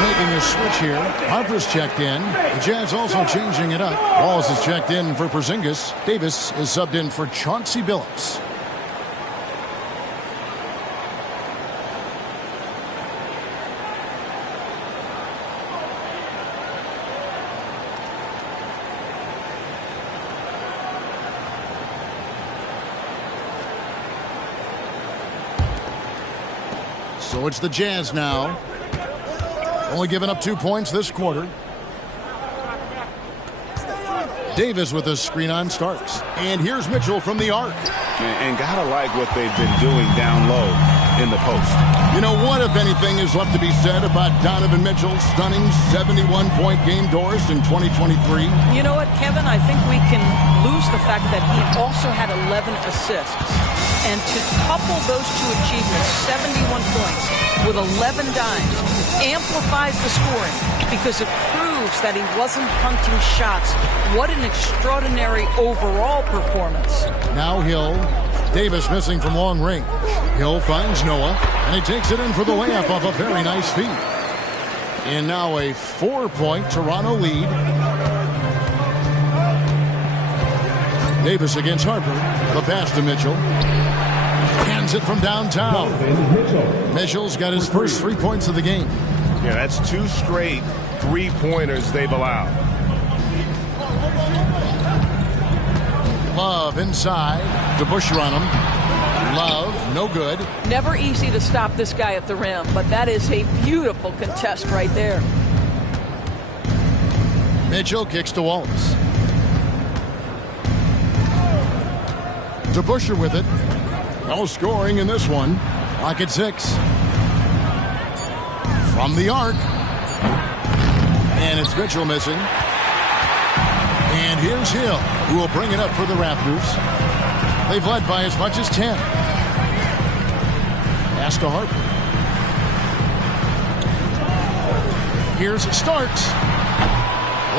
Making a switch here. Harper's checked in. The Jazz also changing it up. Wallace is checked in for Porzingis. Davis is subbed in for Chauncey Billups. So it's the Jazz now. Only giving up 2 points this quarter. Davis with a screen on Starks. And here's Mitchell from the arc. And gotta like what they've been doing down low in the post. You know what, if anything, is left to be said about Donovan Mitchell's stunning 71-point game, Doris, in 2023? You know what, Kevin? I think we can lose the fact that he also had 11 assists. And to couple those two achievements, 71 points with 11 dimes, amplifies the scoring because it proves that he wasn't punting shots. What an extraordinary overall performance. Now Hill. Davis missing from long range. Hill finds Noah, and he takes it in for the layup off a very nice feed. And now a 4-point Toronto lead. Davis against Harper. The pass to Mitchell. Sends it from downtown. Mitchell's got his first 3 points of the game. Yeah, that's 2 straight 3-pointers they've allowed. Love inside. DeBusschere on him. Love, no good. Never easy to stop this guy at the rim, but that is a beautiful contest right there. Mitchell kicks to Wallace. DeBusschere with it. No scoring in this one. Clock at 6. From the arc. And it's Mitchell missing. And here's Hill, who will bring it up for the Raptors. They've led by as much as 10. Pass to Harper. Here's Starks.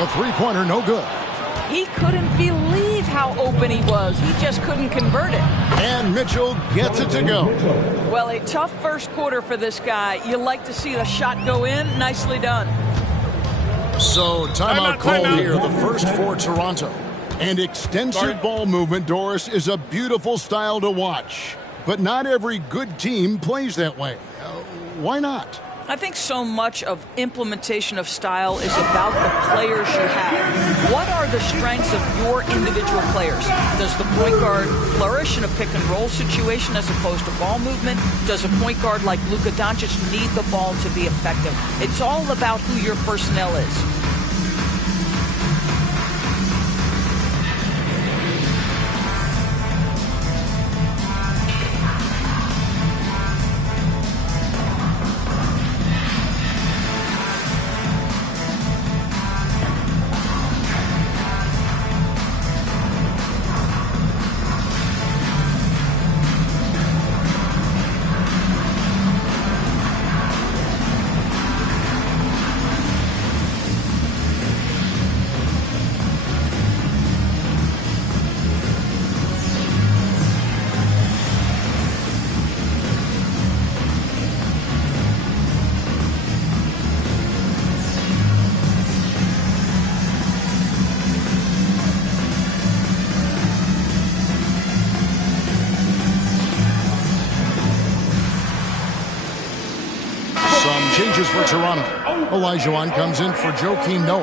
The three-pointer, no good. He couldn't believe how open he was. He just couldn't convert it. And Mitchell gets it to go. Well, a tough first quarter for this guy. You like to see the shot go in. Nicely done. So timeout called here, the first for Toronto. And extensive ball movement, Doris, is a beautiful style to watch. But not every good team plays that way. Why not? I think so much of implementation of style is about the players you have. What are the strengths of your individual players? Does the point guard flourish in a pick-and-roll situation as opposed to ball movement? Does a point guard like Luka Doncic need the ball to be effective? It's all about who your personnel is. Changes for Toronto. Olajuwon comes in for Joakim Noah.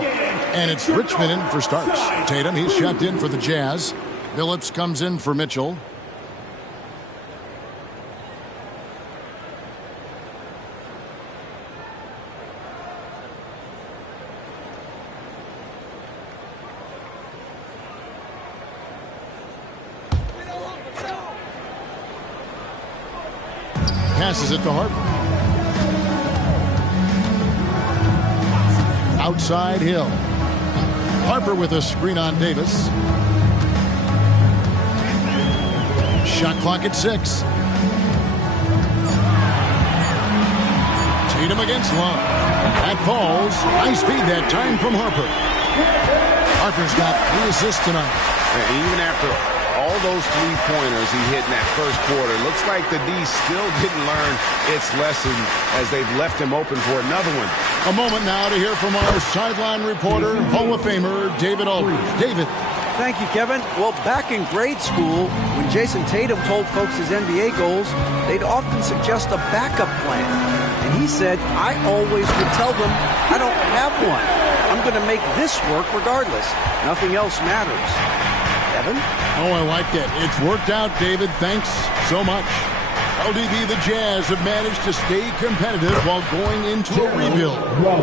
And it's Richmond in for Starks. Tatum, he's checked in for the Jazz. Phillips comes in for Mitchell. Passes it to Harper. Outside Hill. Harper with a screen on Davis. Shot clock at 6. Tatum against Love. That falls. Nice feed that time from Harper. Harper's got 3 assists tonight. And even after all those 3-pointers he hit in that first quarter, looks like the D still didn't learn its lesson as they've left him open for another one. A moment now to hear from our sideline reporter, Hall of Famer David Aldridge. David. Thank you, Kevin. Well, back in grade school, when Jason Tatum told folks his NBA goals, they'd often suggest a backup plan. And he said, I always would tell them, I don't have one. I'm going to make this work regardless. Nothing else matters. Evan? Oh, I like that. It's worked out, David. Thanks so much. LDB, the Jazz have managed to stay competitive while going into a rebuild.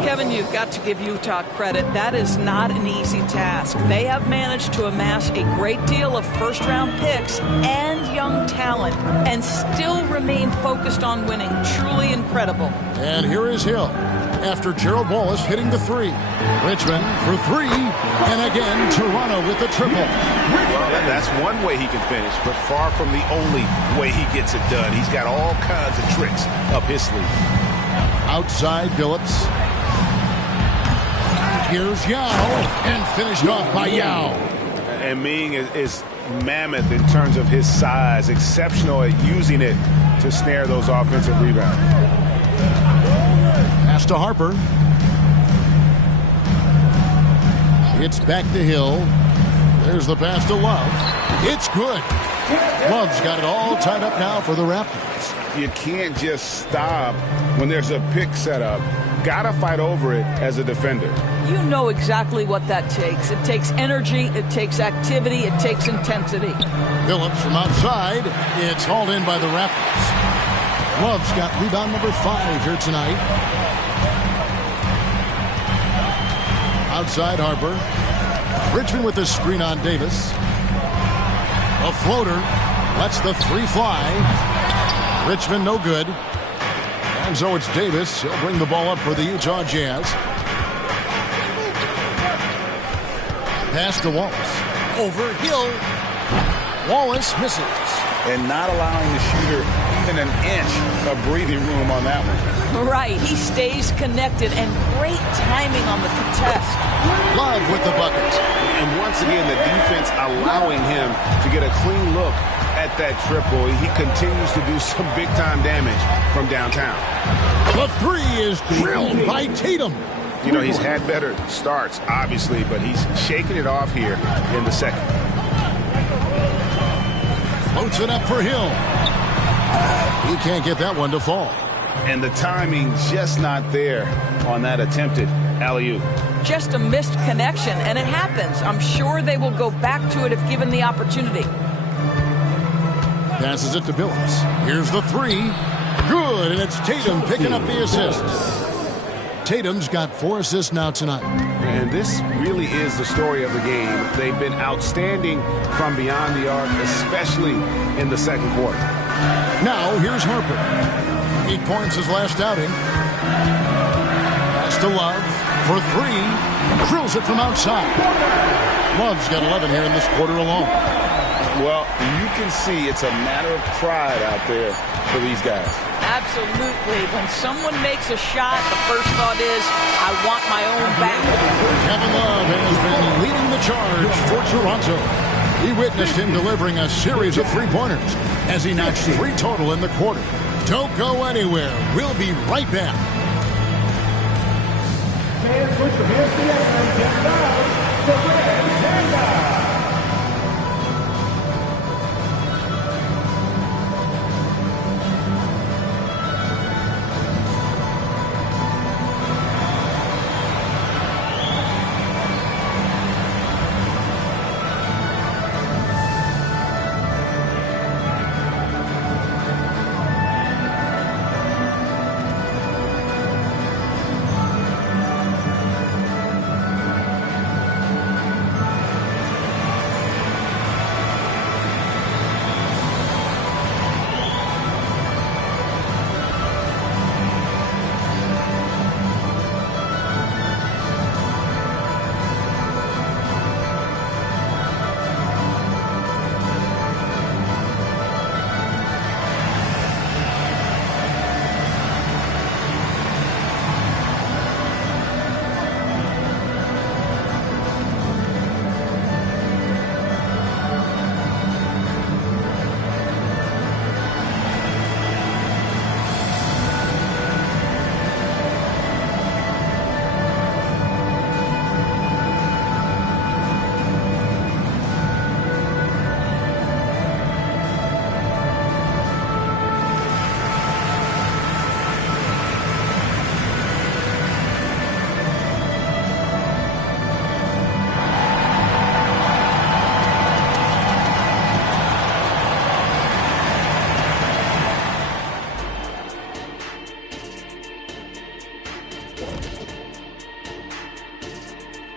Kevin, you've got to give Utah credit. That is not an easy task. They have managed to amass a great deal of first-round picks and young talent and still remain focused on winning. Truly incredible. And here is Hill after Gerald Wallace hitting the 3. Richmond for 3. And again, Toronto with the triple. Well, that's one way he can finish, but far from the only way he gets it done. He's got all kinds of tricks up his sleeve. Outside Phillips. Here's Yao, and finished off by Yao. And Ming is mammoth in terms of his size, exceptional at using it to snare those offensive rebounds. Pass to Harper. It's back to Hill. There's the pass to Love. It's good. Love's got it all tied up now for the Raptors. You can't just stop when there's a pick set up. Gotta fight over it as a defender. You know exactly what that takes. It takes energy, it takes activity, it takes intensity. Phillips from outside. It's hauled in by the Raptors. Love's got rebound number 5 here tonight. Outside Harper. Richmond with the screen on Davis. A floater. Lets the 3 fly. Richmond no good. And so it's Davis. He'll bring the ball up for the Utah Jazz. Pass to Wallace. Over Hill. Wallace misses. And not allowing the shooter even an inch of breathing room on that one. Right. He stays connected, and great timing on the contest. Love with the bucket. And once again, the defense allowing him to get a clean look at that triple. He continues to do some big-time damage from downtown. The 3 is drilled by Tatum. You know, he's had better starts, obviously, but he's shaking it off here in the second. Floats it up for Hill. He can't get that one to fall. And the timing just not there on that attempted alley-oop. Just a missed connection, and it happens. I'm sure they will go back to it if given the opportunity. Passes it to Billups. Here's the 3. Good, and it's Tatum picking up the assist. Tatum's got 4 assists now tonight. And this really is the story of the game. They've been outstanding from beyond the arc, especially in the second quarter. Now, here's Harper. 8 points his last outing. Pass to Love for 3. Drills it from outside. Love's got 11 here in this quarter alone. Well, you can see it's a matter of pride out there for these guys. Absolutely. When someone makes a shot, the first thought is, I want my own back. Kevin Love has been leading the charge for Toronto. He witnessed him delivering a series of 3-pointers as he notched 3 total in the quarter. Don't go anywhere. We'll be right back. Fans, put your hands together and get down. The Reds stand down.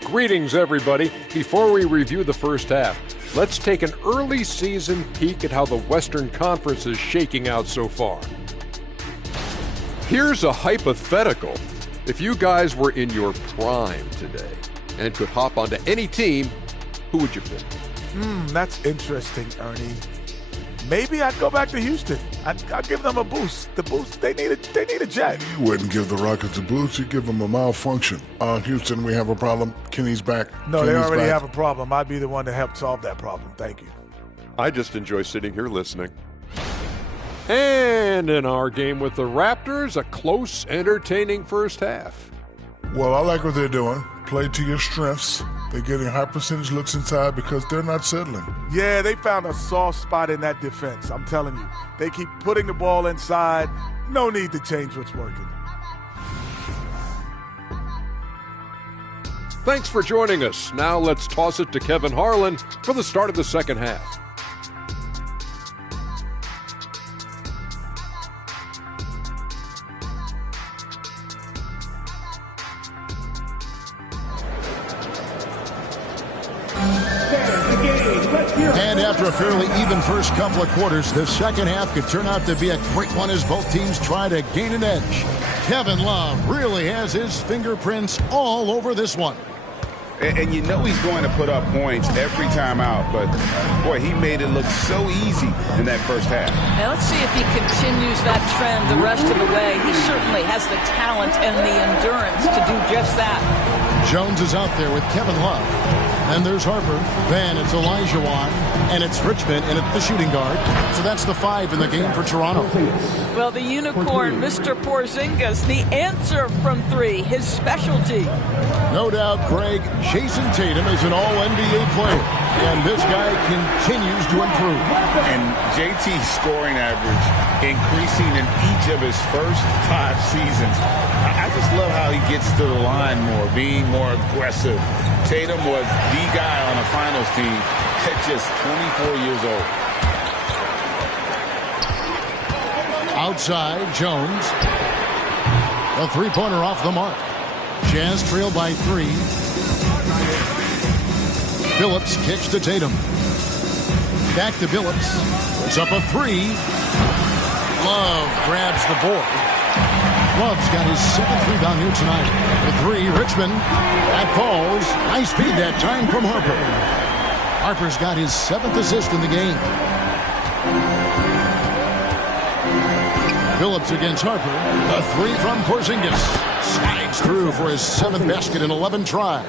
Greetings, everybody. Before we review the first half, let's take an early season peek at how the Western Conference is shaking out so far. Here's a hypothetical. If you guys were in your prime today and could hop onto any team, who would you pick? That's interesting, Ernie. Maybe I'd go back to Houston. I'd give them a boost. The boost, they need a jet. You wouldn't give the Rockets a boost. You'd give them a malfunction. Houston, we have a problem. Kenny's back. No, they already have a problem. I'd be the one to help solve that problem. Thank you. I just enjoy sitting here listening. And in our game with the Raptors, a close, entertaining first half. Well, I like what they're doing. Play to your strengths. They're getting high percentage looks inside because they're not settling. Yeah, they found a soft spot in that defense. I'm telling you. They keep putting the ball inside. No need to change what's working. Thanks for joining us. Now let's toss it to Kevin Harlan for the start of the second half. And after a fairly even first couple of quarters, the second half could turn out to be a quick one as both teams try to gain an edge. Kevin Love really has his fingerprints all over this one. And you know he's going to put up points every time out, but boy, he made it look so easy in that first half. Now let's see if he continues that trend the rest of the way. He certainly has the talent and the endurance to do just that. Jones is out there with Kevin Love. And there's Harper. Then it's Olajuwon. And it's Richmond and it's the shooting guard. So that's the 5 in the game for Toronto. Well, the unicorn, Mr. Porzingis, the answer from 3, his specialty. No doubt, Greg, Jason Tatum is an all-NBA player. And this guy continues to improve. And JT's scoring average increasing in each of his first 5 seasons. I just love how he gets to the line more, being more aggressive. Tatum was the guy on a finals team at just 24 years old. Outside, Jones. A three-pointer off the mark. Jazz trail by 3. Phillips kicks to Tatum. Back to Phillips. Puts up a 3. Love grabs the board. Love's got his 7th rebound here tonight. The 3, Richmond. That falls. Nice feed that time from Harper. Harper's got his 7th assist in the game. Phillips against Harper. A 3 from Porzingis. Slides through for his 7th basket in 11 tries.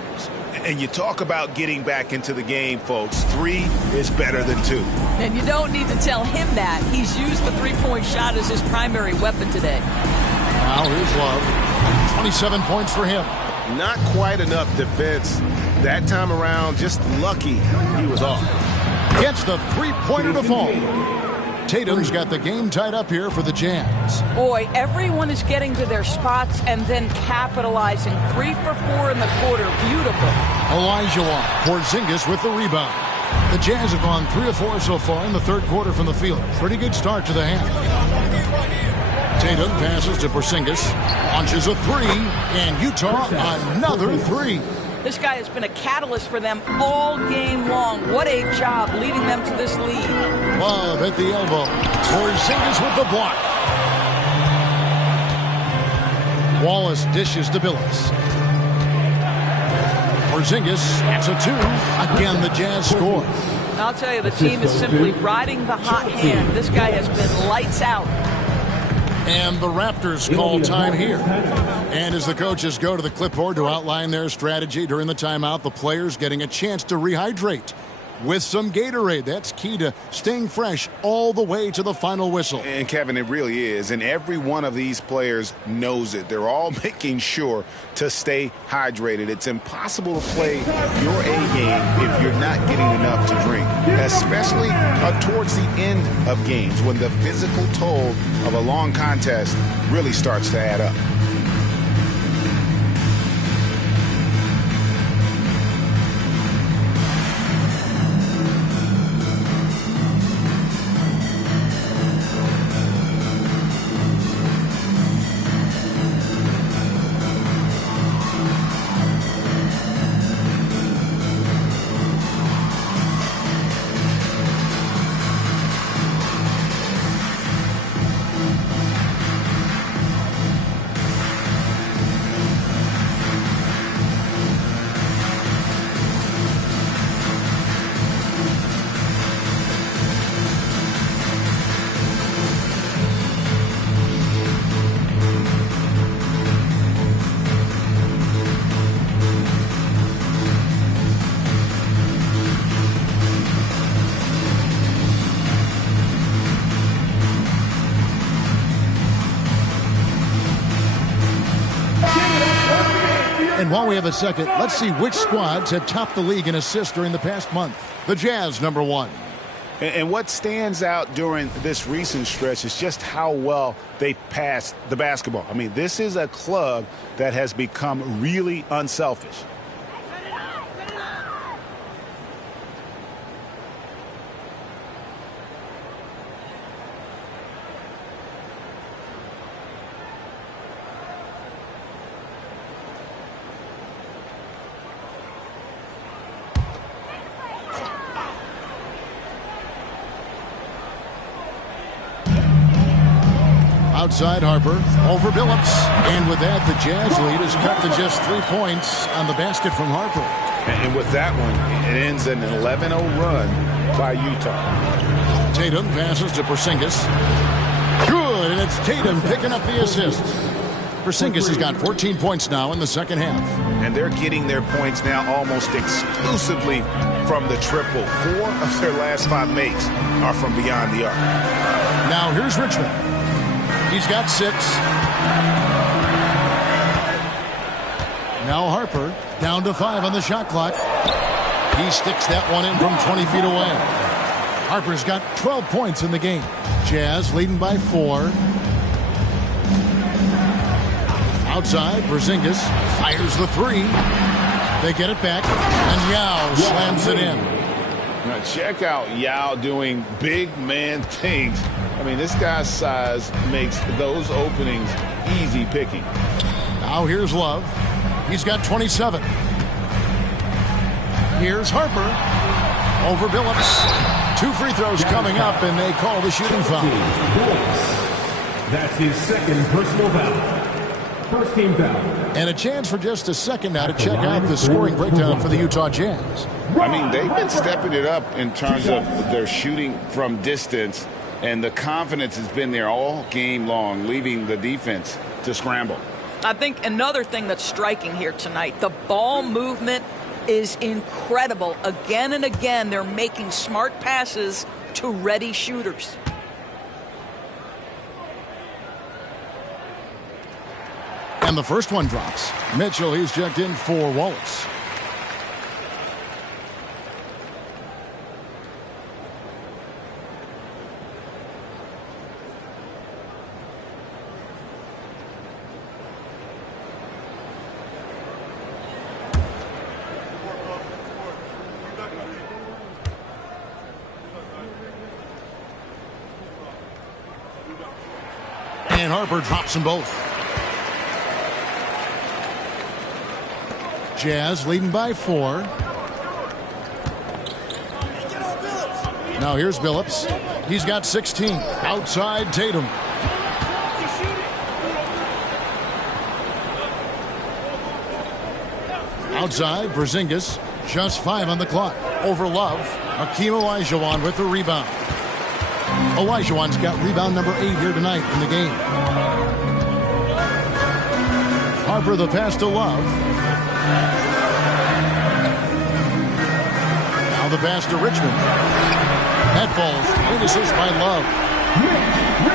And you talk about getting back into the game, folks. 3 is better than 2. And you don't need to tell him that. He's used the three-point shot as his primary weapon today. Now here's Love. 27 points for him. Not quite enough defense that time around. Just lucky he was off. Gets the three-pointer to fall. Tatum's got the game tied up here for the Jazz. Boy, everyone is getting to their spots and then capitalizing. 3 for 4 in the quarter. Beautiful. Olajuwon. Porzingis with the rebound. The Jazz have gone 3 of 4 so far in the third quarter from the field. Pretty good start to the half. Tatum passes to Porzingis. Launches a 3. And Utah another 3. This guy has been a catalyst for them all game long. What a job leading them to this lead. Love at the elbow. Porzingis with the block. Wallace dishes to Billups. Porzingis, that's a 2. Again, the Jazz score. I'll tell you, the team is simply riding the hot hand. This guy has been lights out. And the Raptors call time here. And as the coaches go to the clipboard to outline their strategy during the timeout, the players getting a chance to rehydrate with some Gatorade. That's key to staying fresh all the way to the final whistle. And Kevin, it really is. And every one of these players knows it. They're all making sure to stay hydrated. It's impossible to play your A game if you're not getting enough to drink, especially towards the end of games when the physical toll of a long contest really starts to add up. And while we have a second, let's see which squads have topped the league in assists during the past month. The Jazz, number 1. And what stands out during this recent stretch is just how well they passed the basketball. I mean, this is a club that has become really unselfish. Outside Harper, over Billups. And with that, the Jazz lead is cut to just 3 points on the basket from Harper. And with that one, it ends an 11-0 run by Utah. Tatum passes to Porzingis. Good, and it's Tatum picking up the assists. Porzingis has got 14 points now in the second half. And they're getting their points now almost exclusively from the triple. 4 of their last 5 makes are from beyond the arc. Now here's Richmond. He's got 6. Now Harper down to 5 on the shot clock. He sticks that one in from 20 feet away. Harper's got 12 points in the game. Jazz leading by 4. Outside, Porzingis fires the 3. They get it back, and Yao slams it in. Now check out Yao doing big man things. I mean, this guy's size makes those openings easy picking. Now here's Love. He's got 27. Here's Harper. Over Billups. 2 free throws coming up, and they call the shooting foul. That's his second personal foul. First team foul. And a chance for just a second now to check out the scoring breakdown for the Utah Jazz. I mean, they've been stepping it up in terms of their shooting from distance, and the confidence has been there all game long, leaving the defense to scramble. I think another thing that's striking here tonight, the ball movement is incredible. Again and again, they're making smart passes to ready shooters. And the first one drops. Mitchell, he's checked in for Wallace. And Harper drops them both. Jazz leading by 4. Now here's Billups. He's got 16. Outside Tatum. Outside Porzingis. Just 5 on the clock. Over Love. Hakeem Olajuwon with the rebound. Olajuwon's got rebound number 8 here tonight in the game. Harper the pass to Love. Now the pass to Richmond. That falls. Great assist by Love.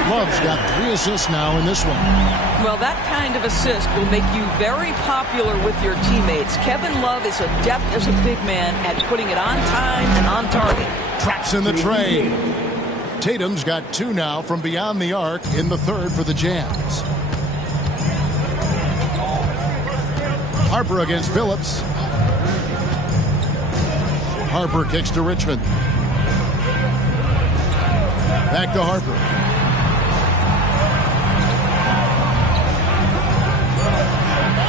Love's got 3 assists now in this one. Well, that kind of assist will make you very popular with your teammates. Kevin Love is adept as a big man at putting it on time and on target. Traps in the tray. Tatum's got 2 now from beyond the arc in the third for the Jazz. Harper against Billups. Harper kicks to Richmond. Back to Harper.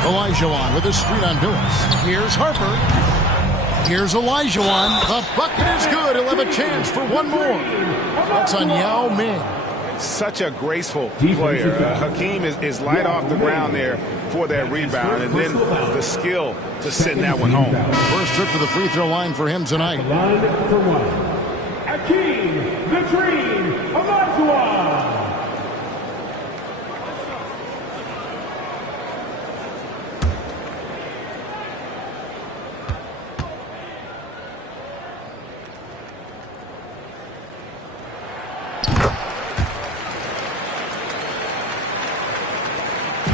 Olajuwon with a screen on Billups. Here's Harper. Here's Olajuwon. The bucket is good. He'll have a chance for one more. That's on Yao Ming. Such a graceful player. Hakeem is light off the ground there for that rebound, and then the skill to send that one home. First trip to the free throw line for him tonight. Line for 1. Hakeem the Dream Olajuwon.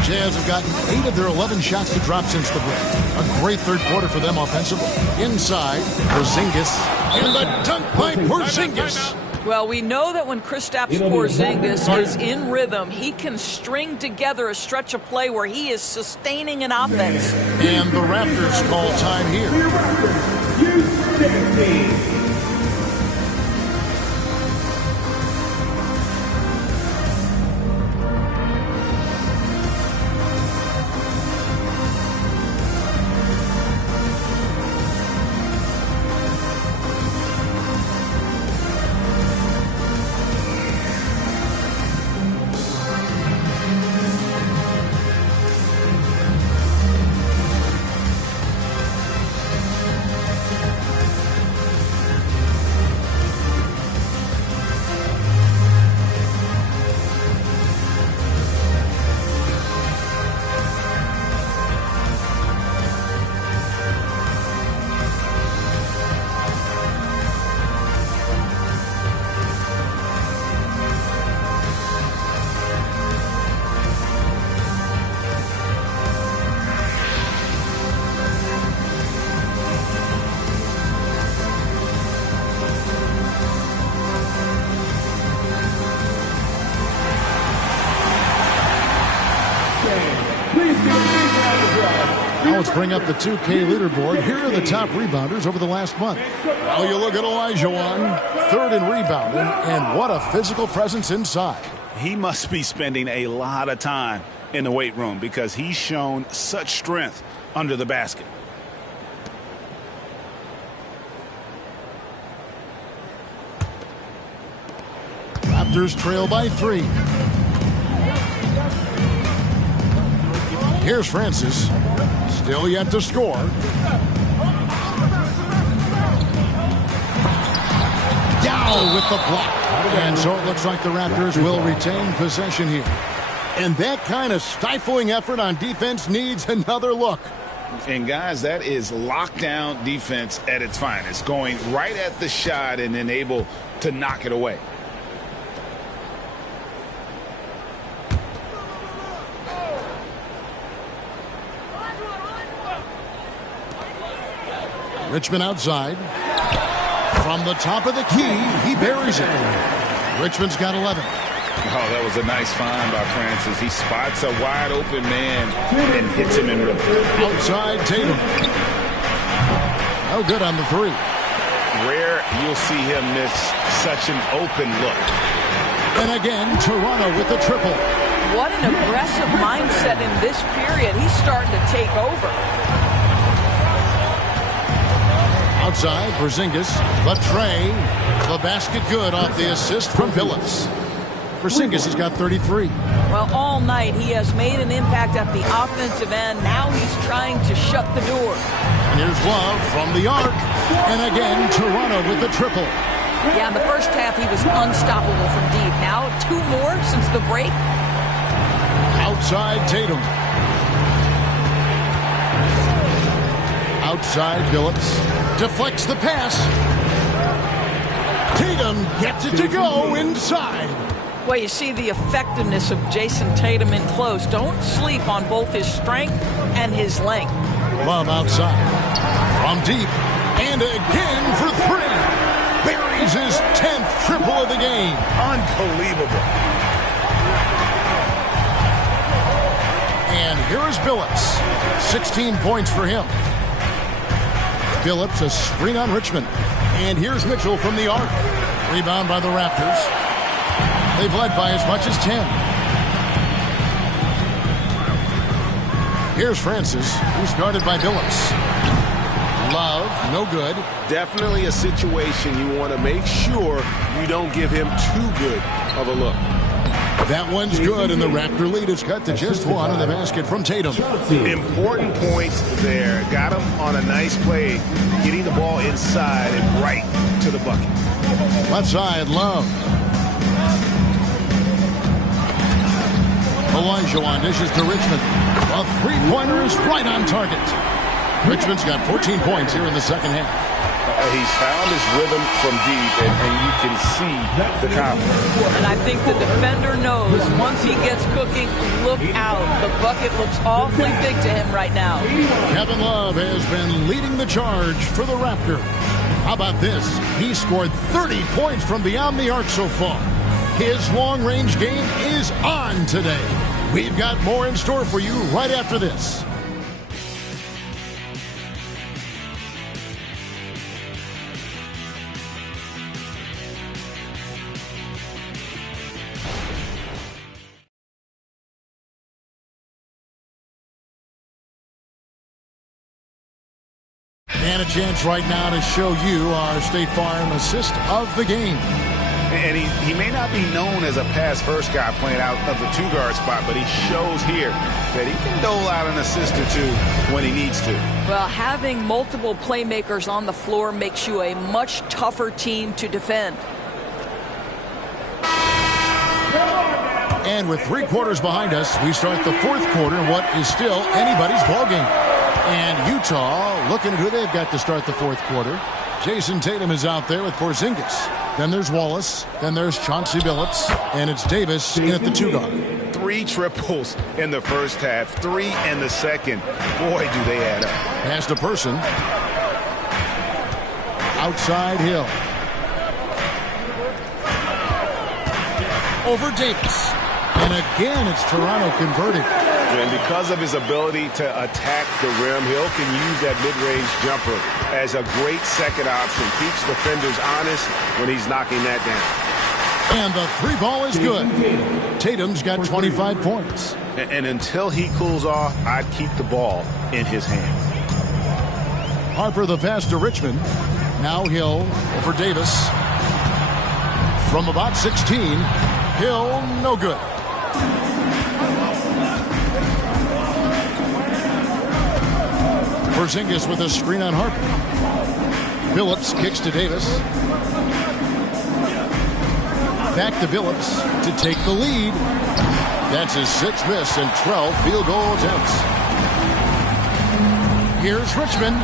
Jazz have gotten 8 of their 11 shots to drop since the break. A great third quarter for them offensively. Inside, Porzingis. And the dunk by Porzingis. Well, we know that when Kristaps Porzingis is in rhythm, he can string together a stretch of play where he is sustaining an offense. And the Raptors call time here. Now let's bring up the 2K leaderboard. Here are the top rebounders over the last month. Well, you look at Olajuwon, third in rebounding, and what a physical presence inside. He must be spending a lot of time in the weight room because he's shown such strength under the basket. Raptors trail by 3. Here's Francis. Still yet to score. Down with the block. And so it looks like the Raptors will retain possession here. And that kind of stifling effort on defense needs another look. And guys, that is lockdown defense at its finest. Going right at the shot and then able to knock it away. Richmond outside. From the top of the key, he buries it. Richmond's got 11. Oh, that was a nice find by Francis. He spots a wide open man and hits him in rhythm. Outside Tatum. No good on the 3. Rare you'll see him miss such an open look. And again, Toronto with the triple. What an aggressive mindset in this period. He's starting to take over. Outside, Porzingis, the tray, the basket good off the assist from Phillips. Porzingis has got 33. Well, all night he has made an impact at the offensive end. Now he's trying to shut the door. And here's Love from the arc. And again, Toronto with the triple. Yeah, in the first half he was unstoppable from deep. Now 2 more since the break. Outside Tatum. Outside Phillips. Deflects the pass. Tatum gets it to go inside. Well, you see the effectiveness of Jason Tatum in close. Don't sleep on both his strength and his length. Love outside. From deep. And again for 3. Buries his 10th triple of the game. Unbelievable. And here is Phillips. 16 points for him. Phillips a screen on Richmond. And here's Mitchell from the arc. Rebound by the Raptors. They've led by as much as 10. Here's Francis, who's guarded by Phillips. Love, no good. Definitely a situation you want to make sure you don't give him too good of a look. That one's good, and the Raptor lead is cut to just 1 in the basket from Tatum. Important points there. Got him on a nice play, getting the ball inside and right to the bucket. Left side, Love. Olajuwon dishes to Richmond. A 3-pointer is right on target. Richmond's got 14 points here in the second half. He's found his rhythm from deep, and you can see the confidence. And I think the defender knows once he gets cooking, look out. The bucket looks awfully big to him right now. Kevin Love has been leading the charge for the Raptors. How about this? He scored 30 points from beyond the arc so far. His long-range game is on today. We've got more in store for you right after this. And a chance right now to show you our State Farm assist of the game. And he may not be known as a pass-first guy playing out of the two-guard spot, but he shows here that he can dole out an assist or two when he needs to. Well, having multiple playmakers on the floor makes you a much tougher team to defend. And with 3 quarters behind us, we start the 4th quarter in what is still anybody's ballgame. And Utah looking at who they've got to start the 4th quarter. Jason Tatum is out there with Porzingis. Then there's Wallace. Then there's Chauncey Billups. And it's Davis in at the 2-guard. 3 triples in the first half. 3 in the second. Boy, do they add up. Pass to Person. Outside Hill. Over Davis. And again, it's Toronto converted. And because of his ability to attack the rim, Hill can use that mid-range jumper as a great second option. Keeps defenders honest when he's knocking that down. And the 3 ball is good. Tatum's got 25 points. And until he cools off, I'd keep the ball in his hand. Harper the pass to Richmond. Now Hill over Davis. From about 16, Hill no good. Porzingis with a screen on Harper. Billups kicks to Davis. Back to Billups to take the lead. That's his 6th miss and 12 field goal attempts. Here's Richmond.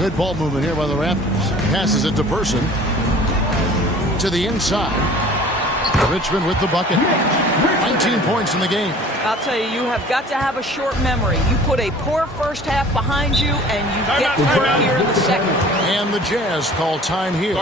Good ball movement here by the Raptors. Passes it to Person. To the inside. Richmond with the bucket. 19 points in the game. I'll tell you, you have got to have a short memory. You put a poor first half behind you, and you get hurt here in the second. And the Jazz call time here.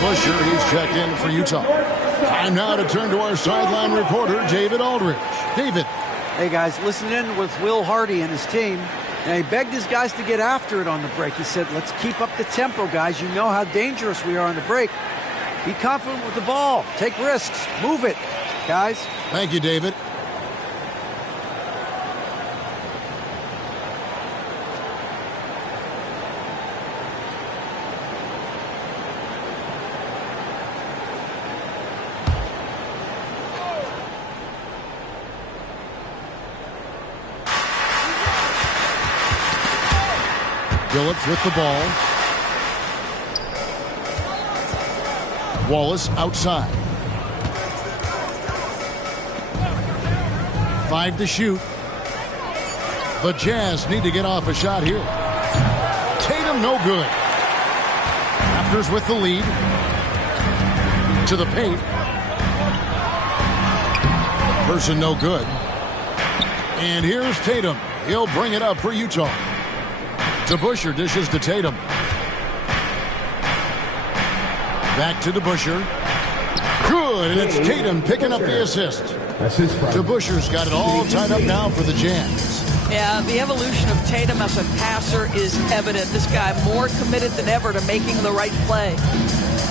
Busher, he's checked in for Utah. Time now to turn to our sideline reporter, David Aldridge. David. Hey, guys, listen in with Will Hardy and his team. And he begged his guys to get after it on the break. He said, let's keep up the tempo, guys. You know how dangerous we are on the break. Be confident with the ball. Take risks. Move it, guys. Thank you, David. Billups with the ball. Wallace outside. 5 to shoot. The Jazz need to get off a shot here. Tatum, no good. Raptors with the lead. To the paint. Person no good. And here's Tatum. He'll bring it up for Utah. DeBusschere dishes to Tatum. Back to DeBusschere. Good, and it's Tatum picking up the assist. DeBusschere's got it all tied up now for the Jazz. Yeah, the evolution of Tatum as a passer is evident. This guy more committed than ever to making the right play.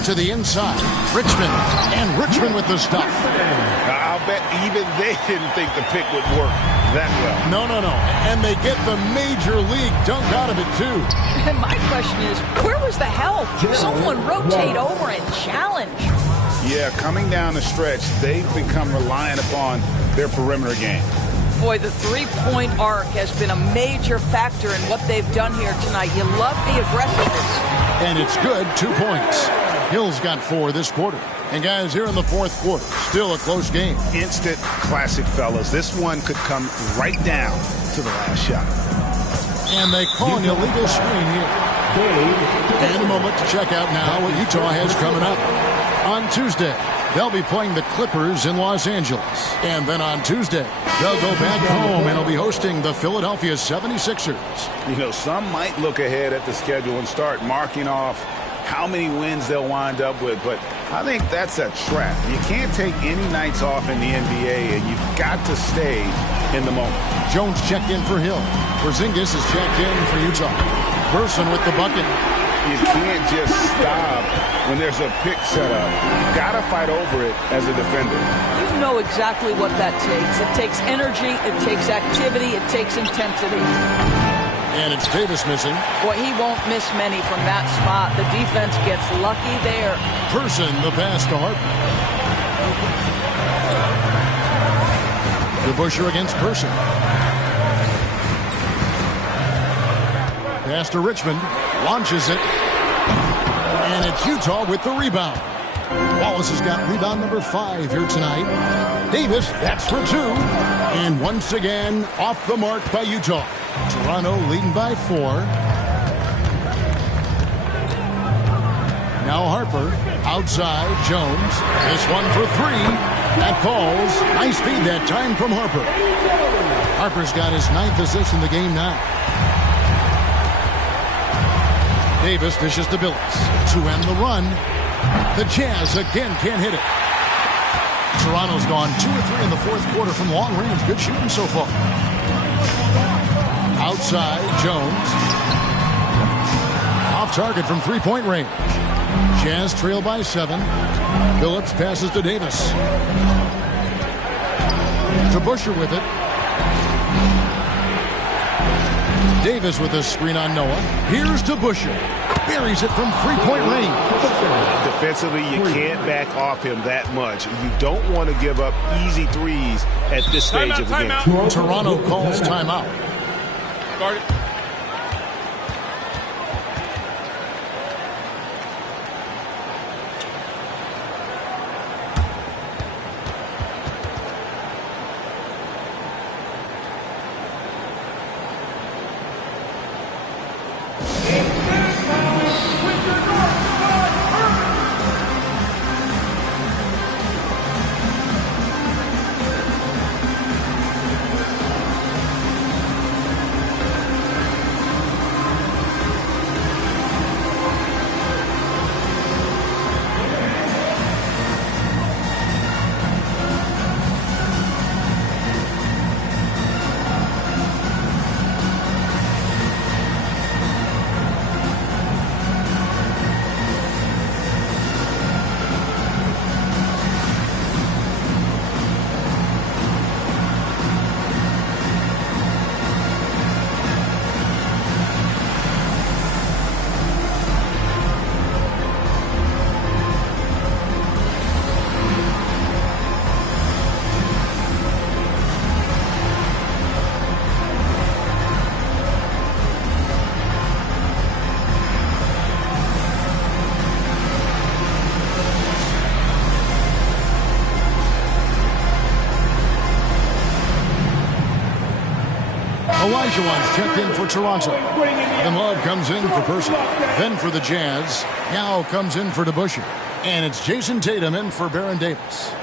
To the inside, Richmond, and Richmond with the stop. I'll bet even they didn't think the pick would work that well. No. And they get the major league dunk out of it, too. And my question is, where was the help? Someone rotate over and challenge. Yeah, coming down the stretch, they've become reliant upon their perimeter game. Boy, the three-point arc has been a major factor in what they've done here tonight. You love the aggressiveness. And it's good, 2 points. Hill's got 4 this quarter. And guys, here in the fourth quarter, still a close game. Instant classic, fellas. This one could come right down to the last shot. And they call an illegal screen here. And a moment to check out now what Utah has coming up. On Tuesday, they'll be playing the Clippers in Los Angeles. And then on Tuesday, they'll go back home and will be hosting the Philadelphia 76ers. You know, some might look ahead at the schedule and start marking off how many wins they'll wind up with, but I think that's a trap. You can't take any nights off in the NBA, and you've got to stay in the moment. Jones checked in for Hill. Porzingis is checked in for Utah. Person with the bucket. You can't just stop when there's a pick set up. Got to fight over it as a defender. You know exactly what that takes. It takes energy, it takes activity, it takes intensity. And it's Davis missing. Boy, he won't miss many from that spot. The defense gets lucky there. Person, the pass to Harper. DeBusschere against Person. Pass to Richmond. Launches it. And it's Utah with the rebound. Wallace has got rebound number 5 here tonight. Davis, that's for 2. And once again, off the mark by Utah. Toronto leading by 4. Now Harper, outside, Jones. This one for 3. That falls. Nice feed that time from Harper. Harper's got his 9th assist in the game now. Davis dishes to Billups to end the run. The Jazz again can't hit it. Toronto's gone 2 or 3 in the fourth quarter from long range. Good shooting so far. Outside, Jones. Off target from three-point range. Jazz trail by 7. Billups passes to Davis. DeBusschere with it. Davis with a screen on Noah. Here's DeBusschere. Buries it from three-point range. Defensively, you can't back off him that much. You don't want to give up easy threes at this stage of the game. Toronto calls timeout. Guard it. Bergeron's checked in for Toronto. Kevin Love comes in for Percy. Then for the Jazz, Yao comes in for DeBusschere. And it's Jason Tatum in for Baron Davis.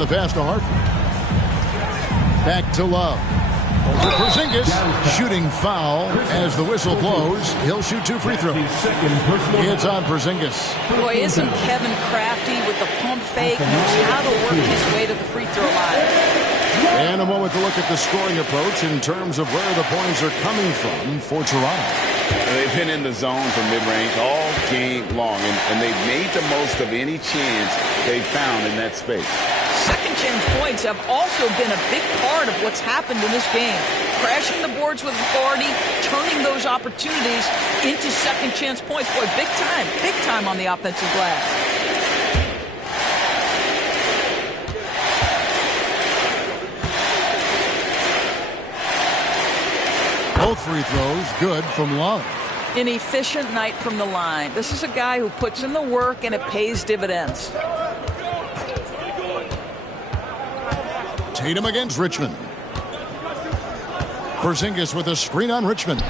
The pass to Harper. Back to Love. Over Porzingis. Shooting foul as the whistle blows. He'll shoot 2 free throws. It's on Porzingis. Boy, isn't Kevin crafty with the pump fake? Knows how to work his way to the free throw line. And a moment to look at the scoring approach in terms of where the points are coming from for Toronto. They've been in the zone from mid-range all game long, and they've made the most of any chance they've found in that space. Second chance points have also been a big part of what's happened in this game. Crashing the boards with authority, turning those opportunities into second chance points. Boy, big time on the offensive glass. Both free throws good from Love. An efficient night from the line. This is a guy who puts in the work and it pays dividends. Tatum against Richmond. Porzingis with a screen on Richmond.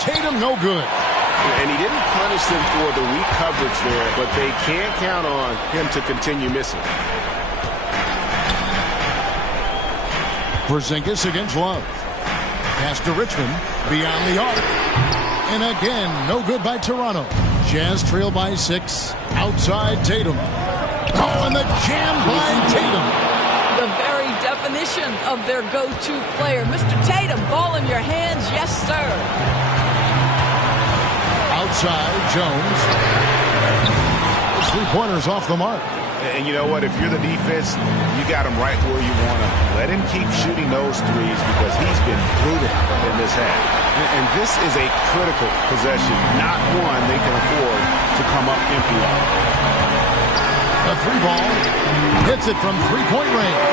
Tatum no good. And he didn't punish them for the weak coverage there, but they can't count on him to continue missing. Porzingis against Love. Pass to Richmond. Beyond the arc. And again, no good by Toronto. Jazz trail by 6. Outside Tatum. Oh, and the jam by Tatum. The very definition of their go-to player. Mr. Tatum, ball in your hands. Yes, sir. Outside, Jones. His three-pointers off the mark. And you know what? If you're the defense, you got him right where you want him. Let him keep shooting those threes because he's been brutal in this half. And this is a critical possession, not one they can afford to come up empty on. A 3-ball. Hits it from three-point range.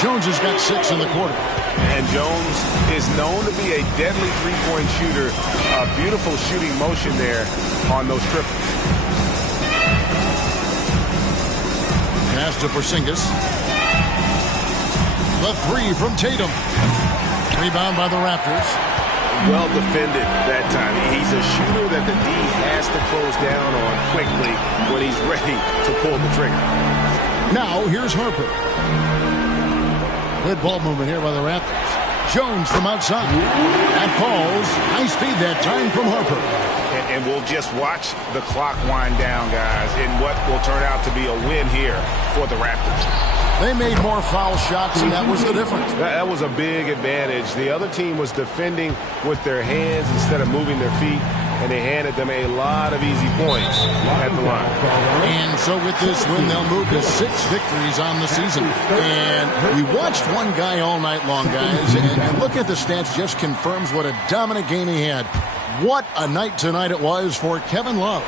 Jones has got 6 in the quarter. And Jones is known to be a deadly three-point shooter. A beautiful shooting motion there on those triples. Pass to Porzingis. The 3 from Tatum. Rebound by the Raptors. Well defended that time. He's a shooter that the D has to close down on quickly when he's ready to pull the trigger. Now here's Harper. Good ball movement here by the Raptors. Jones from outside. That falls. High speed that time from Harper. And we'll just watch the clock wind down, guys, in what will turn out to be a win here for the Raptors. They made more foul shots, and that was the difference. That was a big advantage. The other team was defending with their hands instead of moving their feet, and they handed them a lot of easy points at the line. And so with this win, they'll move to 6 victories on the season. And we watched one guy all night long, guys, and look at the stats just confirms what a dominant game he had. What a night tonight it was for Kevin Love.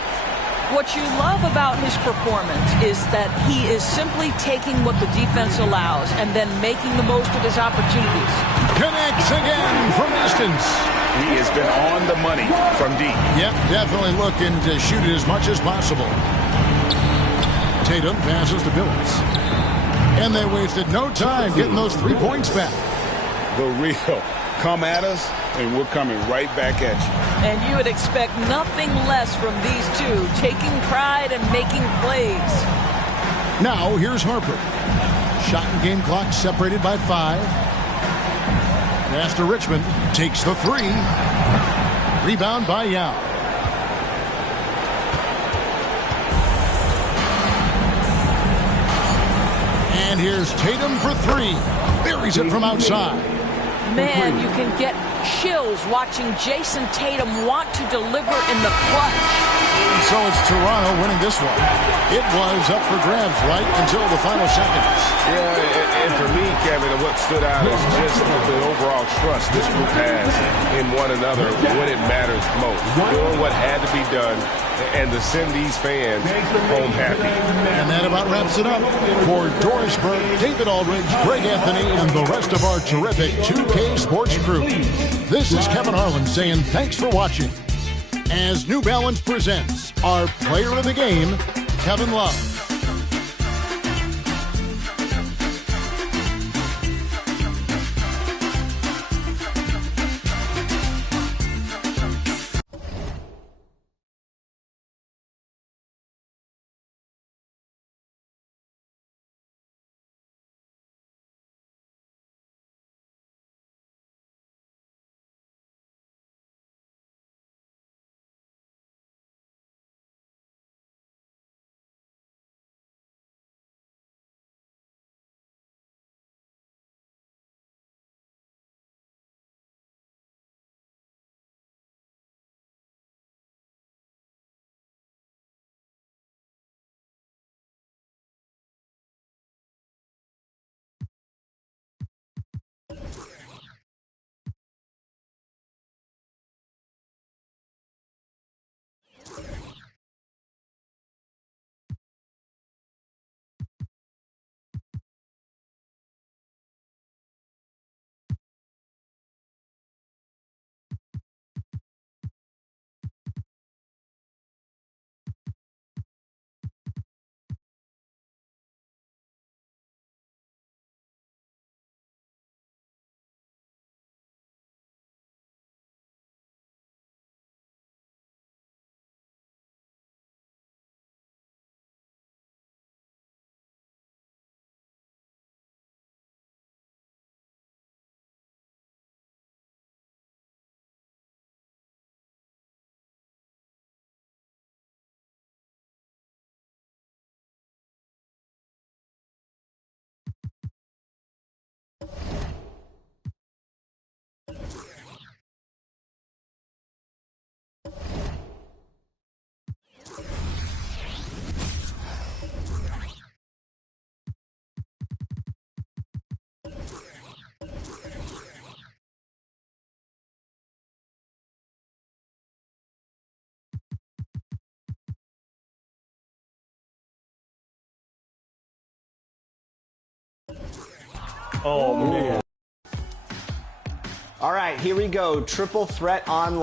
What you love about his performance is that he is simply taking what the defense allows and then making the most of his opportunities. Connects again from distance. He has been on the money from deep. Yep, definitely looking to shoot it as much as possible. Tatum passes to Billups. And they wasted no time getting those 3 points back. The real come at us, and we're coming right back at you. And you would expect nothing less from these two, taking pride and making plays. Now, here's Harper. Shot and game clock separated by 5. Pass to Richmond. Takes the 3. Rebound by Yao. And here's Tatum for 3. Buries it from outside. Man, you can get chills watching Jason Tatum want to deliver in the clutch. And so it's Toronto winning this one. It was up for grabs right until the final seconds. Yeah, and for me, Kevin, what stood out is just the overall trust this group has in one another when it matters most. Doing what had to be done and to send these fans home happy. And that about wraps it up. For Doris Burke, David Aldridge, Greg Anthony, and the rest of our terrific 2K Sports crew, this is Kevin Harlan saying thanks for watching. As New Balance presents our player of the game, Kevin Love. Oh, man. All right, here we go. Triple Threat Online.